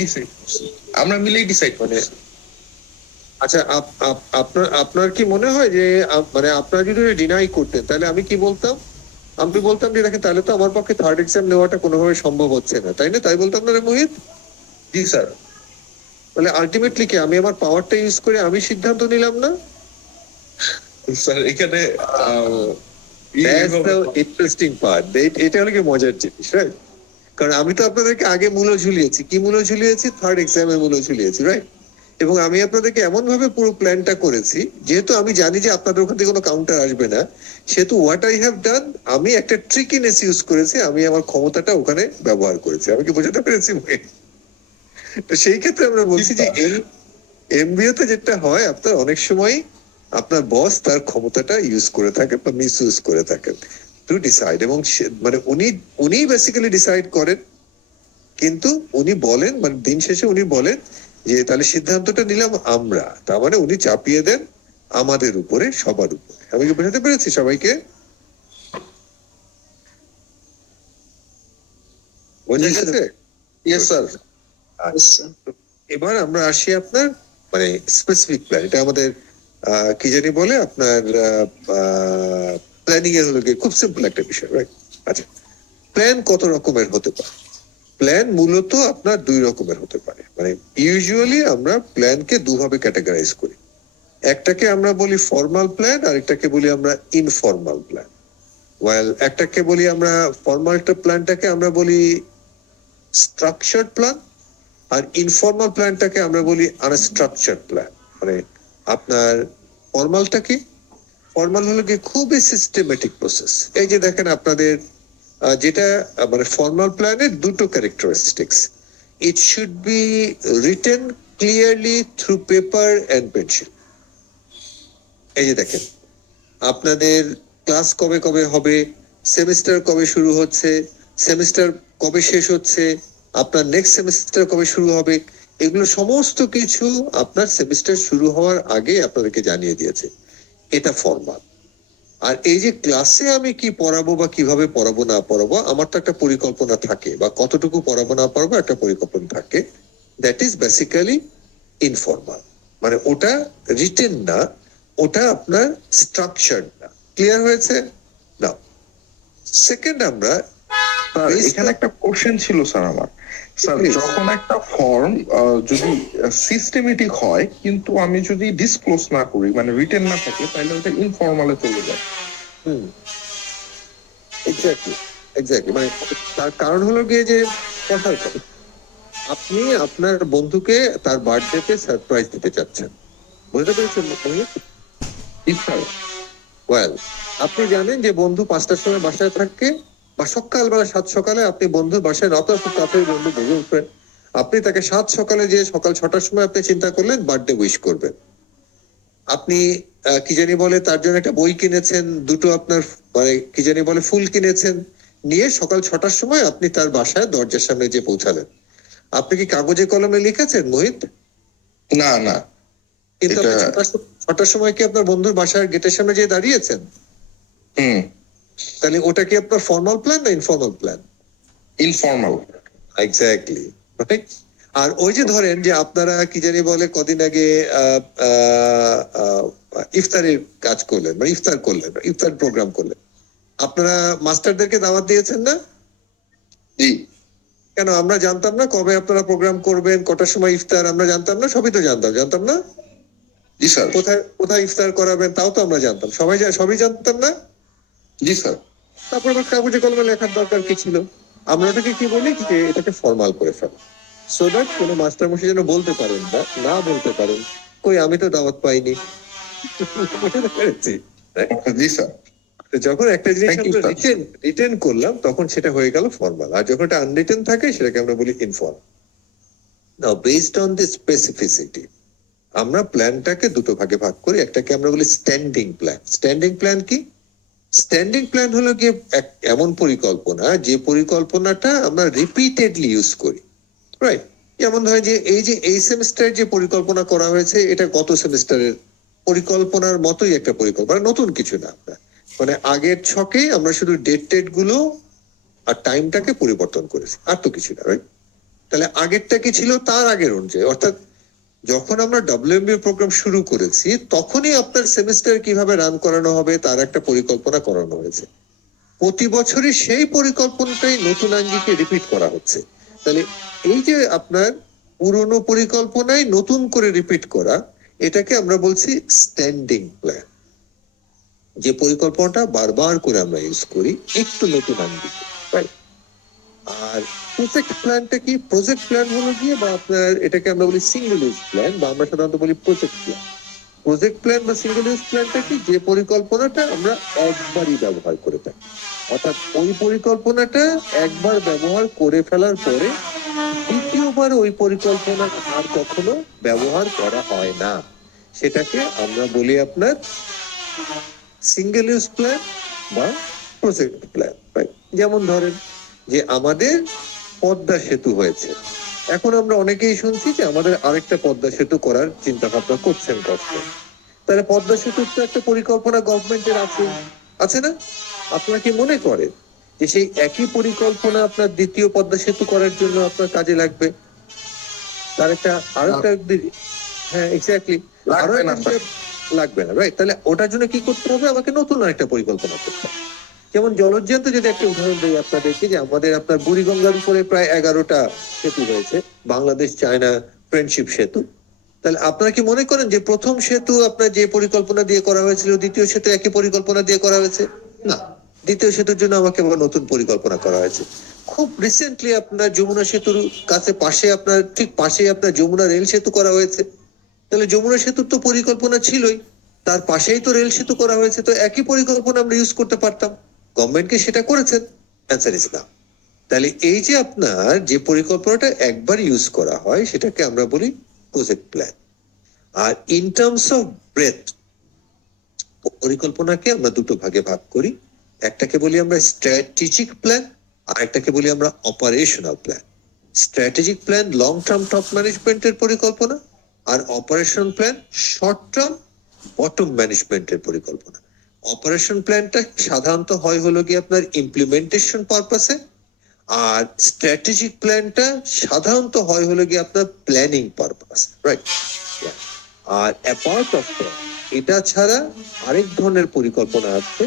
ডিসাইড করছি। আচ্ছা, আপনার আপনার কি মনে হয় যে মানে আপনার যদি ডিনাই করতেন তাহলে আমি কি বলতাম? আমি বলতাম যে দেখেন তাহলে তো আমার পক্ষে থার্ড এক্সাম নেওয়াটা কোনোভাবে সম্ভব হচ্ছে না, তাই না? তাই বলতাম না রে মোহিত? জি স্যার। তাহলে আলটিমেটলি কি আমি আমার পাওয়ারটা ইউজ করে আমি সিদ্ধান্ত নিলাম না? স্যার এখানে আহ, দ্যাটস এইভাবে দ্য ইন্টারেস্টিং পার্ট। এটা হলো কি মজার জিনিস, রাইট? কারণ আমি তো আপনাদেরকে আগে মূল্য ঝুলিয়েছি, কি মূল্য ঝুলিয়েছি? থার্ড এক্সামের মূল্য ঝুলিয়েছি, রাইট? এবং আমি আপনাদেরকে এমন ভাবে পুরো প্ল্যানটা করেছি, যেহেতু আমি জানি যে আপনাদের ওখান থেকে কোনো কাউন্টার আসবে না, সেহেতু হোয়াট আই হ্যাভ ডান, আমি একটা ট্রিকিনেস ইউজ করেছি, আমি আমার ক্ষমতাটা ওখানে ব্যবহার করেছি। আমি কি বোঝাতে পেরেছি ভাই? তো সেই ক্ষেত্রে আমরা বলছি যে এমবিএ তে যেটা হয়, আপনার অনেক সময় আপনার বস তার ক্ষমতাটা ইউজ করে থাকে বা মিস ইউজ করে থাকেন টু ডিসাইড, এবং মানে উনি বেসিক্যালি ডিসাইড করেন, কিন্তু উনি বলেন মানে দিন শেষে উনি বলেন যে তাহলে সিদ্ধান্তটা নিলাম আমরা, তার মানে উনি চাপিয়ে দেন আমাদের উপরে, সবার উপরে। আমি কি বোঝাতে পেরেছি সবাইকে? বোঝা জি স্যার। গেছে? Yes sir. আচ্ছা, এবার আমরা আসি আপনার মানে স্পেসিফিক প্ল্যান। এটা আমাদের কি জানি বলে আপনার প্ল্যানিং এর হলো গিয়ে খুব সিম্পল একটা বিষয়, রাইট? আচ্ছা, প্ল্যান কত রকমের হতে পারে? প্ল্যান মূলত আপনার দুই রকমের হতে পারে। মানে ইউজুয়ালি আমরা প্ল্যানকে দুভাবে ক্যাটাগরাইজ করি। একটাকে আমরা বলি ফর্মাল প্ল্যান, আর একটাকে বলি আমরা ইনফর্মাল প্ল্যান। ওয়েল, একটাকে বলি আমরা ফর্মাল প্ল্যানটাকে আমরা বলি স্ট্রাকচার্ড প্ল্যান, আর ইনফর্মাল প্ল্যানটাকে আমরা বলি আনস্ট্রাকচার্ড প্ল্যান। মানে আপনার ফর্মালটা কি? ফর্মাল হলো কি খুবই সিস্টেমেটিক প্রসেস। এই যে দেখেন আপনাদের যেটা মানে ফর্মাল প্ল্যানের দুটো characteristics, it should be written clearly through paper and pencil. এই যে দেখেন আপনাদের ক্লাস কবে কবে হবে, সেমিস্টার কবে শুরু হচ্ছে, সেমিস্টার কবে শেষ হচ্ছে, আপনার নেক্সট সেমিস্টার কবে শুরু হবে, এগুলো সমস্ত কিছু আপনার সেমিস্টার শুরু হওয়ার আগে আপনাদেরকে জানিয়ে দিয়েছে। এটা ফর্মাল। আর এই যে ক্লাসে আমি কি পড়াবো বা কিভাবে পড়াবো না পড়াবো, আমার তো একটা পরিকল্পনা থাকে, বা কতটুকু পড়াবো না পড়াবো একটা পরিকল্পনা থাকে। That is basically informal. মানে ওটা রিটেন না, ওটা আপনার স্ট্রাকচার না। ক্লিয়ার হয়েছে? না, সেকেন্ড আমরা স্যার এখানে একটা কোশ্চেন ছিল স্যার আমার। Sir Please. যখন একটা ফর্ম যদি সিস্টেমেটিক হয় কিন্তু আমি যদি ডিসক্লোজ না করি মানে রিটেন না থাকে তাহলে ওটা ইনফর্মালে চলে যায়। হুম, এক্স্যাক্টলি, এক্স্যাক্টলি। মানে তার কারণ হলো গিয়ে যে কথার কথা, আপনি আপনার বন্ধুকে তার বার্থডেতে সারপ্রাইজ দিতে চাচ্ছেন, বুঝতে পেরেছেন মোহিত? জি স্যার। ওয়েল, আপনি জানেন যে বন্ধু 5টার সময় বাসায় থাকে, বা সকালবেলা 7 সকালে আপনি বন্ধুর বাসায়, নত খুব কাছের বন্ধু বেজে উঠবেন, আপনি তাকে 7 সকালে যে সকাল 6টার সময় আপনি চিন্তা করলেন বার্থডে উইশ করবেন। আপনি কি জানি বলে তার জন্য একটা বই কিনেছেন, দুটো আপনার মানে কি জানি বলে ফুল কিনেছেন, নিয়ে সকাল 6টার সময় আপনি তার বাসায় দরজার সামনে যে পৌঁছালেন। আপনি কি কাগজে কলমে লিখেছেন মোহিত? না না। কিন্তু এটা আপনি 6টার সময় কি আপনার বন্ধুর বাসার গেটের সামনে যে দাঁড়িয়েছেন? হুম তাহলে ওটা কি আপনার ফর্মাল প্ল্যান না informal plan? Informal. Exactly, right. আর ওই যে ধরেন যে আপনারা কি জানি বলে কদিন আগে আহ, আহ, আহ, ইফতারের কাজ করলেন, মানে ইফতার করলেন, ইফতার প্রোগ্রাম করলেন, আপনারা মাস্টারদেরকে দাওয়াত দিয়েছেন না? জি কেন আমরা জানতাম না কবে আপনারা প্রোগ্রাম করবেন, কটার সময় ইফতার? আমরা জানতাম না? সবই তো জানতাম, জানতাম না? জি স্যার। কোথায় কোথায় ইফতার করাবেন তাও তো আমরা জানতাম, সবই জানতাম না? জি স্যার। তারপর আবার কাগজে কলমে লেখার দরকার কি ছিল? আমরা ওটাকে কি বলি যে এটাকে ফর্মাল করে ফেলা, সো দ্যাট কোনো মাস্টার মশাই যেন বলতে পারেন না, না বলতে পারেন কই আমি তো দাওয়াত পাইনি। বুঝতে পেরেছি? জি স্যার। তো যখন একটা জিনিস থ্যাংক ইউ আমরা স্যার। রিটেন রিটেন করলাম তখন সেটা হয়ে গেল ফর্মাল, আর যখন এটা আনরিটেন থাকে সেটাকে আমরা বলি informal. Now based on the specificity আমরা প্ল্যানটাকে দুটো ভাগে ভাগ করি। একটাকে আমরা বলি স্ট্যান্ডিং প্ল্যান। স্ট্যান্ডিং প্ল্যান কি? স্ট্যান্ডিং প্ল্যান হলো গিয়ে এমন পরিকল্পনা যে পরিকল্পনাটা আমরা রিপিটেডলি ইউজ করি, রাইট? যেমন ধরেন যে এই সেমিস্টারের যে পরিকল্পনা করা হয়েছে এটা গত সেমিস্টারের পরিকল্পনার মতোই একটা পরিকল্পনা, নতুন কিছু না। আমরা মানে আগের ছকে আমরা শুধু ডেট গুলো আর টাইমটাকে পরিবর্তন করেছি, আর তো কিছু না, রাইট? তাহলে আগেরটা কি ছিল তার আগের অনুযায়ী, অর্থাৎ যখন আমরা WMBA প্রোগ্রাম শুরু করেছি তখনই আপনার সেমিস্টার কিভাবে রান করানো হবে তার একটা পরিকল্পনা করানো হয়েছে। প্রতি বছরই সেই পরিকল্পনাটাই নতুন আঙ্গিকে রিপিট করা হচ্ছে। তাহলে এই যে আপনার পুরনো পরিকল্পনায় নতুন করে রিপিট করা, এটাকে আমরা বলছি স্ট্যান্ডিং প্ল্যান। যে পরিকল্পনাটা বারবার করে আমরা ইউজ করি একটু নতুন আঙ্গিকে, right? আর প্রজেক্ট প্ল্যানটা কি? প্রজেক্ট প্ল্যান হলো গিয়ে বা আপনার এটাকে আমরা বলি সিঙ্গেল ইউজ প্ল্যান বা আমরা সাধারণত বলি প্রজেক্ট প্ল্যান। প্রজেক্ট প্ল্যান বা সিঙ্গেল ইউজ প্ল্যানটা কি? যে পরিকল্পনাটা আমরা একবারই ব্যবহার করে থাকি, অর্থাৎ ওই পরিকল্পনাটা একবার ব্যবহার করে ফেলার পরে দ্বিতীয়বার ওই পরিকল্পনা আর কখনো ব্যবহার করা হয় না। সেটাকে আমরা বলি আপনার সিঙ্গেল ইউজ প্ল্যান বা প্রজেক্ট প্ল্যান। যেমন ধরেন যে আমাদের পদ্মা সেতু হয়েছে, এখন আমরা অনেকেই শুনছি যে আমাদের আরেকটা পদ্মা সেতু করার চিন্তা ভাবনা করছেন কষ্ট। তাহলে পদ্মা সেতুর তো একটা পরিকল্পনা গভর্নমেন্টের আছে, আছে না? আপনারা কি মনে করেন যে সেই একই পরিকল্পনা আপনার দ্বিতীয় পদ্মা সেতু করার জন্য আপনার কাজে লাগবে? তার একটা আরেকটা হ্যাঁ এক্স্যাক্টলি, আরো লাগবে না একটা স্যার। লাগবে না, রাইট? তাহলে ওটার জন্য কি করতে হবে? আমাকে নতুন আরেকটা পরিকল্পনা করতে হবে। যেমন জলজ্যান্ত যদি একটা উদাহরণ দিই আপনাদেরকে, যে আমাদের আপনার বুড়িগঙ্গার উপরে প্রায় 11টা সেতু হয়েছে, বাংলাদেশ চায়না ফ্রেন্ডশিপ সেতু। তাহলে আপনারা কি মনে করেন যে প্রথম সেতু আপনার যে পরিকল্পনা দিয়ে করা হয়েছিল দ্বিতীয় সেতু একই পরিকল্পনা দিয়ে করা হয়েছে? না, দ্বিতীয় সেতুর জন্য আমাকে আবার নতুন পরিকল্পনা করা হয়েছে। খুব রিসেন্টলি আপনার যমুনা সেতুর কাছে পাশে আপনার ঠিক পাশে আপনার যমুনা রেল সেতু করা হয়েছে। তাহলে যমুনা সেতুর তো পরিকল্পনা ছিলই, তার পাশেই তো রেল সেতু করা হয়েছে, তো একই পরিকল্পনা আমরা ইউজ করতে পারতাম। গভর্নমেন্টকে সেটা করেছেন? অ্যান্সার ইজ না। তাহলে এই যে আপনার যে পরিকল্পনাটা একবার ইউজ করা হয় সেটাকে আমরা বলি প্রজেক্ট প্ল্যান। আর ইন টার্মস অফ ব্রেথ, পরিকল্পনাকে আমরা দুটো ভাগে ভাগ করি। একটাকে বলি আমরা স্ট্র্যাটেজিক প্ল্যান, আর একটাকে বলি আমরা operational plan. Strategic plan long term top ম্যানেজমেন্টের পরিকল্পনা, আর operation plan short term bottom ম্যানেজমেন্টের পরিকল্পনা। অপারেশন প্ল্যানটা সাধারণত হয় হলো কি আপনার ইমপ্লিমেন্টেশন পারপাসে, আর স্ট্র্যাটেজিক প্ল্যানটা সাধারণত হয় হলো কি আপনার প্ল্যানিং পারপাস, রাইট? আর অ্যাপার্ট অফ এটা ছাড়া আরেক ধরনের পরিকল্পনা আছে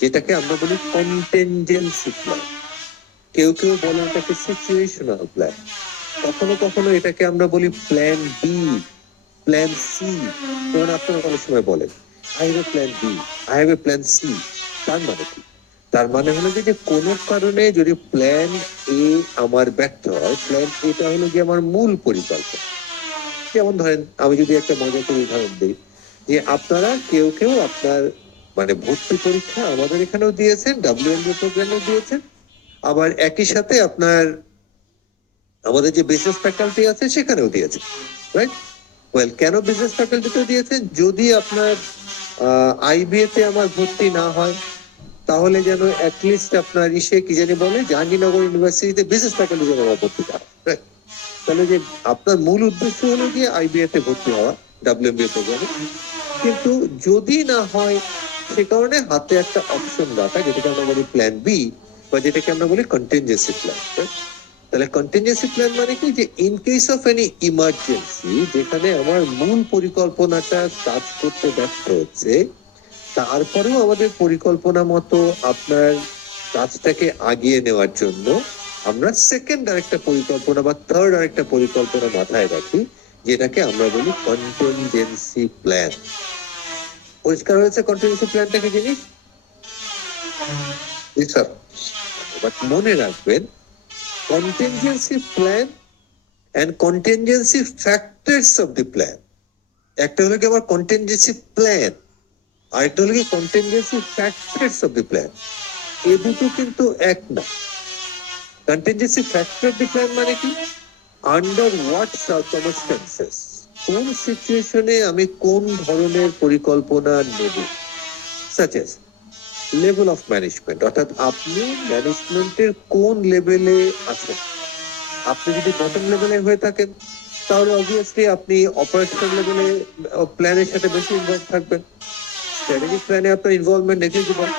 যেটাকে আমরা বলি কন্টিনজেন্সি প্ল্যান। কেউ কেউ বলে এটাকে সিচুয়েশনাল প্ল্যান, কখনো কখনো এটাকে আমরা বলি প্ল্যান বি, প্ল্যান সি। যেমন আপনারা অনেক সময় বলেন I have a plan B, I have a plan C. তার মানে কি? তার মানে হলো যে কোনো কারণে যদি প্ল্যান এ আমার ব্যর্থ হয়, প্ল্যান এটা হলো যে আমার মূল পরিকল্পনা। যেমন ধরেন আমি যদি একটা মজা করে উদাহরণ দিই, যে আপনারা কেউ কেউ আপনার মানে ভর্তি পরীক্ষা আমাদের এখানেও দিয়েছেন, WMBA প্রোগ্রামেও দিয়েছেন, আবার একই সাথে আপনার আমাদের যে বিজনেস ফ্যাকাল্টি আছে সেখানেও দিয়েছেন, রাইট? ওয়েল, কেন বিজনেস ফ্যাকাল্টিতেও দিয়েছেন? যদি আপনার IBA তে আমার ভর্তি না হয় তাহলে যেন অ্যাটলিস্ট আপনার ইসে কি জানি বলে জাহাঙ্গীরনগর ইউনিভার্সিটিতে বিজনেস ফ্যাকাল্টি যেন আমার ভর্তি হয়, রাইট? তাহলে যে আপনার মূল উদ্দেশ্য হলো গিয়ে IBA তে ভর্তি হওয়া WMBA প্রোগ্রামে, কিন্তু যদি না হয় সে কারণে হাতে একটা অপশন রাখা যেটাকে আমরা বলি প্ল্যান বি, বা যেটাকে আমরা বলি কন্টিনজেন্সি প্ল্যান। তাহলে কন্টিনজেন্সি প্ল্যান মানে কি? যে in case of any emergency, যেখানে আমার মূল পরিকল্পনাটা কাজ করতে ব্যর্থ হচ্ছে, তারপরেও আমাদের পরিকল্পনা মতো আপনার কাজটাকে আগিয়ে নেওয়ার জন্য আমরা সেকেন্ড আরেকটা পরিকল্পনা বা থার্ড আরেকটা পরিকল্পনা মাথায় রাখি, যেটাকে আমরা বলি কন্টিনজেন্সি প্ল্যান। পরিষ্কার হয়েছে কন্টিনজেন্সি প্ল্যানটা কি জিনিস? জি স্যার। বাট মনে রাখবেন, contingency plan and contingency factors of the plan, একটা হলো কি আমার কন্টিনজেন্সি প্ল্যান, আরেকটা হলো কি contingency factors of the plan. এ দুটো কিন্তু এক না। Contingency factor of the plan মানে কি? আন্ডার হোয়াট সার্কামস্টেন্সেস, কোন সিচুয়েশনে আমি কোন ধরনের পরিকল্পনা নেব। Such as level of management, অর্থাৎ আপনি ম্যানেজমেন্টের কোন লেভেলে আছেন। আপনি যদি বটম লেভেলে হয়ে থাকেন তাহলে অবভিয়াসলি আপনি অপারেশনাল লেভেলে প্ল্যানের সাথে বেশি ইনভলভ থাকবেন, স্ট্র্যাটেজিক প্ল্যানে আপনার ইনভলভমেন্ট নেগলিজিবল।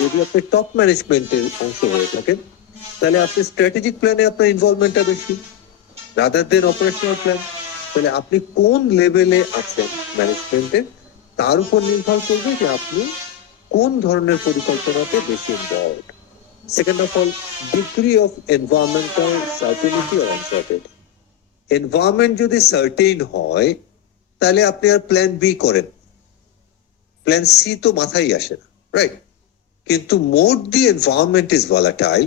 যদি আপনি টপ ম্যানেজমেন্টের অংশ হয়ে থাকেন তাহলে আপনি স্ট্র্যাটেজিক প্ল্যানে আপনার ইনভলভমেন্টটা বেশি রাদার দেন অপারেশনাল প্ল্যান। তাহলে আপনি কোন লেভেলে আছেন ম্যানেজমেন্টের, তার উপর নির্ভর করবে যে আপনি কোন ধরনের পরিকল্পনাতে বেশি involve. Second of all, degree of environmental certainty or uncertainty. Environment যদি সার্টেন হয় তাহলে আপনি আর প্ল্যান বি করেন, প্ল্যান সি তো মাথায় আসে না, রাইট? কিন্তু more the environment is volatile,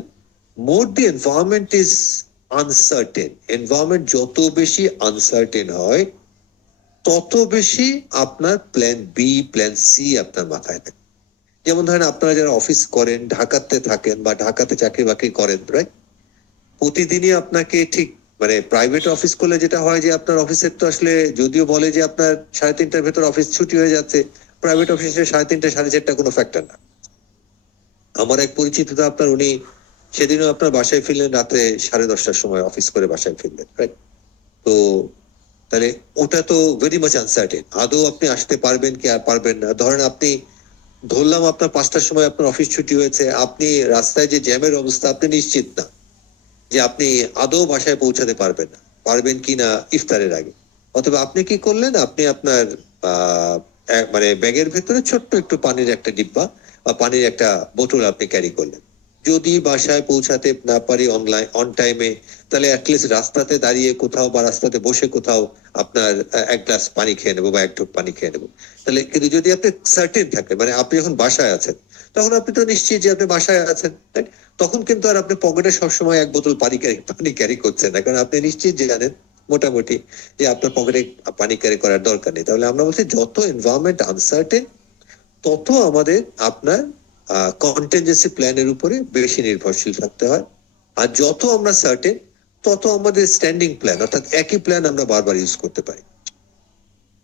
more the environment is uncertain, environment যত বেশি আনসার্টেন হয় তত বেশি আপনার প্ল্যান বি প্ল্যান সি আপনার মাথায় থাকে। যেমন ধরেন আপনারা যারা অফিস করেন, ঢাকাতে থাকেন বা ঢাকাতে চাকরি বাকরি করেন, রাইট? প্রতিদিনই আপনাকে ঠিক মানে প্রাইভেট অফিস করলে যেটা হয় যে আপনার অফিসের তো আসলে যদিও বলে যে আপনার 3:30টার ভেতর অফিস ছুটি হয়ে যাচ্ছে, প্রাইভেট অফিসে 3:30 4:30 কোনো ফ্যাক্টর না। আমার এক পরিচিত তো আপনার উনি সেদিনও আপনার বাসায় ফিরলেন রাতে 10:30টার সময় অফিস করে বাসায় ফিরলেন, রাইট? তো তাহলে ওটা তো ভেরি মাচ আনসার্টেন, আদৌ আপনি আসতে পারবেন কি আর পারবেন না। ধরেন আপনি ধরলাম আপনার 5টার সময় আপনার অফিস ছুটি হয়েছে, আপনি রাস্তায় যে জ্যামের অবস্থা আপনি নিশ্চিত না যে আপনি আদৌ বাসায় পৌঁছাতে পারবেন না, পারবেন কি না ইফতারের আগে। অথবা আপনি কি করলেন, আপনি আপনার মানে ব্যাগের ভেতরে ছোট্ট একটু পানির একটা ডিব্বা বা পানির একটা বোতল আপনি ক্যারি করলেন। যদি বাসায় পৌঁছাতে না পারি অনলাইন অন টাইমে, তাহলে অ্যাটলিস্ট রাস্তাতে দাঁড়িয়ে কোথাও বা রাস্তাতে বসে কোথাও আপনার এক গ্লাস পানি খেয়ে নেবো বা এক ঢোক পানি খেয়ে নেবো। তাহলে কিন্তু যদি আপনি সার্টেন থাকেন, মানে আপনি যখন বাসায় আছেন তখন আপনি তো নিশ্চিত যে আপনি বাসায় আছেন, তাই? তখন কিন্তু আর আপনি পকেটে সবসময় এক বোতল পানি ক্যারি করছেন না, কারণ আপনি নিশ্চিত যে জানেন মোটামুটি যে আপনার পকেটে পানি ক্যারি করার দরকার নেই। তাহলে আমরা বলছি যত এনভায়রনমেন্ট আনসার্টেন তত আমাদের আপনার কন্টিনজেন্সি প্ল্যানের উপরে বেশি নির্ভরশীল থাকতে হয়। আর যত আমরা সার্টেন তত আমাদের স্ট্যান্ডিং প্ল্যান অর্থাৎ একই প্ল্যান আমরা বারবার ইউজ করতে পারি।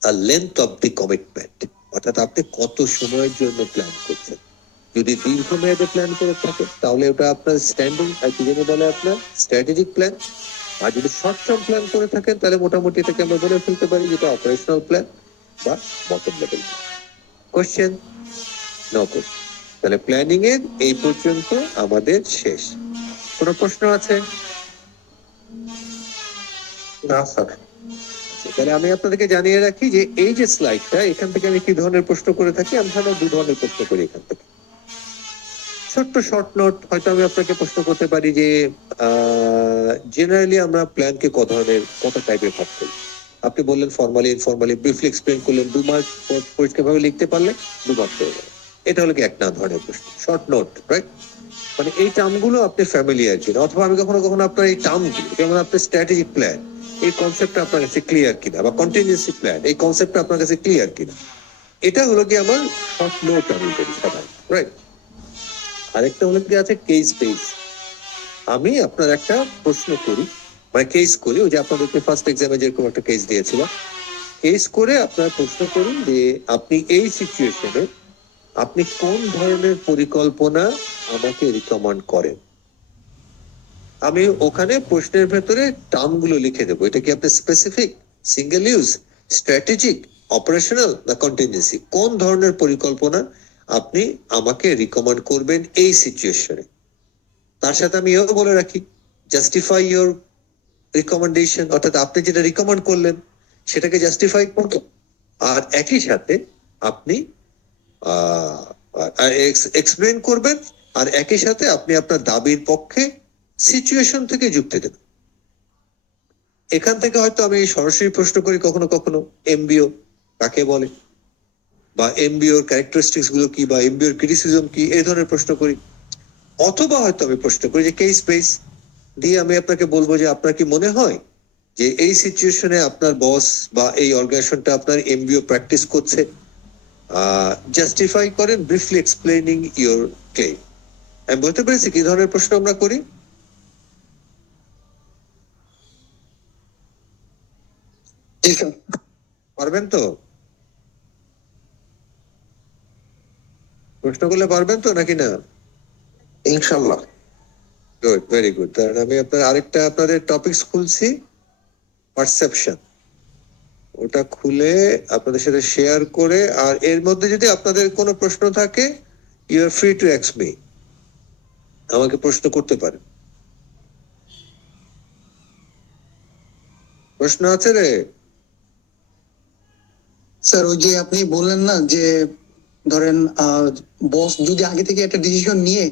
আর লেন্থ অফ দি কমিটমেন্ট অর্থাৎ আপনি কত সময়ের জন্য প্ল্যান করছেন। যদি দীর্ঘমেয়াদে প্ল্যান করে থাকে তাহলে ওটা আপনার স্ট্যান্ডিং আর কি যেন বলে আপনার স্ট্র্যাটেজিক প্ল্যান। আর যদি শর্ট টার্ম প্ল্যান করে থাকেন তাহলে মোটামুটি এটাকে আমরা বলে ফেলতে পারি যেটা অপারেশনাল প্ল্যান বা bottom level. Question? No question. তাহলে প্ল্যানিং এর এই পর্যন্ত আমাদের শেষ। কোনো প্রশ্ন আছে? না স্যার। তাহলে আমি আপনাদেরকে জানিয়ে রাখি যে এই যে স্লাইডটা, এখান থেকে আমি কি ধরনের প্রশ্ন করে থাকি, আমি সাধারণত 2 ধরনের প্রশ্ন করি এখান থেকে। ছোট্ট শর্ট নোট হয়তো আমি আপনাকে প্রশ্ন করতে পারি যে জেনারেলি আমরা প্ল্যানকে কত টাইপের ভাগ করি। আপনি বললেন ফর্মালি ইনফর্মালি ব্রিফলি এক্সপ্লেন করলেন, 2 মার্ক পরীক্ষা ভাবে লিখতে পারলে 2 মার্ক করে দেবেন। এটা হলো কি এক না ধরনের প্রশ্ন, শর্ট নোট, রাইট? মানে এই টার্মগুলো আপনি ফ্যামিলিয়ার কিনা, অথবা আমি কখনো কখনো আপনার এই টার্মগুলো যেমন আপনার স্ট্র্যাটেজিক প্ল্যান এই কনসেপ্টটা আপনার কাছে ক্লিয়ার কিনা, বা কন্টিনজেন্সি প্ল্যান এই কনসেপ্টটা আপনার কাছে ক্লিয়ার কিনা, এটা হলো কি আমার শর্ট নোট আমি বলি সাধারণত, রাইট? আরেকটা হলো কি আছে কেস বেস। আমি আপনার একটা প্রশ্ন করি, মানে কেস করি, ওই যে আপনাদেরকে ফার্স্ট এক্সামে যেরকম একটা কেস দিয়েছিলাম, কেস করে আপনার প্রশ্ন করুন যে আপনি এই সিচুয়েশনে আপনি কোন ধরনের পরিকল্পনা আমাকে রিকমেন্ড করেন। আমি ওখানে প্রশ্নের ভেতরে টার্মগুলো লিখে দেবো, এটা কি আপনি specific, single use, strategic, operational না কন্টিনজেন্সি, কোন ধরনের পরিকল্পনা আপনি আমাকে রিকমেন্ড করবেন এই সিচুয়েশনে। তার সাথে আমি এও বলে রাখি জাস্টিফাই ইউর রিকমেন্ডেশন, অর্থাৎ আপনি যেটা রিকমেন্ড করলেন সেটাকে জাস্টিফাই করতে, আর একই সাথে আপনি এক্সপ্লেন করবেন, আর একই সাথে আপনি আপনার দাবির পক্ষে সিচুয়েশন থেকে যুক্তি দেবেন। এখান থেকে হয়তো আমি সরাসরি প্রশ্ন করি কখনো কখনো এমবিও কাকে বলে, বা এমবিওর ক্যারেক্টারিস্টিক্স গুলো কি, বা এমবিওর ক্রিটিসিজম কি, এই ধরনের প্রশ্ন করি। অথবা হয়তো আমি প্রশ্ন করি যে কেস বেস দিয়ে আমি আপনাকে বলবো যে আপনার কি মনে হয় যে এই সিচুয়েশনে আপনার বস বা এই অর্গানাইজেশনটা আপনার এমবিও প্র্যাকটিস করছে, জাস্টিফাই করেন ব্রিফলি এক্সপ্লেনিং ইউর ক্লেম। আমি বলতে পেরেছি কি ধরনের প্রশ্ন আমরা করি? পারবেন তো? প্রশ্ন করলে পারবেন তো নাকি না? ইনশাল্লাহ। Good, very good. তাহলে আমি আপনার আরেকটা আপনাদের টপিকস খুলছি, পারসেপশন। ওটা খুলে আপনাদের সাথে শেয়ার করে, আর এর মধ্যে যদি আপনাদের কোনো প্রশ্ন থাকে you are free to ask me, আমাকে প্রশ্ন করতে পারেন। প্রশ্ন আছে রে? স্যার ওই যে আপনি বললেন না যে ধরেন বস যদি আগে থেকে একটা ডিসিশন নিয়ে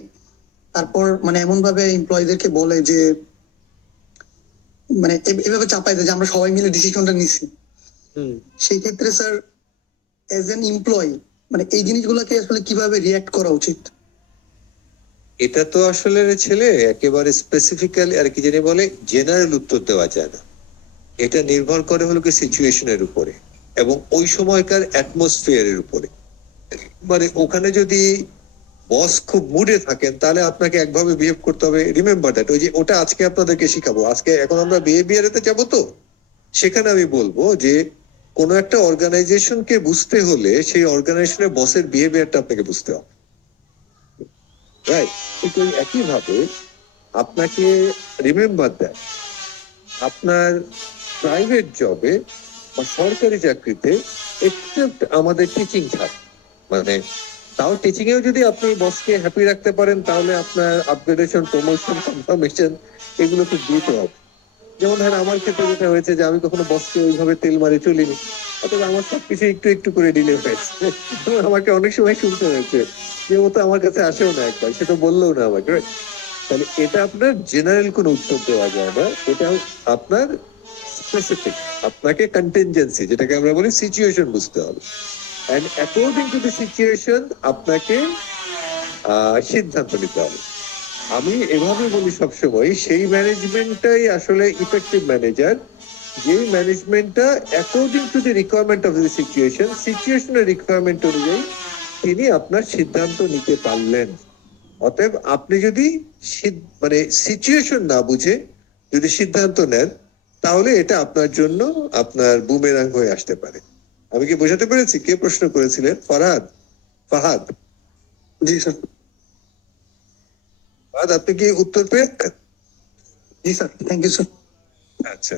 তারপর মানে এমন ভাবে এমপ্লয়ীদেরকে বলে যে মানে এভাবে চাপাই দেয় যে আমরা সবাই মিলে ডিসিশনটা নিছি, সেই ক্ষেত্রে স্যার এজ এন এমপ্লয়ি মানে এই জিনিসগুলোকে আসলে কিভাবে রিয়াক্ট করা উচিত? এটা তো আসলে রে ছেলে একেবারে স্পেসিফিক্যালি আর কি জানি বলে জেনারেল উত্তর দেওয়া যায় না। এটা নির্ভর করে হলো কি সিচুয়েশনের উপরে এবং ওই সময়কার অ্যাটমসফিয়ারের উপরে। মানে ওখানে যদি বস খুব মুডে থাকেন তাহলে আপনাকে একভাবে বিহেভ করতে হবে। রিমেম্বার দ্যাট, ওই যে ওটা আজকে আপনাদেরকে শিখাবো। আজকে এখন আমরা বিহেভিয়ারেতে যাবো, তো সেখানে আমি বলবো যে কোনো একটা অর্গানাইজেশনকে বুঝতে হলে সেই অর্গানাইজেশনের বসের বিহেভিয়ারটা আপনাকে বুঝতে হবে, রাইট? ঠিক ওই একই ভাবে আপনাকে রিমেম্বার দেয় আপনার প্রাইভেট জবে বা সরকারি চাকরিতে এক্সেপ্ট আমাদের টিচিং থাকে, মানে তাও টিচিং এও যদি আপনি বসকে হ্যাপি রাখতে পারেন তাহলে আপনার আপগ্রেডেশন, প্রমোশন, কনফার্মেশন এগুলো খুব দ্রুত হবে। যেমন ধরেন আমার ক্ষেত্রে যেটা হয়েছে যে আমি কখনো বসকে ওইভাবে তেল মারে চলিনি, অথবা আমার সবকিছু একটু একটু করে ডিলে হয়েছে এবং আমাকে অনেক সময় শুনতে হয়েছে যে ও তো আমার কাছে আসেও না একবার, সেটা বললেও না আমাকে, right? তাহলে এটা আপনার জেনারেল কোনো উত্তর দেওয়া যায় না, এটা আপনার স্পেসিফিক। আপনাকে কন্টিনজেন্সি, যেটাকে আমরা বলি সিচুয়েশন, বুঝতে হবে। And according to the situation আপনাকে সিদ্ধান্ত নিতে হবে। আমি এভাবে বলি সবসময়, সেই ম্যানেজমেন্টটাই আসলে ইফেক্টিভ ম্যানেজার, যেই ম্যানেজমেন্টটা according to the requirement of the situation, সিচুয়েশনের রিকোয়ারমেন্ট অনুযায়ী তিনি আপনার সিদ্ধান্ত নিতে পারলেন। অতএব আপনি যদি মানে সিচুয়েশন না বুঝে যদি সিদ্ধান্ত নেন তাহলে এটা আপনার জন্য আপনার বুমেরাং হয়ে আসতে পারে। আমি কি বোঝাতে পেরেছি? কে প্রশ্ন করেছিলেন? ফাহাদ। জি স্যার। ফাহাদ, আপনি কি উত্তর পেয়েছেন? জি স্যার, থ্যাংক ইউ স্যার। আচ্ছা,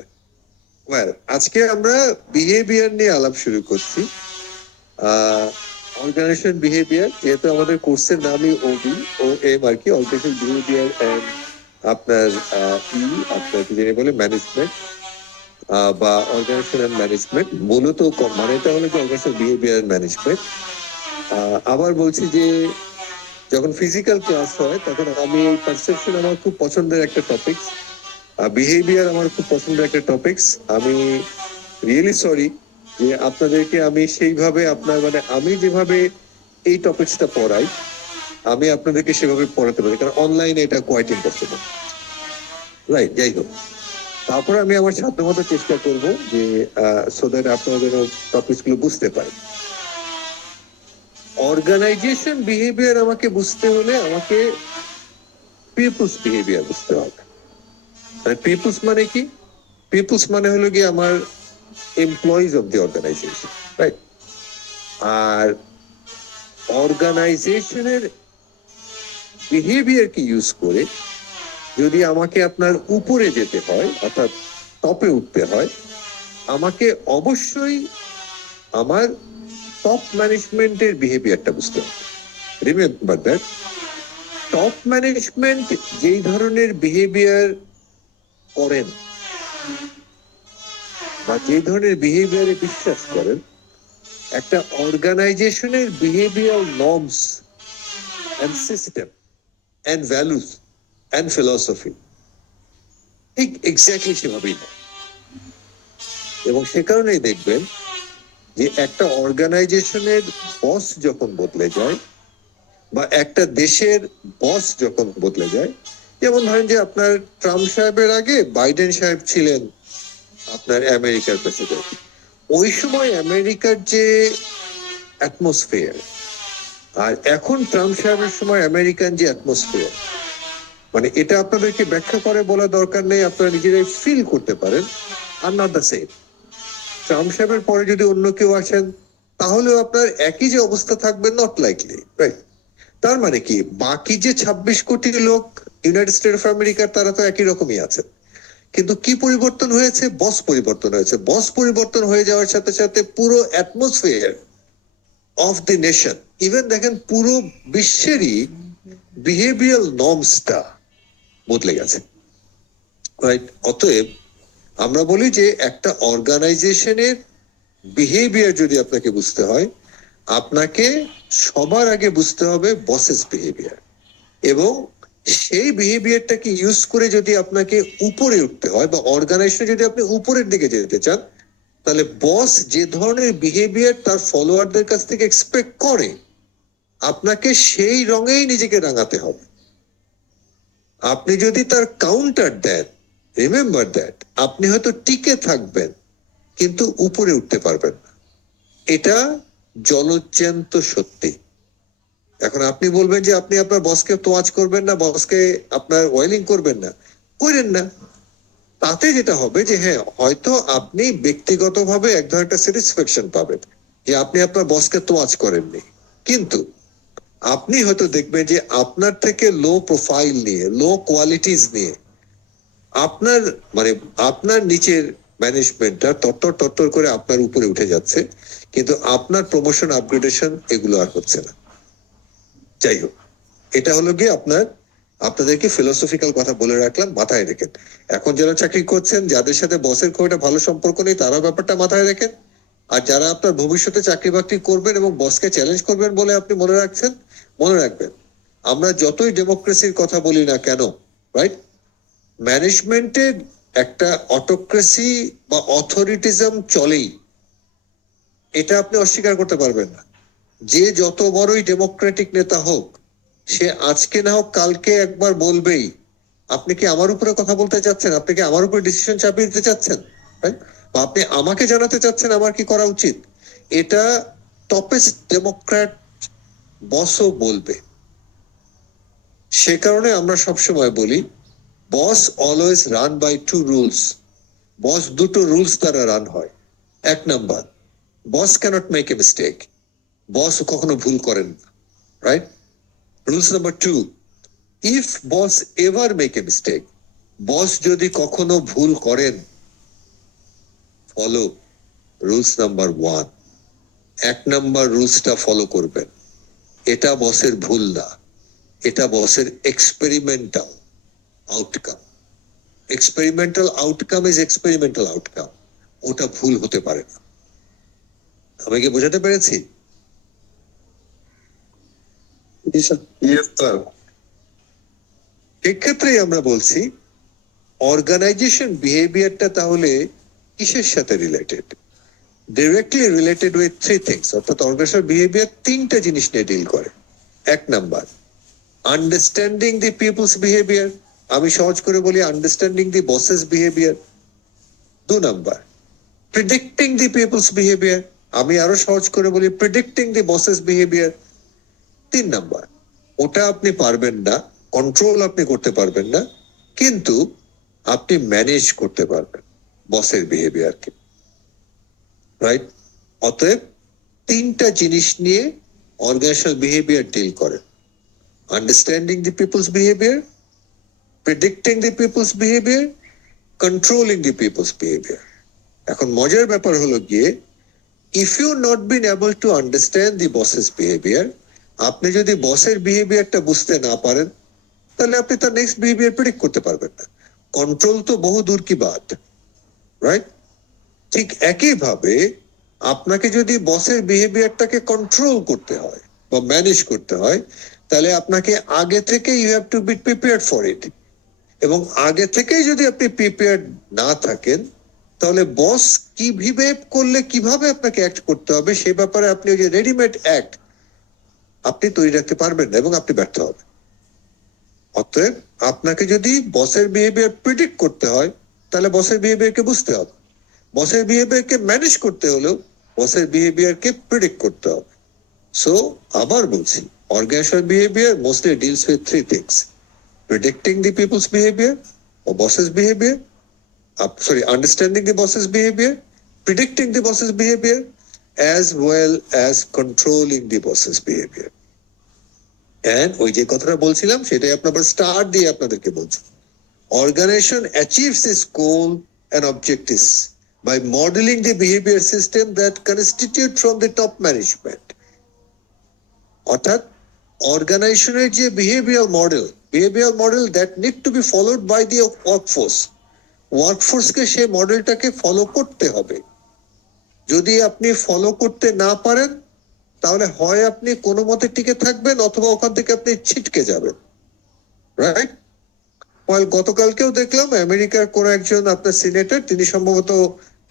ওয়েল, আজকে আমরা বিহেভিয়ার নিয়ে আলাপ শুরু করছি। অর্গানাইজেশন বিহেভিয়ার, যেহেতু আমাদের কোর্সের নামই OM আর কি, অর্গানাইজেশন বিহেভিয়ার এন্ড আপনার আপনার কি জানি বলে ম্যানেজমেন্ট বা অর্গানাইজেশন এন্ড ম্যানেজমেন্ট, মূলত মানেটা হলো যে অর্গানাইজেশন বিহেভিয়ার ম্যানেজমেন্ট। আবার বলছি যে যখন ফিজিক্যাল ক্লাস হয় তখন আমি পারসেপশন আমার খুব পছন্দের একটা টপিক, বিহেভিয়ার আমার খুব পছন্দের একটা টপিকস। আমি রিয়েলি সরি যে আপনাদেরকে আমি সেইভাবে আপনার মানে আমি যেভাবে এই টপিকসটা পড়াই আমি আপনাদেরকে সেভাবে পড়াতে পারি, কারণ অনলাইনে এটা কোয়াইট ইম্পসিবল, রাইট? যাই হোক, তারপরে আমি আমার সাধ্যমতো চেষ্টা করব যে সো দ্যাট আপনারা যেন টপিকস গুলো বুঝতে পারেন। অর্গানাইজেশন বিহেভিয়ার আমাকে বুঝতে হলে আমাকে পিপলস বিহেভিয়ার বুঝতে হবে। পিপলস মানে কি? পিপলস মানে হলো কি আমার employees of the organization, right? আর অর্গানাইজেশনের বিহেভিয়ারকে ইউজ করে যদি আমাকে আপনার উপরে যেতে হয়, অর্থাৎ টপে উঠতে হয়, আমাকে অবশ্যই আমার টপ ম্যানেজমেন্টের বিহেভিয়ারটা বুঝতে হবে। রিমেম্বার দ্যাট, টপ ম্যানেজমেন্ট যেই ধরনের বিহেভিয়ার করেন বা যে ধরনের বিহেভিয়ারে বিশ্বাস করেন, একটা অর্গানাইজেশনের behaviour norms and system and values and philosophy ঠিক এক্স্যাক্টলি সেভাবেই নয়। এবং সে কারণেই দেখবেন যে একটা অর্গানাইজেশনের বস যখন বদলে যায় বা একটা দেশের বস যখন বদলে যায়, যেমন ধরেন যে আপনার ট্রাম্প সাহেবের আগে বাইডেন সাহেব ছিলেন আপনার আমেরিকার প্রেসিডেন্ট, ওই সময় আমেরিকার যে অ্যাটমসফিয়ার আর এখন ট্রাম্প সাহেবের সময় আমেরিকান যে অ্যাটমসফিয়ার, মানে এটা আপনাদেরকে ব্যাখ্যা করে বলা দরকার নেই, আপনারা নিজেরাই ফিল করতে পারেন। Are not the same. Trump সাহেবের পরে যদি অন্য কেউ আসেন তাহলেও আপনার একই যে অবস্থা থাকবে, নট লাইকলি, রাইট? তার মানে কি বাকি যে 26 কোটি লোক ইউনাইটেড স্টেট অফ আমেরিকার তারা তো একই রকমই আছে, কিন্তু কি পরিবর্তন হয়েছে? বস পরিবর্তন হয়েছে। বস পরিবর্তন হয়ে যাওয়ার সাথে সাথে পুরো atmosphere of the nation, even দেখেন পুরো বিশ্বেরই বিহেভিয়ার নর্মসটা বদলে গেছে, রাইট? অতএব আমরা বলি যে একটা অর্গানাইজেশনের বিহেভিয়ার যদি আপনাকে বুঝতে হয়, আপনাকে সবার আগে বুঝতে হবে বসেস বিহেভিয়ার, এবং সেই বিহেভিয়ারটাকে ইউজ করে যদি আপনাকে উপরে উঠতে হয় বা অর্গানাইজেশনে যদি আপনি উপরের দিকে যেতে চান, তাহলে বস যে ধরনের বিহেভিয়ার তার ফলোয়ারদের কাছ থেকে এক্সপেক্ট করে, আপনাকে সেই রঙেই নিজেকে রাঙাতে হবে। আপনি যদি তার কাউন্টার দেন, রিমেম্বার দ্যাট আপনি হয়তো টিকে থাকবেন কিন্তু উপরে উঠতে পারবেন না। এটা জলজ্যান্ত সত্যি। এখন আপনি বলবেন যে আপনি আপনার বসকে তোয়াজ করবেন না, বসকে আপনার ওয়েলিং করবেন না, করেন না। তাতে যেটা হবে যে হ্যাঁ, হয়তো আপনি ব্যক্তিগতভাবে এক ধরনের একটা স্যাটিসফ্যাকশন পাবেন যে আপনি আপনার বসকে তোয়াজ করেননি, কিন্তু আপনি হয়তো দেখবেন যে আপনার থেকে লো প্রোফাইল নিয়ে, লো কোয়ালিটিস নিয়ে আপনার মানে আপনার নিচের ম্যানেজমেন্টটা তত্তর তত্তর করে আপনার উপরে উঠে যাচ্ছে, কিন্তু আপনার প্রমোশন আপগ্রেডেশন এগুলো আর হচ্ছে না। যাই হোক, এটা হলো গিয়ে আপনাদেরকে ফিলোসফিক্যাল কথা বলে রাখলাম, মাথায় রেখেন। এখন যারা চাকরি করছেন, যাদের সাথে বসের খুব একটা ভালো সম্পর্ক নেই, তারা ব্যাপারটা মাথায় রাখেন। আর যারা আপনার ভবিষ্যতে চাকরি বাকরি করবেন এবং বসকে চ্যালেঞ্জ করবেন বলে আপনি মনে রাখছেন, মনে রাখবেন, আমরা যতই ডেমোক্রেসির কথা বলি না কেন, রাইট, ম্যানেজমেন্টের একটা অটোক্রেসি বা অথরিটিজম চলেই, এটা আপনি অস্বীকার করতে পারবেন না। যে যত বড়ই ডেমোক্রেটিক নেতা হোক, সে আজকে না হোক কালকে একবার বলবেই, আপনি কি আমার উপরে কথা বলতে চাচ্ছেন, আপনি কি আমার উপরে ডিসিশন চাপিয়ে দিতে চাচ্ছেন, বা আপনি আমাকে জানাতে চাচ্ছেন আমার কি করা উচিত। এটা টপেস্ট ডেমোক্র্যাট বসও বলবে। সে কারণে আমরা সবসময় বলি, boss always run by two rules. Boss দুটো রুলস দ্বারা রান হয়। এক number, boss cannot make a mistake. Boss কখনো ভুল করেন না, right. Rules number two, if boss ever make a mistake, boss যদি কখনো ভুল করেন, ফলো রুলস নাম্বার ওয়ান। এক নাম্বার রুলসটা ফলো করবেন। এটা বসের ভুল না, এটা বসের experimental outcome. Experimental outcome is experimental outcome, ওটা ভুল হতে পারে না। আমি কি বোঝাতে পেরেছি? জি স্যার। Yes sir. এক্ষেত্রেই আমরা বলছি অর্গানাইজেশন বিহেভিয়ারটা তাহলে কিসের সাথে related? Directly related with three things. অর্থাৎ অর্গানাইজেশন বিহেভিয়ার তিনটা জিনিস নিয়ে ডিল করে। এক number, understanding the people's behavior. আমি সহজ করে বলি, আন্ডারস্ট্যান্ডিং দি বসেস বিহেভিয়ার। দু number, predicting the people's behavior. আমি আরো সহজ করে বলি, প্রিডিক্টিং দি বসেস বিহেভিয়ার। তিন নাম্বার, ওটা আপনি পারবেন না, কন্ট্রোল আপনি করতে পারবেন না, কিন্তু আপনি ম্যানেজ করতে পারবেন বসের বিহেভিয়ারকে, রাইট। অতএব তিনটা জিনিস নিয়ে অর্গানাইজেশনাল বিহেভিয়ার ডিল করে: understanding the people's behaviour, predicting the people's behaviour, controlling the people's behaviour. এখন মজার ব্যাপার হলো গিয়ে, if you not been able to understand the boss's behaviour, আপনি যদি বসের বিহেভিয়ারটা বুঝতে না পারেন, তাহলে আপনি তার নেক্সট বিহেভিয়ার প্রেডিক্ট করতে পারবেন না। কন্ট্রোল তো বহু দূর কি বাত, রাইট। ঠিক একইভাবে আপনাকে যদি বসের বিহেভিয়ারটাকে কন্ট্রোল করতে হয় বা ম্যানেজ করতে হয়, তাহলে আপনাকে আগে থেকে you have to be prepared for it. এবং আগে থেকেই যদি আপনি প্রিপেয়ার্ড না থাকেন, তাহলে বস কি বিহেভ করলে কিভাবে আপনাকে অ্যাক্ট করতে হবে সে ব্যাপারে আপনি ওই যে রেডিমেড অ্যাক্ট আপনি তৈরি রাখতে পারবেন না এবং আপনি ব্যর্থ হবেন। অতএব আপনাকে যদি বসের বিহেভিয়ার প্রিডিক্ট করতে হয়, তাহলে বসের বিহেভিয়ারকে বুঝতে হবে। বসের বিহেভিয়ারকে ম্যানেজ করতে হলেও বসের বিহেভিয়ারকে প্রিডিক্ট করতে হবে। সো আবার বলছি, organisational behaviour mostly deals with three things: predicting the people's behavior or boss's behavior, understanding the boss's behavior, predicting the boss's behavior, as well as controlling the boss's behavior. And ওই যে কথাটা বলছিলাম সেটাই আপনার star দিয়ে আপনাদেরকে বলছি। Organization achieves its goal and objectives by modeling the behavior system that constitute from the top management. অর্থাৎ অর্গানাইজেশনের যে behavior model that need to be followed by the ওয়ার্কফোর্সকে সেই মডেলটাকে ফলো করতে হবে। যদি আপনি ফলো করতে না পারেন তাহলে হয় আপনি কোনো মতে টিকে থাকবেন অথবা ওখান থেকে আপনি ছিটকে যাবেন, রাইট? গতকালকেও দেখলাম আমেরিকার কোন একজন আপনার সিনেটর, তিনি সম্ভবত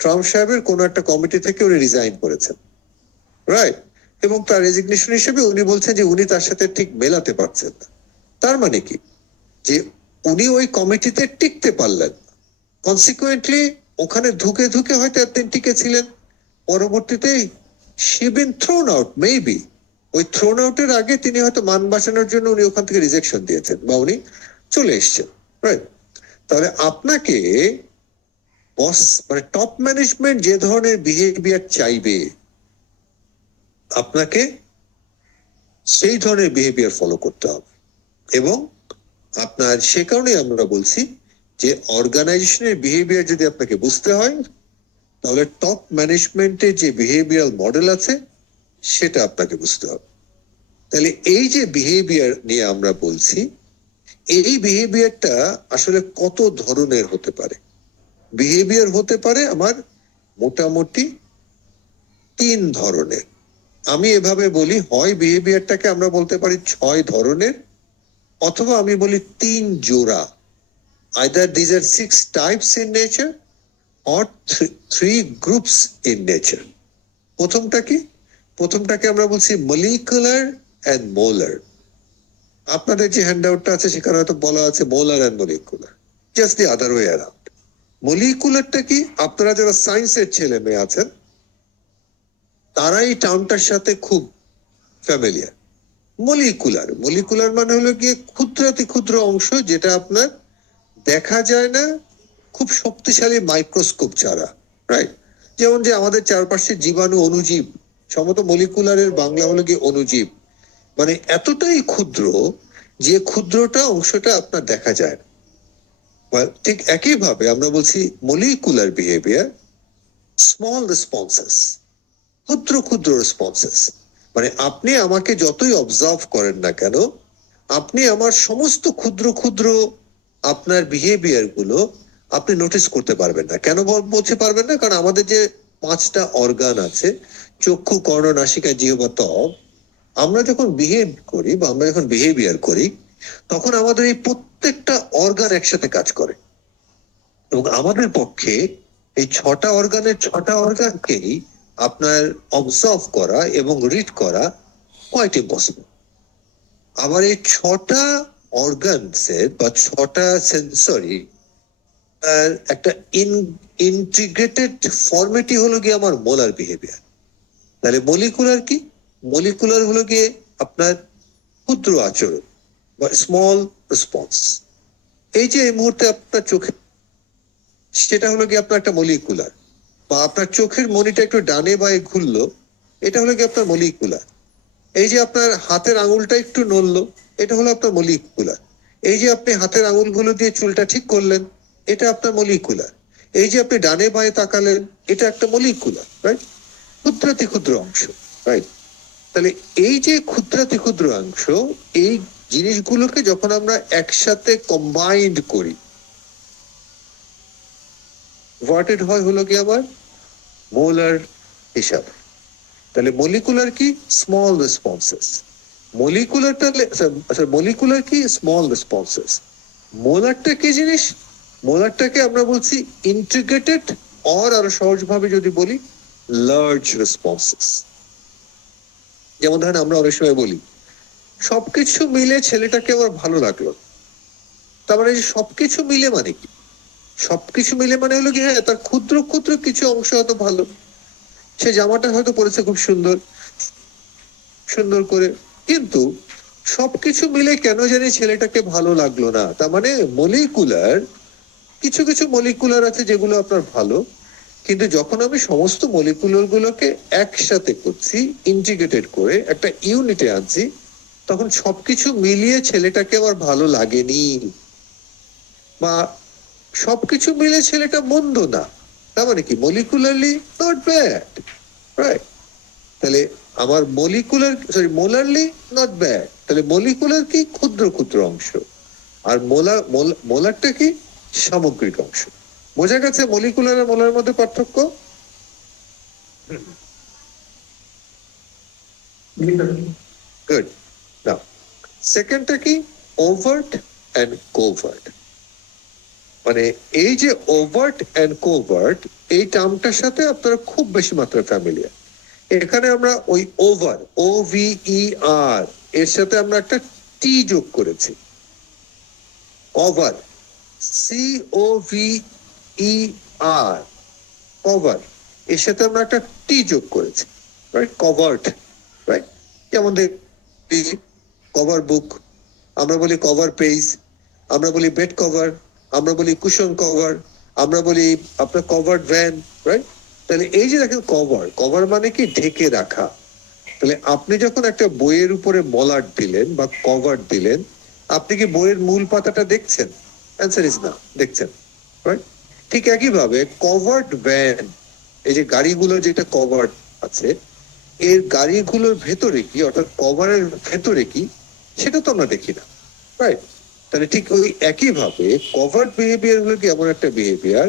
ট্রাম্প সাহেবের কোন একটা কমিটি থেকে উনি রিজাইন করেছেন, রাইট? এবং তার রেজিগনেশন হিসেবে উনি বলছেন যে উনি তার সাথে ঠিক মেলাতে পারছেন না। তার মানে কি, যে উনি ওই কমিটিতে টিকতে পারলেন, কনসিকুয়েন্টলি ওখানে ধুকে ধুকে হয়তো এতদিন টিকে ছিলেন, পরবর্তীতে she been thrown out maybe. ওই থ্রোন আউটের আগে তিনি হয়তো মান বাঁচানোর জন্য উনি ওখান থেকে রিজেকশন দিয়েছেন বা উনি চলে এসছেন, রাইট? তাহলে আপনাকে বস মানে টপ ম্যানেজমেন্ট যে ধরনের বিহেভিয়ার চাইবে, আপনাকে সেই ধরনের বিহেভিয়ার ফলো করতে হবে। এবং আপনার সে কারণে আমরা বলছি যে অর্গানাইজেশনের বিহেভিয়ার যদি আপনাকে বুঝতে হয় তাহলে টপ ম্যানেজমেন্টের যে বিহেভিয়ারাল মডেল আছে সেটা আপনাকে বুঝতে হবে। তাহলে এই যে বিহেভিয়ার নিয়ে আমরা বলছি, এই বিহেভিয়ারটা আসলে কত ধরনের হতে পারে? বিহেভিয়ার হতে পারে আমার মোটামুটি 3 ধরনের। আমি এভাবে বলি, হয় বিহেভিয়ারটাকে আমরা বলতে পারি 6 ধরনের, অথবা আমি বলি 3 জোড়া। either these are 6 types in nature or 3 groups in nature. প্রথমটা কি? প্রথমটাকে আমরা বলছি মলিকুলার অ্যান্ড মোলার। আপনাদের যে হ্যান্ডআউটটা আছে সেখানে হয়তো বলা আছে molar and molecular, just the other way around. মলিকুলারটা কি? আপনারা যারা সায়েন্সের ছেলে মেয়ে আছেন তারা এই টার্মটার সাথে খুব ফ্যামিলিয়ার। মলিকুলার, মলিকুলার মানে হলো গিয়ে ক্ষুদ্রাতি ক্ষুদ্র অংশ, যেটা আপনার দেখা যায় না খুব শক্তিশালী মাইক্রোস্কোপ ছাড়া, রাইট? যেমন যে আমাদের চারপাশে জীবাণু, অণুজীব, সম্ভবত মলিকুলারের বাংলা হলো গিয়ে অণুজীব। মানে এতটাই ক্ষুদ্র যে ক্ষুদ্রটা অংশটা আপনার দেখা যায় না। ঠিক একইভাবে আমরা বলছি মলিকুলার বিহেভিয়ার, স্মল রেসপন্সেস, ক্ষুদ্র ক্ষুদ্র রেসপন্সেস। মানে আপনি আমাকে যতই অবজার্ভ করেন না কেন, আপনি আমার সমস্ত ক্ষুদ্র ক্ষুদ্র আপনার বিহেভিয়ার গুলো আপনি নোটিস করতে পারবেন না। কেন বলতে পারবেন না? কারণ আমাদের যে 5টা অর্গান আছে, চক্ষু, কর্ণ, নাসিকা, জিহ্বা, ত্বক, আমরা যখন বিহেভ করি বা আমরা যখন বিহেভিয়ার করি তখন আমাদের এই প্রত্যেকটা অর্গান একসাথে কাজ করে। এবং আমাদের পক্ষে এই 6টা অর্গানের 6টা অর্গানকেই আপনার অবজার্ভ করা এবং রিড করা কোয়াইট ইম্পসিবল। আবার এই 6টা অর্গানসের বা 6টা সেন্সরি একটা ইন্টিগ্রেটেড ফর্মেটই হলো গিয়ে আমার মোলার বিহেভিয়ার। তাহলে মলিকুলার কি? মলিকুলার হলো গিয়ে আপনার ক্ষুদ্র আচরণ বা স্মল রেসপন্স। এই যে এই মুহূর্তে আপনার চোখে, সেটা হলো গিয়ে আপনার একটা মলিকুলার। বা আপনার চোখের মনিটা একটু ডানে বায়ে ঘুরলো, এটা হলো গিয়ে আপনার মলিকুলার। এই যে আপনার হাতের আঙুলটা একটু নড়লো, এটা হলো আপনার মলিকুলার। এই যে আপনি হাতের আঙুলগুলো দিয়ে চুলটা ঠিক করলেন, এটা আপনার মলিকুলার। এই যে আপনি ডানে বায়ে তাকালেন, এটা একটা মলিকুলার, রাইট? ক্ষুদ্রাতি ক্ষুদ্র অংশ, রাইট? তাহলে এই যে ক্ষুদ্রাতি ক্ষুদ্র অংশ, এই জিনিসগুলোকে যখন আমরা একসাথে কম্বাইন্ড করি, ওয়াটেড হয় হলো কি আবার মোলার হিসাবে। তাহলে মলিকুলার কি? Small responses. মলিকুলারটা আচ্ছা, মলিকুলার কি? Small responses. মোলারটা কি জিনিস? মোলারটাকে আমরা বলছি ইন্টিগ্রেটেড, অর আরো সহজভাবে যদি বলি লার্জ রেসপন্সেস। যেমন ধরেন আমরা অনেক সময় বলি সবকিছু মিলে ছেলেটাকে আমার ভালো লাগলো। তার মানে সবকিছু মিলে মানে কি? সবকিছু মিলে মানে হলো কি, হ্যাঁ তার ক্ষুদ্র ক্ষুদ্র কিছু অংশ হয়তো ভালো, সে জামাটা হয়তো পরেছে খুব সুন্দর সুন্দর করে, কিন্তু সবকিছু মিলে কেন জানি ছেলেটাকে ভালো লাগলো না। তার মানে মলিকুলার, কিছু কিছু মলিকুলার আছে যেগুলো আপনার ভালো, কিন্তু যখন আমি সমস্ত মলিকুলার গুলোকে একসাথে করছি, ইন্টিগ্রেটেড করে একটা ইউনিটে আনছি, তখন সবকিছু মিলিয়ে ছেলেটাকে আমার ভালো লাগেনি। বা সবকিছু মিলে ছেলেটা মন্দ না, তার মানে কি মলিকুলারলি নট ব্যাড, রাইট? তাহলে আমার মোলারলি নট ব্যাড। তাহলে মলিকুলার কি? ক্ষুদ্র ক্ষুদ্র অংশ। আর মোলারটা কি? সামগ্রিক অংশ। বোঝা গেছে মলিকুলার আর মোলার মধ্যে পার্থক্য? গুড। নাও সেকেন্ডটা কি? Overt and covert. মানে এই যে ওভার্ট অ্যান্ড কোভার্ট এই টার্মটার সাথে আপনারা খুব বেশি মাত্রায় ফ্যামিলিয়ার। এখানে আমরা ওই ওভার, OVER, এর সাথে আমরা একটা টি যোগ করেছি। কভার, COVER, কভার, এর সাথে আমরা একটা টি যোগ করেছি, রাইট? Covert, right? যেমন কভার বুক, আমরা বলি কভার পেজ, আমরা বলি বেড কভার, আমরা বলি কুশন কভার, আমরা বলি আপনার কভার্ড ভ্যান, রাইট? তাহলে এই যে দেখেন কভার, কভার মানে কি? ঢেকে রাখা। তাহলে আপনি যখন একটা বইয়ের উপরে মলাট দিলেন বা কভার দিলেন, আপনি কি বইয়ের মূল পাতাটা দেখছেন? অ্যান্সার ইজ না, দেখছেন, রাইট? ঠিক একইভাবে কভার্ড ভ্যান, এই যে গাড়িগুলো যেটা কভার্ড আছে, এর গাড়িগুলোর ভেতরে কি, অর্থাৎ কভারের ভেতরে কি, সেটা তো আমরা দেখি না, রাইট? তাহলে ঠিক ওই একইভাবে কভার্ড বিহেভিয়ার হলো কি এমন একটা বিহেভিয়ার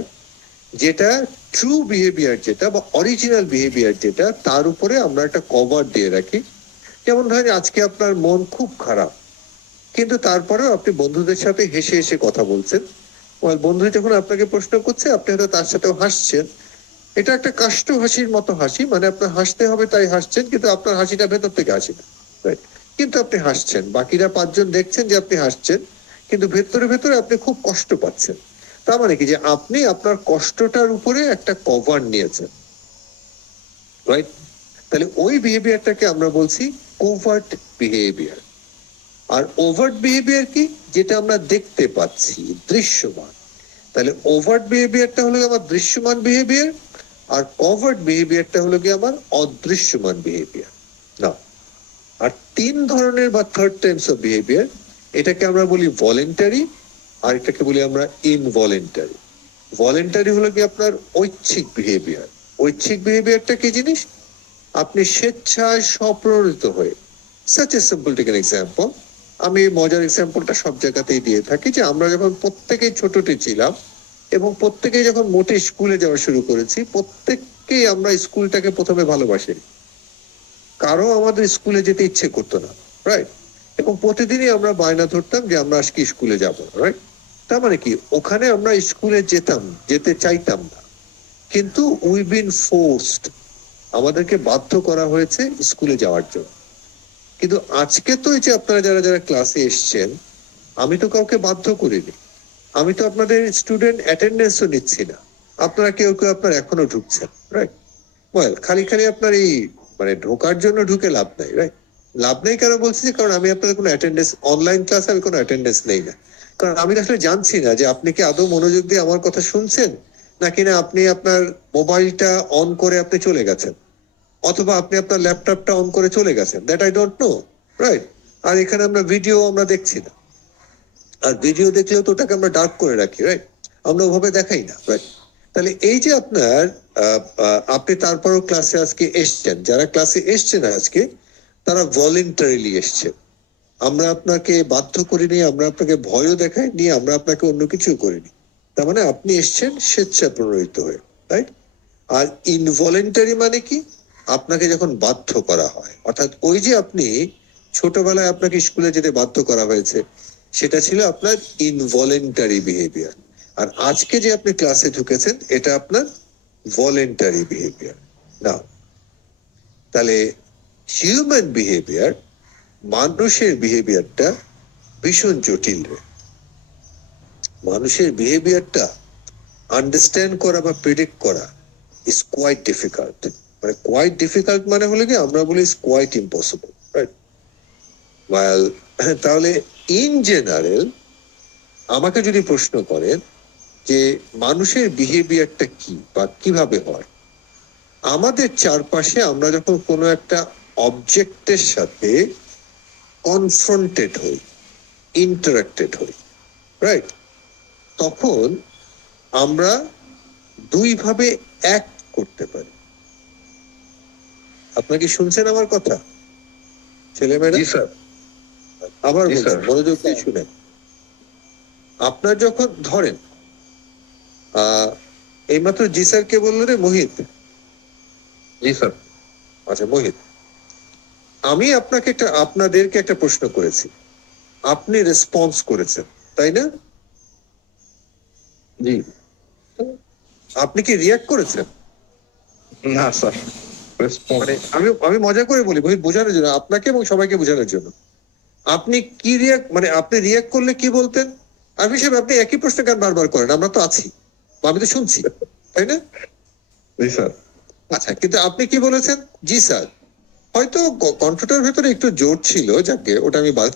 যেটা ট্রু বিহেভিয়ার, যেটা বা অরিজিনাল বিহেভিয়ার যেটা, তার উপরে আমরা একটা কভার দিয়ে রাখি। যেমন ধরেন আজকে আপনার মন খুব খারাপ, কিন্তু তারপরেও আপনি বন্ধুদের সাথে হেসে হেসে কথা বলছেন। বন্ধু যখন আপনাকে প্রশ্ন করছে, আপনি হয়তো তার সাথেও হাসছেন। এটা একটা কাষ্ঠ হাসির মতো হাসি, মানে আপনার হাসতে হবে তাই হাসছেন, কিন্তু আপনার হাসিটা ভেতর থেকে হাসি না, right? কিন্তু আপনি হাসছেন, বাকিরা পাঁচজন দেখছেন যে আপনি হাসছেন, কিন্তু ভেতরে ভেতরে আপনি খুব কষ্ট পাচ্ছেন। তার মানে কি? যে আপনি আপনার কষ্টটার উপরে একটা কভার নিয়েছেন, রাইট? তাহলে ওই বিহেভিয়ারটাকে আমরা বলছি কোভার্ট বিহেভিয়ার। আর ওভার্ট বিহেভিয়ার কি? যেটা আমরা দেখতে পাচ্ছি, দৃশ্যমান। তাহলে ওভার্ট বিহেভিয়ারটা হলো আমার দৃশ্যমান বিহেভিয়ার, আর কভার্ট বিহেভিয়ারটা হলো কি আমার অদৃশ্যমান বিহেভিয়ার। না, আর তিন ধরনের বা থার্ড টাইপস অফ বিহেভিয়ার, এটাকে আমরা বলি ভলেন্টারি, আর এটাকে বলি আমরা ইনভলেন্টারি। ভলেন্টারি হলো কি আপনার ঐচ্ছিক বিহেভিয়ার। ঐচ্ছিক বিহেভিয়ারটা কি জিনিস? আপনি স্বেচ্ছায় স্বপ্রণোদিত হয়ে, such a simple take an example, আমি মজার এক্সাম্পলটা সব জায়গাতেই দিয়ে থাকি, যে আমরা যখন প্রত্যেকেই ছোটটি ছিলাম এবং প্রত্যেকেই যখন মোটে স্কুলে যাওয়া শুরু করেছি, প্রত্যেককেই আমরা স্কুলটাকে প্রথমে ভালোবাসি, কারো আমাদের স্কুলে যেতে ইচ্ছে করতো না, রাইট? এবং প্রতিদিনই আমরা বায়না ধরতাম যে আমরা আজকে স্কুলে যাব, রাইট? তার মানে কি? ওখানে আমরা স্কুলে যেতাম, যেতে চাইতাম না, কিন্তু উই বিন ফোর্সড, আমাদেরকে বাধ্য করা হয়েছে স্কুলে যাওয়ার জন্য। কিন্তু আজকে তো এই যে আপনারা যারা যারা ক্লাসে এসছেন, আমি তো কাউকে বাধ্য করিনি, আমি তো আপনাদের স্টুডেন্ট অ্যাটেন্ডেন্সও নিচ্ছি না, আপনারা কেউ কেউ আপনার এখনো ঢুকছেন, রাইট? খালি খালি আপনার এই মানে ঢোকার জন্য ঢুকে লাভ নাই, রাইট? লাভ নেই কেন বলছি? যে কারণ আমি আপনাদের কোনো অ্যাটেন্ডেন্স, অনলাইন ক্লাসে আমি কোনো অ্যাটেন্ডেন্স নেই না, কারণ আমি আসলে জানছি না যে আপনি কি আদৌ মনোযোগ দিয়ে আমার কথা শুনছেন, নাকি না আপনি আপনার মোবাইলটা অন করে আপনি চলে গেছেন, অথবা আপনি আপনার ল্যাপটপটা অন করে চলে গেছেন, that I don't know, right? আর এখানে আমরা ভিডিও আমরা দেখছি না, আর ভিডিও দেখলেও তো ওটাকে আমরা ডার্ক করে রাখি, রাইট? আমরা ওভাবে দেখাই না, রাইট? তাহলে এই যে আপনার আপনি তারপরও ক্লাসে আজকে এসছেন, যারা ক্লাসে এসছেন আজকে, তারা ভলেন্টারিলি এসছেন। আমরা আপনাকে বাধ্য করিনি, আমরা আপনাকে ভয়ও দেখাইনি, আমরা আপনাকে অন্য কিছু করিনি। তার মানে আপনি এসছেন স্বেচ্ছা প্রণোদিত হয়ে, রাইট? আর ইনভলেন্টারি মানে কি? আপনাকে যখন বাধ্য করা হয়, অর্থাৎ ওই যে আপনি ছোটবেলায় আপনাকে স্কুলে যেতে বাধ্য করা হয়েছে, সেটা ছিল আপনার ইনভলেন্টারি বিহেভিয়ার। আর আজকে যে আপনি ক্লাসে ঢুকেছেন, এটা আপনার ভলেন্টারি বিহেভিয়ার। না, তাহলে হিউম্যান বিহেভিয়ার, মানুষের বিহেভিয়ারটা ভীষণ জটিল রে। মানুষের বিহেভিয়ারটা আন্ডারস্ট্যান্ড করা বা প্রেডিক্ট করা ইজ কোয়াইট ডিফিকাল্ট। মানে কোয়াইট ডিফিকাল্ট মানে হলো কি, আমরা বলি is quite impossible, right? Well, তাহলে ইন জেনারেল আমাকে যদি প্রশ্ন করেন যে মানুষের বিহেভিয়ারটা কি বা কিভাবে হয়, আমাদের চারপাশে আমরা যখন কোনো একটা অবজেক্টের সাথে কনফ্রন্টেড হই, ইন্টারাক্টেড হই, রাইট, তখন আমরা দুই ভাবে অ্যাক্ট করতে পারি। আপনাকে শুনছেন আমার কথা ছেলেমেয়েরা? জি স্যার। আবার জি, বলছি, স্যার। মনোযোগ দিয়ে শুনেন। আপনার যখন ধরেন এইমাত্র জি স্যার কে বললো রে মোহিত, জি স্যার। আচ্ছা মোহিত, আমি আপনাদেরকে একটা প্রশ্ন করেছি, আপনি রেসপন্স করেছেন, তাই না? জি। আপনি কি রিয়াক্ট করেছেন? না স্যার, রেসপন্স। মানে আমি মজা করে বলি মোহিত, বোঝানোর জন্য আপনাকে এবং সবাইকে বোঝানোর জন্য। আপনি কি রিয়াক্ট, মানে আপনি রিয়াক্ট করলে কি বলতেন? আমি হিসেবে আপনি একই প্রশ্ন কেন বারবার করেন? আমরা তো আছি, বা আমি তো শুনছি, তাই না? জি স্যার। আচ্ছা, কিন্তু আপনি কি বলেছেন? জি স্যার। হয়তো কণ্ঠটার ভেতরে একটু জোর ছিল, যাকে ওটা আমি বাদ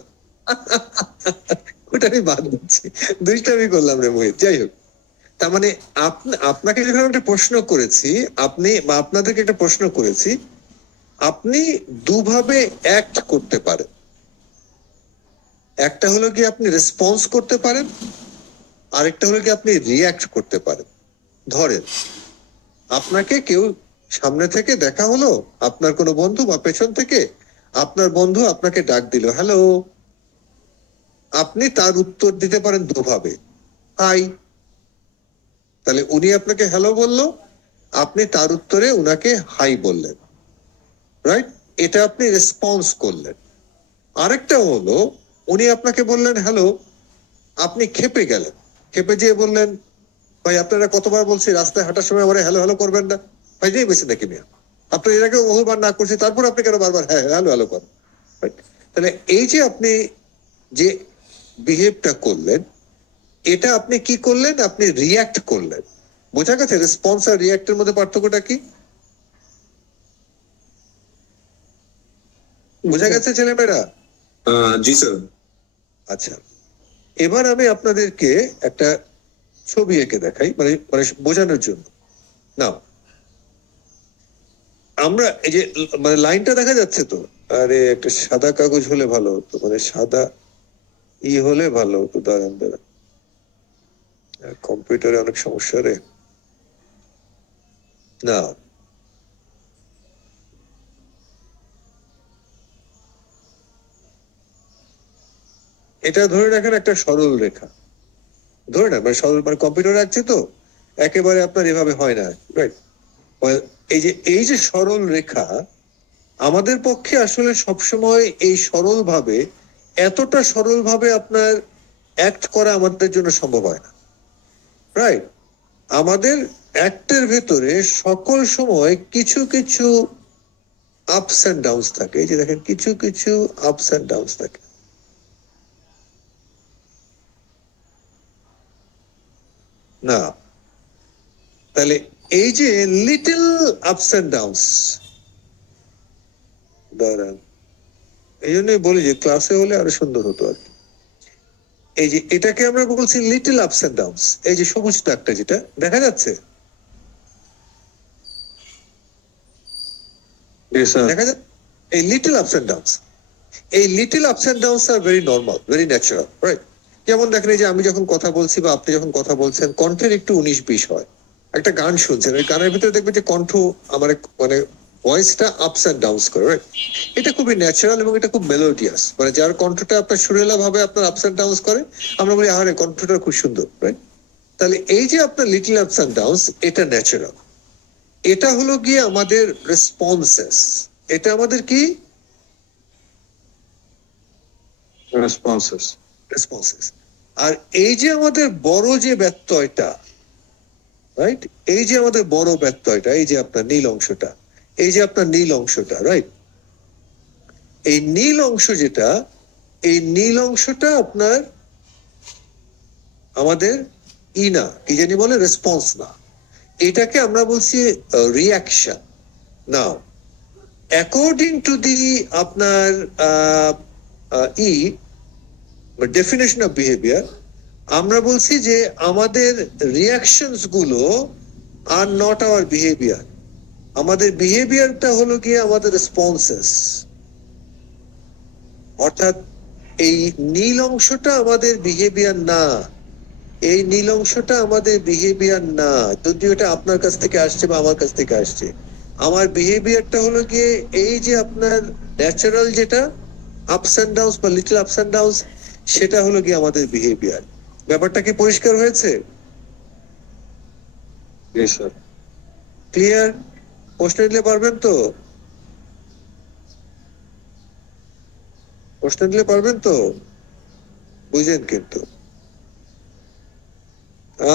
ওটা আমি বাদ দিচ্ছি। দুইটা করলাম রে মোহিত, যাই হোক। তার মানে আপনাকে যখন একটা প্রশ্ন করেছি, আপনি বা আপনাদেরকে একটা প্রশ্ন করেছি, আপনি দুভাবে অ্যাক্ট করতে পারেন। একটা হলো কি আপনি রেসপন্স করতে পারেন, আরেকটা হলো কি আপনি রিয়াক্ট করতে পারেন। ধরেন আপনাকে কেউ সামনে থেকে দেখা হলো, আপনার কোনো বন্ধু বা পেছন থেকে আপনার বন্ধু আপনাকে ডাক দিল, হ্যালো। আপনি তার উত্তর দিতে পারেন দুভাবে, হাই। তাহলে উনি আপনাকে হ্যালো বললো, আপনি তার উত্তরে উনাকে হাই বললেন, রাইট? এটা আপনি রেসপন্স করলেন। আরেকটা হলো উনি আপনাকে বললেন হ্যালো, আপনি খেপে গেলেন, খেপে যেয়ে বললেন, ভাই আপনারা কতবার বলছি রাস্তায় হাঁটার সময় আমার হ্যালো হ্যালো করবেন না, ভাই যেই বেশি নাকি মিয়া, আপনার এর আগে বহুবার না করছি, তারপর আপনি কেন বারবার হ্যাঁ হ্যালো হ্যালো করেন? Right? তাহলে এই যে আপনি যে বিহেভটা করলেন, এটা আপনি কি করলেন? আপনি রিয়াক্ট করলেন। বোঝা গেছে রেসপন্স আর রিয়াক্টের মধ্যে পার্থক্যটা কি? বোঝা গেছে ছেলেমেয়েরা? জি স্যার। আচ্ছা, এবার আমি আপনাদেরকে একটা ছবি এঁকে দেখাই, মানে মানে বোঝানোর জন্য। নাও, আমরা এই যে মানে লাইনটা দেখা যাচ্ছে তো? আরে একটা সাদা কাগজ হলে ভালো হতো, মানে সাদা হলে ভালো হতো। দাঁড়ান দাঁড়ান, কম্পিউটারে অনেক সমস্যা রে। না, এটা ধরে রাখেন একটা সরল রেখা, ধরে না, মানে সরল, মানে কম্পিউটার রাখছে তো একেবারে আপনার এভাবে হয় না, রাইট? এই যে সরল রেখা, আমাদের পক্ষে আসলে সবসময় এই সরল ভাবে, এতটা সরল ভাবে আপনার অ্যাক্ট করা আমাদের জন্য সম্ভব হয় না, রাইট? আমাদের অ্যাক্টের ভেতরে সকল সময় কিছু কিছু আপস এন্ড ডাউনস থাকে। এই যে দেখেন, কিছু কিছু আপস এন্ড ডাউনস থাকে, না? তাহলে এই যে লিটল আপস এন্ড ডাউনস, দাঁড়ান, এই জন্যই বলি যে ক্লাসে হলে আরো সুন্দর হতো আর কি। এই যে এটাকে আমরা বলছি লিটল আপস এন্ড ডাউনস। এই যে সবুজ দাগটা যেটা দেখা যাচ্ছে, দেখা যাচ্ছে এই লিটল আপস এন্ড ডাউনস। এই little ups and downs are very normal, very natural, right? যেমন দেখেন, এই যে আমি যখন কথা বলছি বা আপনি যখন কথা বলছেন, কণ্ঠের একটু 19-20 হয়। একটা গান শুনছেন, ওই গানের ভিতরে দেখবেন যে কণ্ঠ আমার মানে ভয়েসটা আপস এন্ড ডাউনস করে, রাইট? এটা খুবই ন্যাচারাল এবং এটা খুব মেলোডিয়াস, মানে যার কণ্ঠটা আপনার সুরেলা ভাবে আপনার আপস এন্ড ডাউনস করে, আমরা বলি আরে কণ্ঠটা খুব সুন্দর, রাইট? তাহলে এই যে আপনার লিটল আপস এন্ড ডাউনস, এটা ন্যাচারাল। এটা হলো গিয়ে আমাদের রেসপন্সেস। এটা আমাদের কি? Responses, responses. আর এই যে আমাদের বড় যে ব্যত্যয়টা, রাইট? এই যে আমাদের বড় ব্যত্যয়টা, এই যে আপনার নীল অংশটা, এই যে আপনার নীল অংশটা, রাইট? এই নীল অংশ যেটা, এই নীল অংশটা আপনার আমাদের না, কি জানি বলে, রেসপন্স না। এটাকে আমরা বলছি রিয়াকশন। নাও, অ্যাকর্ডিং টু দি আপনার ডেফিনেশন অফ বিহেভিয়ার, আমরা বলছি যে আমাদের রিয়াকশনস গুলো আর নট আওয়ার বিহেভিয়ার। আমাদের বিহেভিয়ারটা হলো গিয়ে আমাদের রেসপন্সেস। অর্থাৎ এই নীল অংশটা আমাদের বিহেভিয়ার না, এই নীল অংশটা আমাদের বিহেভিয়ার না, যদিও এটা আপনার কাছ থেকে আসছে বা আমার কাছ থেকে আসছে। আমার বিহেভিয়ারটা হলো গিয়ে এই যে আপনার ন্যাচারাল যেটা আপস এন্ড ডাউনস বা লিটল আপস এন্ড ডাউনস, সেটা হলো গিয়ে আমাদের বিহেভিয়ার। ব্যাপারটা কি পরিষ্কার হয়েছে? ক্লিয়ার? প্রশ্ন দিলে পারবেন তো? প্রশ্ন দিলে পারবেন তো? বুঝেন কিন্তু,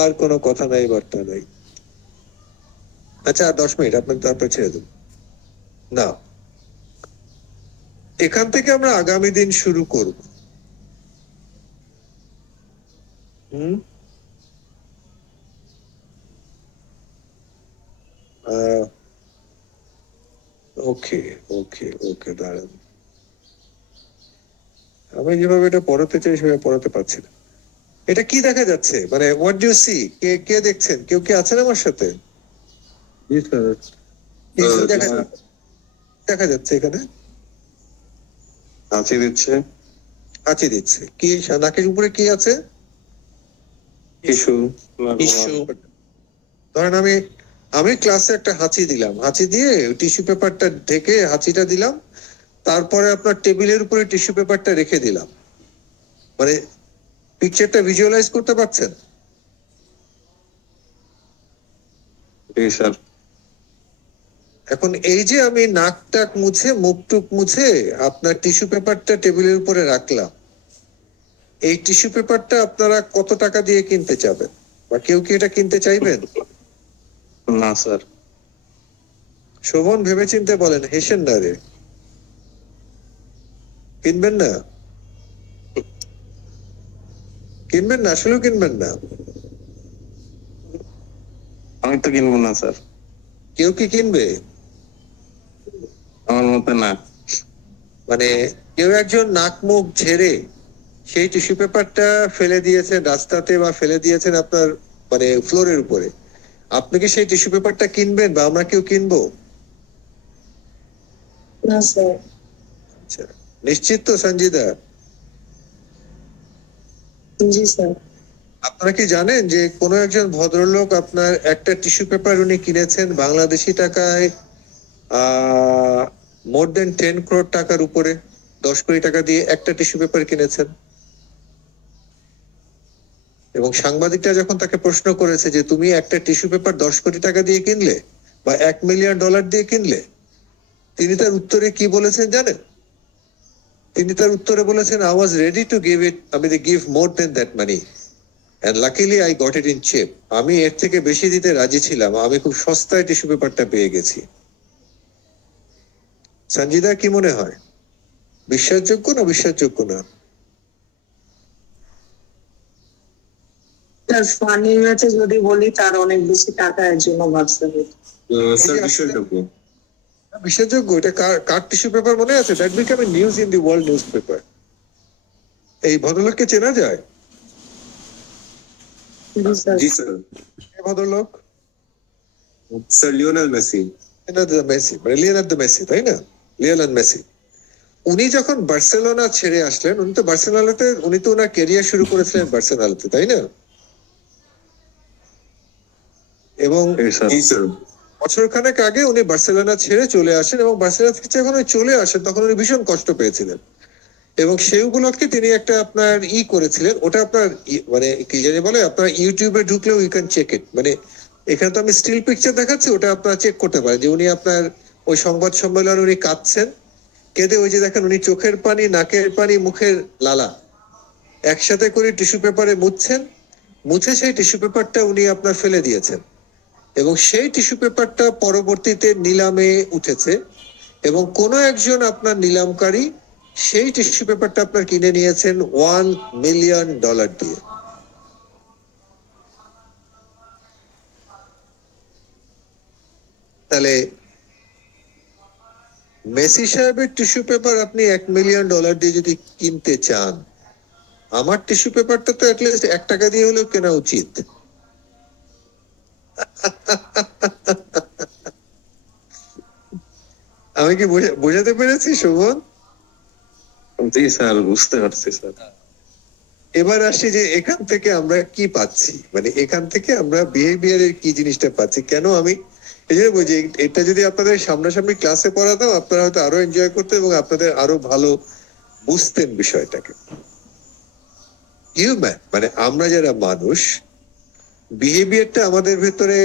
আর কোনো কথা নাই, বার্তা নাই। আচ্ছা, আর 10 মিনিট আপনাকে, তারপর ছেড়ে দেব। না, এখান থেকে আমরা আগামী দিন শুরু করব। হুম। ওকে, ওকে, ওকে, দাঁড়ান। আমি যেভাবে এটা পড়াতে চাই সেভাবে পড়াতে পারছি না। এটা কি দেখা যাচ্ছে, মানে হোয়াট ডু ইউ সি? কে কে দেখছেন? কেউ কি আছেন আমার সাথে? জি স্যার। কি কি দেখা যাচ্ছে এখানে? হাঁচি দিচ্ছে। হাঁচি দিচ্ছে, কি নাকের উপরে কি আছে? টিস্যু। টিস্যু। ধরেন আমি আমি ক্লাসে একটা হাঁচি দিলাম, হাঁচি দিয়ে টিস্যু পেপারটা ঢেকে হাঁচিটা দিলাম, তারপরে আপনার টেবিলের উপরে টিস্যু পেপারটা রেখে দিলাম। মানে পিকচারটা ভিজুয়ালাইজ করতে পারছেন? জি স্যার। এখন এই যে আমি নাক টাক মুছে মুখ টুক মুছে আপনার টিস্যু পেপারটা টেবিলের উপরে রাখলাম, এই টিস্যু পেপারটা আপনারা কত টাকা দিয়ে কিনতে চাবেন, বা কেউ কি এটা কিনতে চাইবেন? না স্যার। শোভন, ভেবে চিন্তে বলেন, হেসেন না রে। কিনবেন না? কিনবেন না? আসলেও কিনবেন না? আমি তো কিনবো না স্যার। কেউ কি কিনবে? আমার মতে না। মানে কেউ একজন নাক মুখ ঝেড়ে সেই টিস্যু পেপারটা ফেলে দিয়েছেন রাস্তাতে, বা ফেলে দিয়েছেন আপনার মানে ফ্লোরের উপরে, আপনি কি সেই টিস্যু পেপারটা কিনবেন, বা আমরা কেউ কিনবো? না স্যার। আচ্ছা, নিশ্চিত তো সঞ্জিদা? জি স্যার। আপনারা কি জানেন যে কোনো একজন ভদ্রলোক আপনার একটা টিস্যু পেপার উনি কিনেছেন বাংলাদেশি টাকায় মোর দেন 10 crore টাকার উপরে, 10 কোটি টাকা দিয়ে একটা টিস্যু পেপার কিনেছেন। এবং সাংবাদিকরা যখন তাকে প্রশ্ন করেছে যে তুমি একটা টিস্যু পেপার 10 কোটি টাকা দিয়ে কিনলে, বা $1 মিলিয়ন দিয়ে কিনলে, তিনি তার উত্তরে কি বলেছেন জানেন? তিনি তার উত্তরে বলেছেন, I was ready to give it, আমি give more than that money, and luckily I got it in cheap. আমি এর থেকে বেশি দিতে রাজি ছিলাম, আমি খুব সস্তায় টিস্যু পেপারটা পেয়ে গেছি। সঞ্জিদা, কি মনে হয়, বিশ্বাসযোগ্য না বিশ্বাসযোগ্য না? তার ফানি ম্যাচে যদি বলি তার অনেক বেশি টাকা এর জন্য ভাবতে হবে। স্যার, বিশ্বাসযোগ্য। বিশ্বাসযোগ্য, এটা কার কার টিস্যু পেপার মনে আছে? That become a news in the world news paper. এই ভদ্রলোককে চেনা যায়? জি স্যার। এই ভদ্রলোক sir Lionel Messi. Leonardo Messi, মানে লিওনার্দো মেসি, তাই না? Lionel Messi. উনি যখন বার্সেলোনা ছেড়ে আসলেন, উনি তো বার্সেলোনাতে, উনি তো ওনার ক্যারিয়ার শুরু করেছিলেন বার্সেলোনাতে, তাই না? এবং বছরখানেক আগে উনি বার্সেলোনা ছেড়ে চলে আসেন, এবং বার্সেলোনা থেকে যখন উনি চলে আসেন তখন উনি ভীষণ কষ্ট পেয়েছিলেন, এবং সেই উপলক্ষে তিনি একটা আপনার করেছিলেন, ওটা আপনার মানে কি জানি বলে, আপনার ইউটিউবে ঢুকলেও ইউ ক্যান চেক ইট, মানে এখানে তো আমি স্টিল পিকচার দেখাচ্ছি, ওটা আপনারা চেক করতে পারেন যে উনি আপনার ওই সংবাদ সম্মেলনে উনি কাঁদছেন, কেঁদে ওই যে দেখেন উনি চোখের পানি, নাকের পানি, মুখের লালা একসাথে করে টিস্যু পেপারে মুছছেন, মুছে সেই টিস্যু পেপারটা উনি আপনার ফেলে দিয়েছেন, এবং সেই টিস্যু পেপারটা পরবর্তীতে নিলামে উঠেছে, এবং কোনো একজন আপনার নিলামকারী সেই টিস্যু পেপারটা আপনার কিনে নিয়েছেন $1 মিলিয়ন দিয়ে। তাহলে মেসি সাহেবের টিস্যু পেপার আপনি $1 মিলিয়ন দিয়ে যদি কিনতে চান, আমার টিস্যু পেপারটা তো অ্যাটলিস্ট $1 দিয়ে হলেও কেনা উচিত। আমি কি বোঝাতে পেরেছি শোভন? জি স্যার, বুঝতে পারছি স্যার। এবার আসি যে এখান থেকে আমরা কি পাচ্ছি, মানে এখান থেকে আমরা বিহেভিয়ারের কি জিনিসটা পাচ্ছি, কেন আমি এই জন্য বলছি, এটা যদি আপনাদের সামনাসামনি ক্লাসে পড়াতাম আপনারা হয়তো আরো এনজয় করতেন, এবং আপনাদের আরো ভালো বুঝতেন বিষয়টাকে। হিউম্যান, মানে আমরা যারা মানুষ, বিহেভিয়ারটা আমাদের ভেতরে,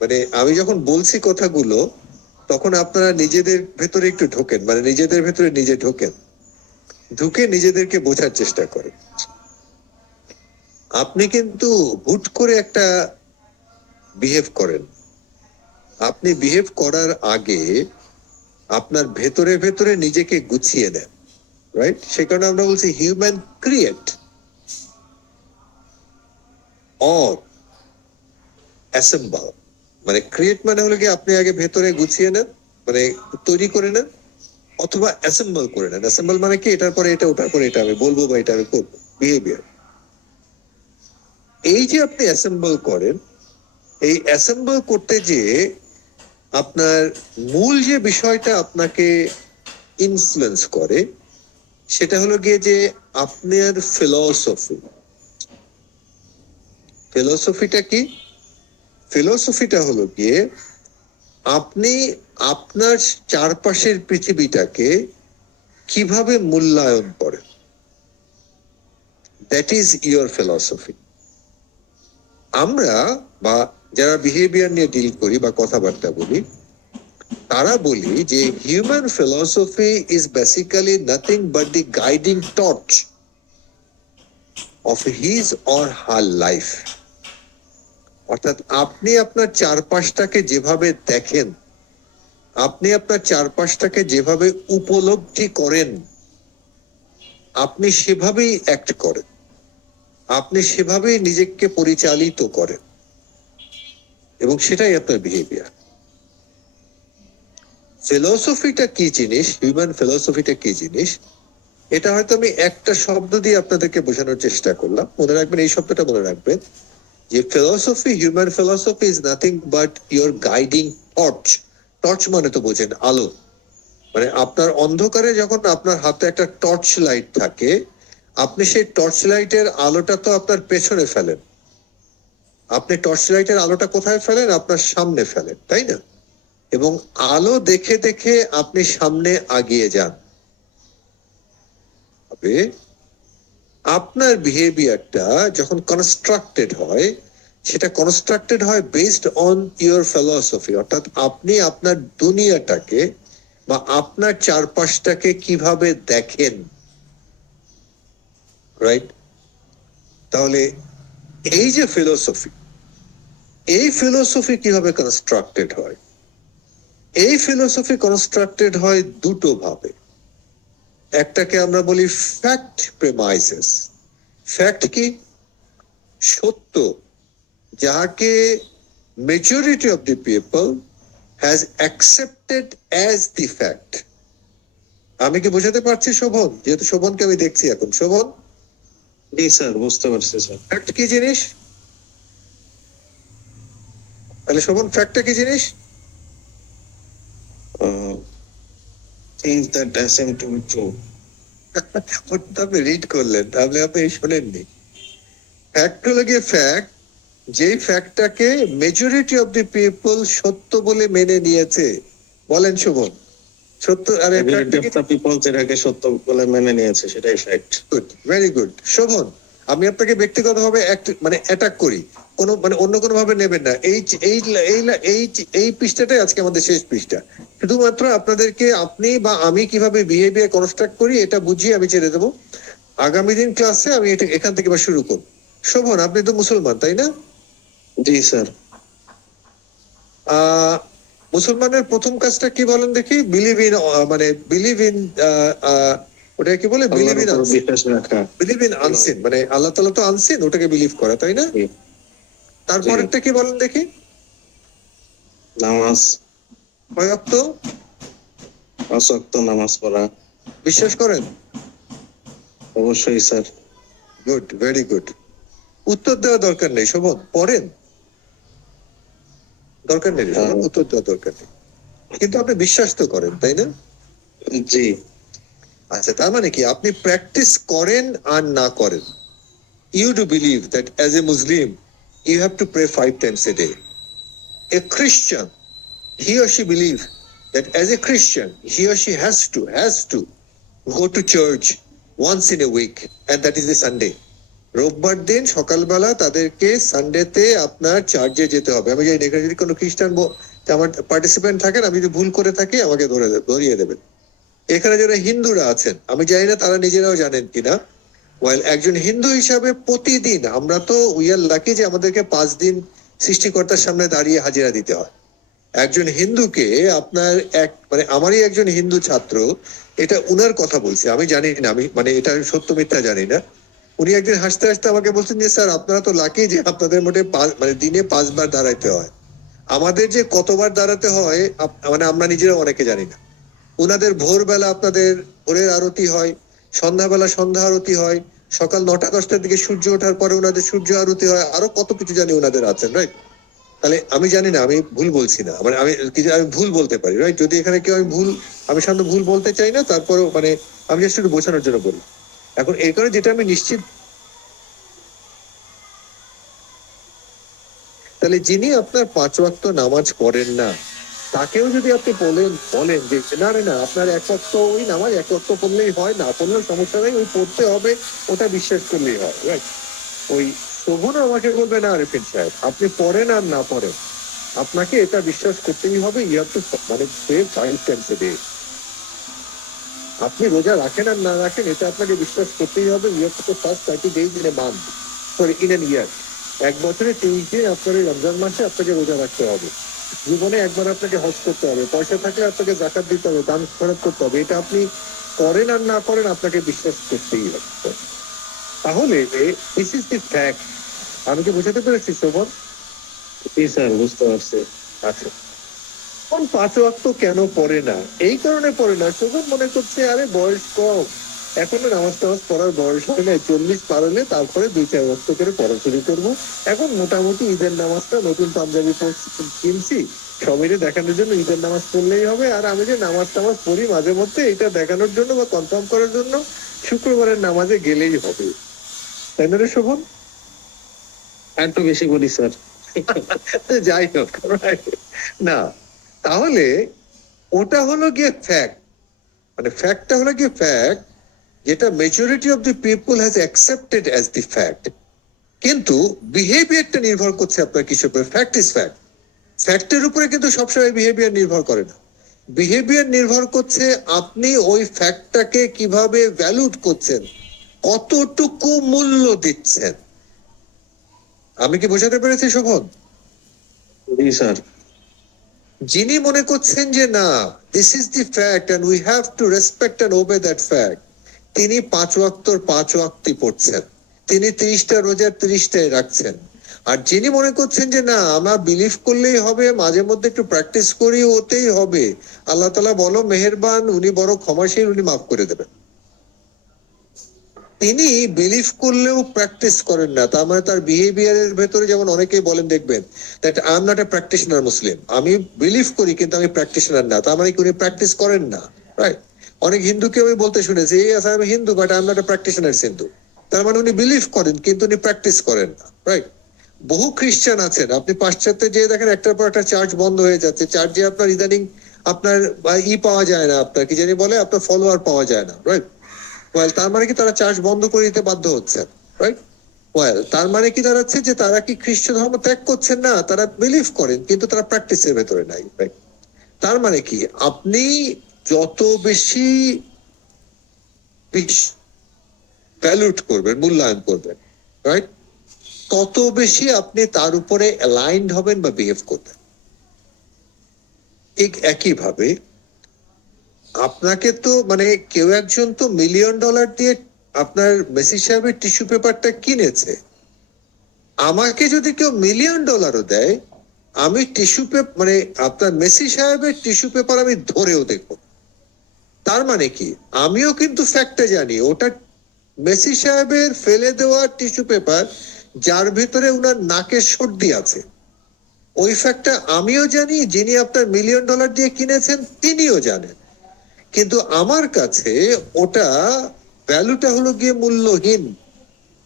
মানে আমি যখন বলছি কথাগুলো, তখন আপনারা নিজেদের ভেতরে একটু ঢোকেন, মানে নিজেদের ভেতরে নিজে ঢোকেন, ঢুকে নিজেদেরকে বোঝার চেষ্টা করেন। আপনি কিন্তু হুট করে একটা বিহেভ করেন। আপনি বিহেভ করার আগে আপনার ভেতরে ভেতরে নিজেকে গুছিয়ে নেন, রাইট? সে কারণে আমরা বলছি হিউম্যান ক্রিয়েট অর অ্যাসেম্বল। মানে ক্রিয়েট মানে হলো কি আপনি আগে ভেতরে গুছিয়ে নেন, মানে তৈরি করে নেন, অথবা অ্যাসেম্বল করে নেন। অ্যাসেম্বল মানে কি এটার পরে এটা, ওটার পরে এটা আমি বলবো বা এটা আমি করবো, বিহেভিয়ার। এই যে আপনি অ্যাসেম্বল করেন, এই অ্যাসেম্বল করতে যে আপনার মূল যে বিষয়টা আপনাকে ইনফ্লুয়েন্স করে সেটা হলো গিয়ে যে আপনার ফিলসফি। ফিলসফিটা কি? ফিলসফিটা হলো গিয়ে আপনি আপনার চারপাশের পৃথিবীটাকে কিভাবে মূল্যায়ন করেন, দ্যাট ইজ ইয়োর ফিলসফি। আমরা বা যারা বিহেভিয়ার নিয়ে ডিল করি বা কথাবার্তা বলি, তারা বলি যে human philosophy is basically nothing but the guiding torch of his or her life. অর্থাৎ আপনি আপনার চারপাশটাকে যেভাবে দেখেন, আপনি আপনার চারপাশটাকে যেভাবে উপলব্ধি করেন, আপনি সেভাবেই অ্যাক্ট করেন, আপনি সেভাবেই নিজেকে পরিচালিত করেন, এবং সেটাই আপনার বিহেভিয়ার। ফিলসফিটা কি জিনিস, হিউম্যান ফিলসফিটা কি জিনিস, এটা হয়তো আমি একটা শব্দ দিয়ে আপনাদেরকে বোঝানোর চেষ্টা করলাম। মনে রাখবেন, এই শব্দটা মনে রাখবেন যে philosophy, human philosophy is nothing but your guiding torch. Torch মানে তো বোঝেন আলো, মানে আপনার অন্ধকারে যখন আপনার হাতে একটা টর্চ লাইট থাকে, আপনি সেই টর্চ লাইটের আলোটা তো আপনার পেছনে ফেলেন। আপনি টর্চ লাইটের আলোটা কোথায় ফেলেন? আপনার সামনে ফেলেন, তাই না? এবং আলো দেখে দেখে আপনি সামনে আগিয়ে যান। তবে আপনার বিহেভিয়ারটা যখন কনস্ট্রাক্টেড হয়, সেটা কনস্ট্রাক্টেড হয় বেসড অন ইওর ফিলসফি। অর্থাৎ আপনি আপনার দুনিয়াটাকে বা আপনার চারপাশটাকে কিভাবে দেখেন, রাইট? তাহলে এই যে ফিলসফি, এই ফিলসফি কিভাবে কনস্ট্রাক্টেড হয়? এই ফিলসফি কনস্ট্রাক্টেড হয় দুটো ভাবে। একটাকে আমরা বলি ফ্যাক্ট প্রেমাইসেস। ফ্যাক্ট কি? সত্য, যাহাকে majority of the people has accepted as the fact. আমি কি বোঝাতে পারছি শোভন? যেহেতু শোভনকে আমি দেখছি এখন। শোভন, জি স্যার, বুঝতে পারছি স্যার। ফ্যাক্ট কি জিনিস? তাহলে শোভন, ফ্যাক্টটা কি জিনিস? Things that seem to be true. ওটা আপনি রিড করলেন, তাহলে আপনি শোনেননি। ফ্যাক্ট হলো গিয়ে ফ্যাক্ট, যেই ফ্যাক্টটাকে মেজরিটি অফ দি পিপল সত্য বলে মেনে নিয়েছে। বলেন শোভন, সত্য? আরে Majority of the people যেটাকে সত্য বলে মেনে নিয়েছে সেটাই fact. Good, very good. Shovon, আমি আপনাকে ব্যক্তিগতভাবে মানে অ্যাটাক করি, কোনো মানে অন্য কোনো ভাবে নেবেন না। এই এই এই এই এই পৃষ্ঠাটাই আজকে আমাদের শেষ পৃষ্ঠা। শুধুমাত্র আপনাদেরকে আপনি বা আমি কিভাবে বিহেভিয়ার কনস্ট্রাক্ট করি এটা বুঝিয়ে আমি ছেড়ে দেবো। আগামী দিন ক্লাসে আমি এটা এখান থেকে বা শুরু করব। শোভন, আপনি তো মুসলমান, তাই না? জি স্যার। মুসলমানের প্রথম কাজটা কি বলেন দেখি? বিলিভ ইন, মানে বিলিভ ইন, ওটা কি বলে? বিলিভ ইন, আল্লাহর উপর বিশ্বাস রাখা। বিলিভ ইন আনসিন, মানে আল্লাহ তাআলা তো আনসিন, ওটাকে বিলিভ করা, তাই না? জি। তারপরেরটা কি বলেন দেখি? নামাজ, কয় ওয়াক্ত 5 ওয়াক্ত নামাজ পড়া। বিশ্বাস করেন? অবশ্যই স্যার। Good, very good. উত্তর দেওয়া দরকার নেই শোভন, পড়েন। দরকার নেই শোভন, উত্তর দেওয়া দরকার নেই। কিন্তু আপনি বিশ্বাস তো করেন, তাই না? জি। আচ্ছা, তার মানে কি আপনি প্র্যাকটিস করেন আর না করেন? You do believe that as a Muslim, you have to pray 5 times a day. A Christian, he or she believes that as a Christian, he or she has to go to church once in a week, and that is the Sunday. রোববার দিন সকালবেলা তাদেরকে সানডেতে আপনার চার্জে যেতে হবে। আমি জানি না, এখানে যদি কোনো খ্রিস্টান আমার পার্টিসিপেন্ট থাকেন, আমি যদি ভুল করে থাকি আমাকে ধরিয়ে দেবেন। এখানে যারা হিন্দুরা আছেন, আমি জানি না তারা নিজেরাও জানেন কিনা, ওয়েল একজন হিন্দু হিসাবে প্রতিদিন আমরা তো উই আর লাকি যে আমাদেরকে 5 দিন সৃষ্টিকর্তার সামনে দাঁড়িয়ে হাজিরা দিতে হয়। একজন হিন্দুকে আপনার মানে আমারই একজন হিন্দু ছাত্র, এটা উনার কথা বলছি, আমি জানি না, আমি মানে এটা আমি সত্য মিথ্যা জানি না। উনি একদিন হাসতে হাসতে আমাকে বলছেন যে স্যার আপনারা তো লাকি যে আপনাদের মোটে মানে দিনে 5 বার দাঁড়াইতে হয়। আমাদের যে কতবার দাঁড়াতে হয় মানে আমরা নিজেরা অনেকে জানি না। উনাদের ভোরবেলা আপনাদের ভোরের আরতি হয়, সন্ধ্যাবেলা সন্ধ্যা আরতি হয়, সকাল 9টা-10টার দিকে সূর্য ওঠার পরে ওনাদের সূর্য আরতি হয়, আরো কত কিছু জানি ওনাদের আছেন, রাইট? তাহলে আমি জানি না, আমি ভুল বলছি না, মানে আমি ভুল বলতে পারি, রাইট? যদি এখানে কেউ আমি সামনে ভুল বলতে চাই না, তারপরেও মানে আমি জাস্ট একটু বোঝানোর জন্য বলি। এখন এই কারণে যেটা আমি নিশ্চিত, তাহলে যিনি আপনার 5 ওয়াক্ত নামাজ পড়েন না, তাকেও যদি আপনি বলেন যে না রে না, আপনার 1 ওয়াক্ত ওই নামাজ 1 ওয়াক্ত পড়লেই হয়, না পড়লেও সমস্যা নেই, ওই পড়তে হবে, ওটা বিশ্বাস করলেই হয়, রাইট? ওই শোভন আমাকে বলবে না আরিফিন সাহেব, আপনি পড়েন আর না পড়েন, আপনাকে এটা বিশ্বাস করতেই হবে, ইউ হ্যাভ টু মানে পে 5 times a day। আপনি রোজা রাখেন আর না রাখেন, এটা আপনাকে বিশ্বাস করতেই হবে, you have to first 30 days in a month, sorry in an year. 1 বছরে 30 দিন আপনার এই রমজান মাসে আপনাকে রোজা রাখতে হবে। জীবনে একবার আপনাকে হজ করতে হবে, পয়সা থাকলে আপনাকে জাকাত দিতে হবে, দান খরচ করতে হবে, এটা আপনি করেন আর না করেন আপনাকে বিশ্বাস করতেই হবে। তাহলে দিস ইজ দি ফ্যাক্ট। আমি কি বোঝাতে পেরেছি শোভন? জি স্যার, বুঝতে পারছি। আচ্ছা, কোন 5 ওয়াক্ত কেন পড়ে না? এই কারণে পড়ে না, শোভন মনে করছে আরে বয়স কম, এখনো নামাজ টামাজ পড়ার বয়স হয় না, 40 পার হলে তারপরে 2-4 ওয়াক্ত করে পড়া শুরু করবো। এখন মোটামুটি ঈদের নামাজটা নতুন পাঞ্জাবি কিনছি, সবাইকে দেখানোর জন্য ঈদের নামাজ পড়লেই হবে, আর আমি যে নামাজ টামাজ পড়ি মাঝে মধ্যে, এটা দেখানোর জন্য বা কনফার্ম করার জন্য শুক্রবারের নামাজে গেলেই হবে। তাই না রে শোভন? একটু বেশি বলি স্যার। যাই হোক, না তাহলে ওটা হলো গিয়ে ফ্যাক্ট, মানে ফ্যাক্টটা হলো গিয়ে ফ্যাক্ট যেটা majority of the people has accepted as the fact. কিন্তু বিহেভিয়ারটা নির্ভর করছে আপনার কিসের উপরে। ফ্যাক্ট ইজ ফ্যাক্ট, ফ্যাক্টের উপরে কিন্তু সবসময় বিহেভিয়ার নির্ভর করে না। বিহেভিয়ার নির্ভর করছে আপনি ওই ফ্যাক্টটাকে কিভাবে ভ্যালুড করছেন, কতটুকু মূল্য দিচ্ছেন। আমি কি বোঝাতে পেরেছি শোভন? জি স্যার। যিনি মনে করছেন যে না this is the fact and we have to respect and obey that fact, তিনি 5 ওয়াক্তর 5 ওয়াক্তই পড়ছেন, তিনি 30টা রোজার 30টাই রাখছেন। আর যিনি মনে করছেন যে না আমরা বিলিভ করলেই হবে, মাঝে মধ্যে একটু প্র্যাকটিস করি ওতেই হবে, আল্লাহ তাআলা বলো মেহেরবান, উনি বড় ক্ষমাশীল, উনি মাফ করে দেবেন, তিনি বিলিভ করলেও প্র্যাকটিস করেন না, তার মানে তার বিহেভিয়ারের ভেতরে, যেমন অনেকেই বলেন দেখবেন that I am not a practitioner Muslim, আমি বিলিভ করি কিন্তু আমি প্র্যাকটিশনার না, তার মানে কি উনি প্র্যাকটিস করেন না, রাইট? অনেক হিন্দুকে আমি বলতে শুনেছি আমি Hindu but I am not a practitioner Hindu, তার মানে উনি বিলিভ করেন কিন্তু উনি প্র্যাকটিস করেন না, রাইট? বহু খ্রিস্টান আছেন, আপনি পাশ্চাত্যে যে দেখেন একটার পর একটা চার্চ বন্ধ হয়ে যাচ্ছে, চার্চে আপনার ইদানিং আপনার পাওয়া যায় না, আপনার কি জানি বলে আপনার ফলোয়ার পাওয়া যায় না, রাইট? ওয়েল তার মানে কি তারা চার্চ বন্ধ করে দিতে বাধ্য হচ্ছেন, রাইট? ওয়েল তার মানে কি দাঁড়াচ্ছে যে তারা কি খ্রিস্ট ধর্ম ত্যাগ করছেন না, তারা বিলিভ করেন কিন্তু তারা প্র্যাকটিসের ভেতরে নাই, রাইট? তার মানে কি আপনি যত বেশি ভ্যালুড করবেন, মূল্যায়ন করবেন, রাইট, তত বেশি আপনি তার উপরে অ্যালাইন্ড হবেন বা বিহেভ করবেন। ঠিক একইভাবে আপনাকে তো মানে কেউ একজন তো $1 মিলিয়ন দিয়ে আপনার মেসি সাহেবের টিস্যু পেপারটা কিনেছে, আমাকে যদি কেউ $1 মিলিয়ন দেয়, আমি টিস্যু পেপার মানে আপনার মেসি সাহেবের টিস্যু পেপার আমি ধরেও দেখবো। তার মানে কি আমিও কিন্তু ফ্যাক্টটা জানি, ওটা মেসি সাহেবের ফেলে দেওয়া টিস্যু পেপার যার ভিতরে উনার নাকের সর্দি আছে, ওই ফ্যাক্টটা আমিও জানি, যিনি আপনার $1 মিলিয়ন দিয়ে কিনেছেন তিনিও জানেন, কিন্তু আমার কাছে ওটা ভ্যালুটা হলো গিয়ে মূল্যহীন।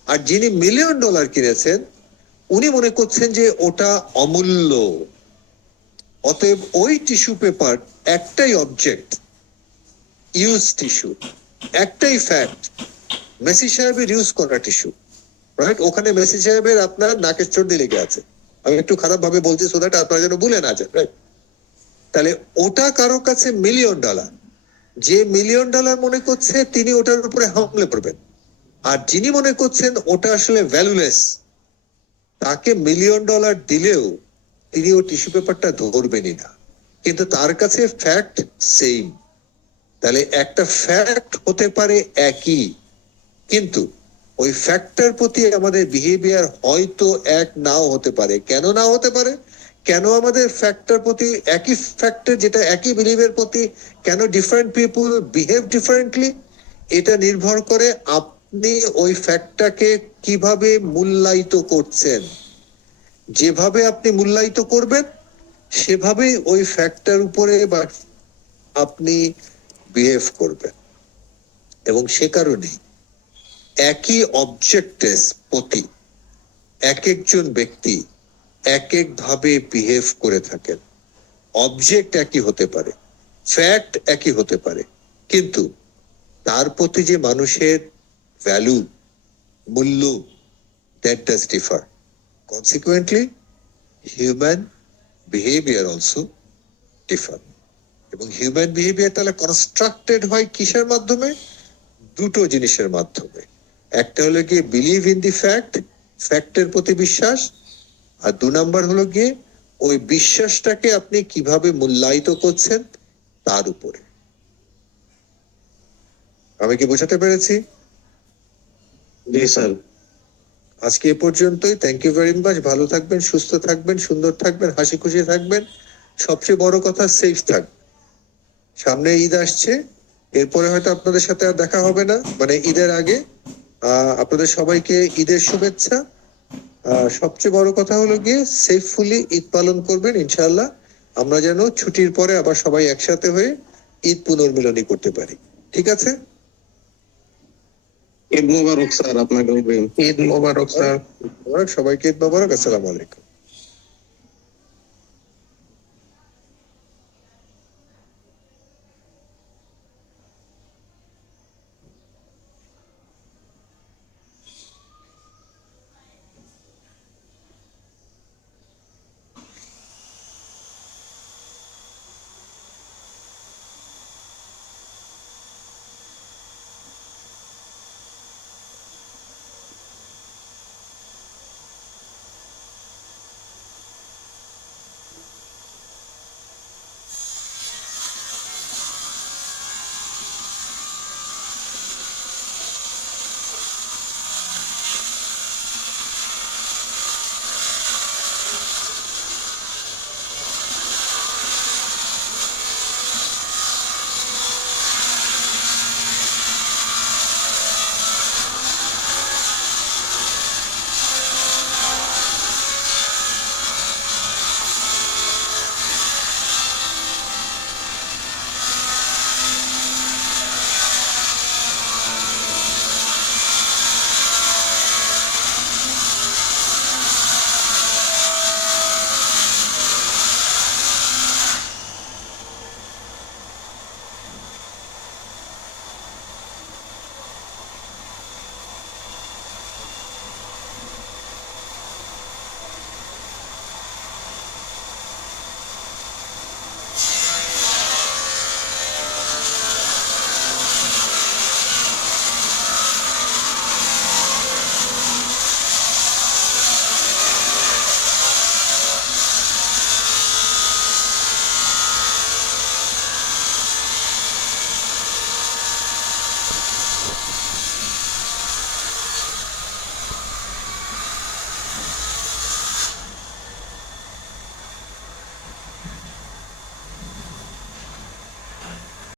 আর যিনি $1 মিলিয়ন কিনেছেন উনি মনে করছেন যে ওটা অমূল্য। অতএব ওই টিস্যু পেপার একটাই অবজেক্ট, ইউজ টিস্যু, একটাই ফ্যাক্ট, মেসি সাহেবের ইউজ করা টিস্যু, রাইট? ওখানে মেসি সাহেবের আপনার নাকের চর্দি লেগে আছে। আমি একটু খারাপ ভাবে বলছি, সো দ্যাট আপনারা যেন ভুলে না যান, রাইট? তাহলে ওটা কারো কাছে $1,000,000, যে $1,000,000 মনে করছে তিনি ওটার উপরে হামলে পড়বেন, আর যিনি মনে করছেন ওটা আসলে ভ্যালুলেস, তাকে $1,000,000 দিলেও তিনি ও টিস্যু পেপারটা ধরবেনই না, কিন্তু তার কাছে ফ্যাক্ট সেম। তাহলে একটা ফ্যাক্ট হতে পারে একই, কিন্তু ওই ফ্যাক্টর প্রতি আমাদের বিহেভিয়ার হয়তো এক নাও হতে পারে। কেন নাও হতে পারে? কেন আমাদের ফ্যাক্টর প্রতি একই ফ্যাক্টর, যেটা একই বিলিভের প্রতি কেন ডিফারেন্ট পিপল বিহেভ ডিফারেন্টলি? এটা নির্ভর করে আপনি ওই ফ্যাক্টটাকে কিভাবে মূল্যায়িত করছেন। যেভাবে আপনি মূল্যায়িত করবেন সেভাবেই ওই ফ্যাক্টর উপরে বা আপনি বিহেভ করবেন। এবং সে কারণেই একই অবজেক্টের প্রতি এক একজন ব্যক্তি এক এক ভাবে বিহেভ করে থাকেন। অবজেক্ট একই হতে পারে, ফ্যাক্ট একই হতে পারে, কিন্তু তার প্রতি যে মানুষের ভ্যালু, মূল্য, that does differ. Consequently human behaviour also differ. এবং হিউম্যান বিহেভিয়ার তাহলে কনস্ট্রাক্টেড হয় কিসের মাধ্যমে? দুটো জিনিসের মাধ্যমে। একটা হলো গিয়ে বিলিভ ইন দি ফ্যাক্ট, ফ্যাক্টের প্রতি বিশ্বাস, আর 2 নাম্বার হলো গিয়ে ওই বিশ্বাসটাকে আপনি কিভাবে মূল্যায়িত করছেন তার উপরে। আমি কি বোঝাতে পেরেছি? জি স্যার। আজকে এ পর্যন্তই। Thank you very much. ভালো থাকবেন, সুস্থ থাকবেন, সুন্দর থাকবেন, হাসি খুশি থাকবেন, সবচেয়ে বড় কথা সেফ থাকবেন। সামনে ঈদ আসছে, এরপরে হয়তো আপনাদের সাথে আর দেখা হবে না, মানে ঈদের আগে। আপনাদের সবাইকে ঈদের শুভেচ্ছা। সবচেয়ে বড় কথা হলো গিয়ে সেফফুলি ঈদ পালন করবেন ইনশাআল্লাহ। আমরা যেন ছুটির পরে আবার সবাই একসাথে হয়ে ঈদ পুনর্মিলনী করতে পারি। ঠিক আছে? ঈদ মোবারক স্যার, আপনাকে ঈদ মোবারক স্যার। সবাইকে ঈদ মোবারক। আসসালামু আলাইকুম।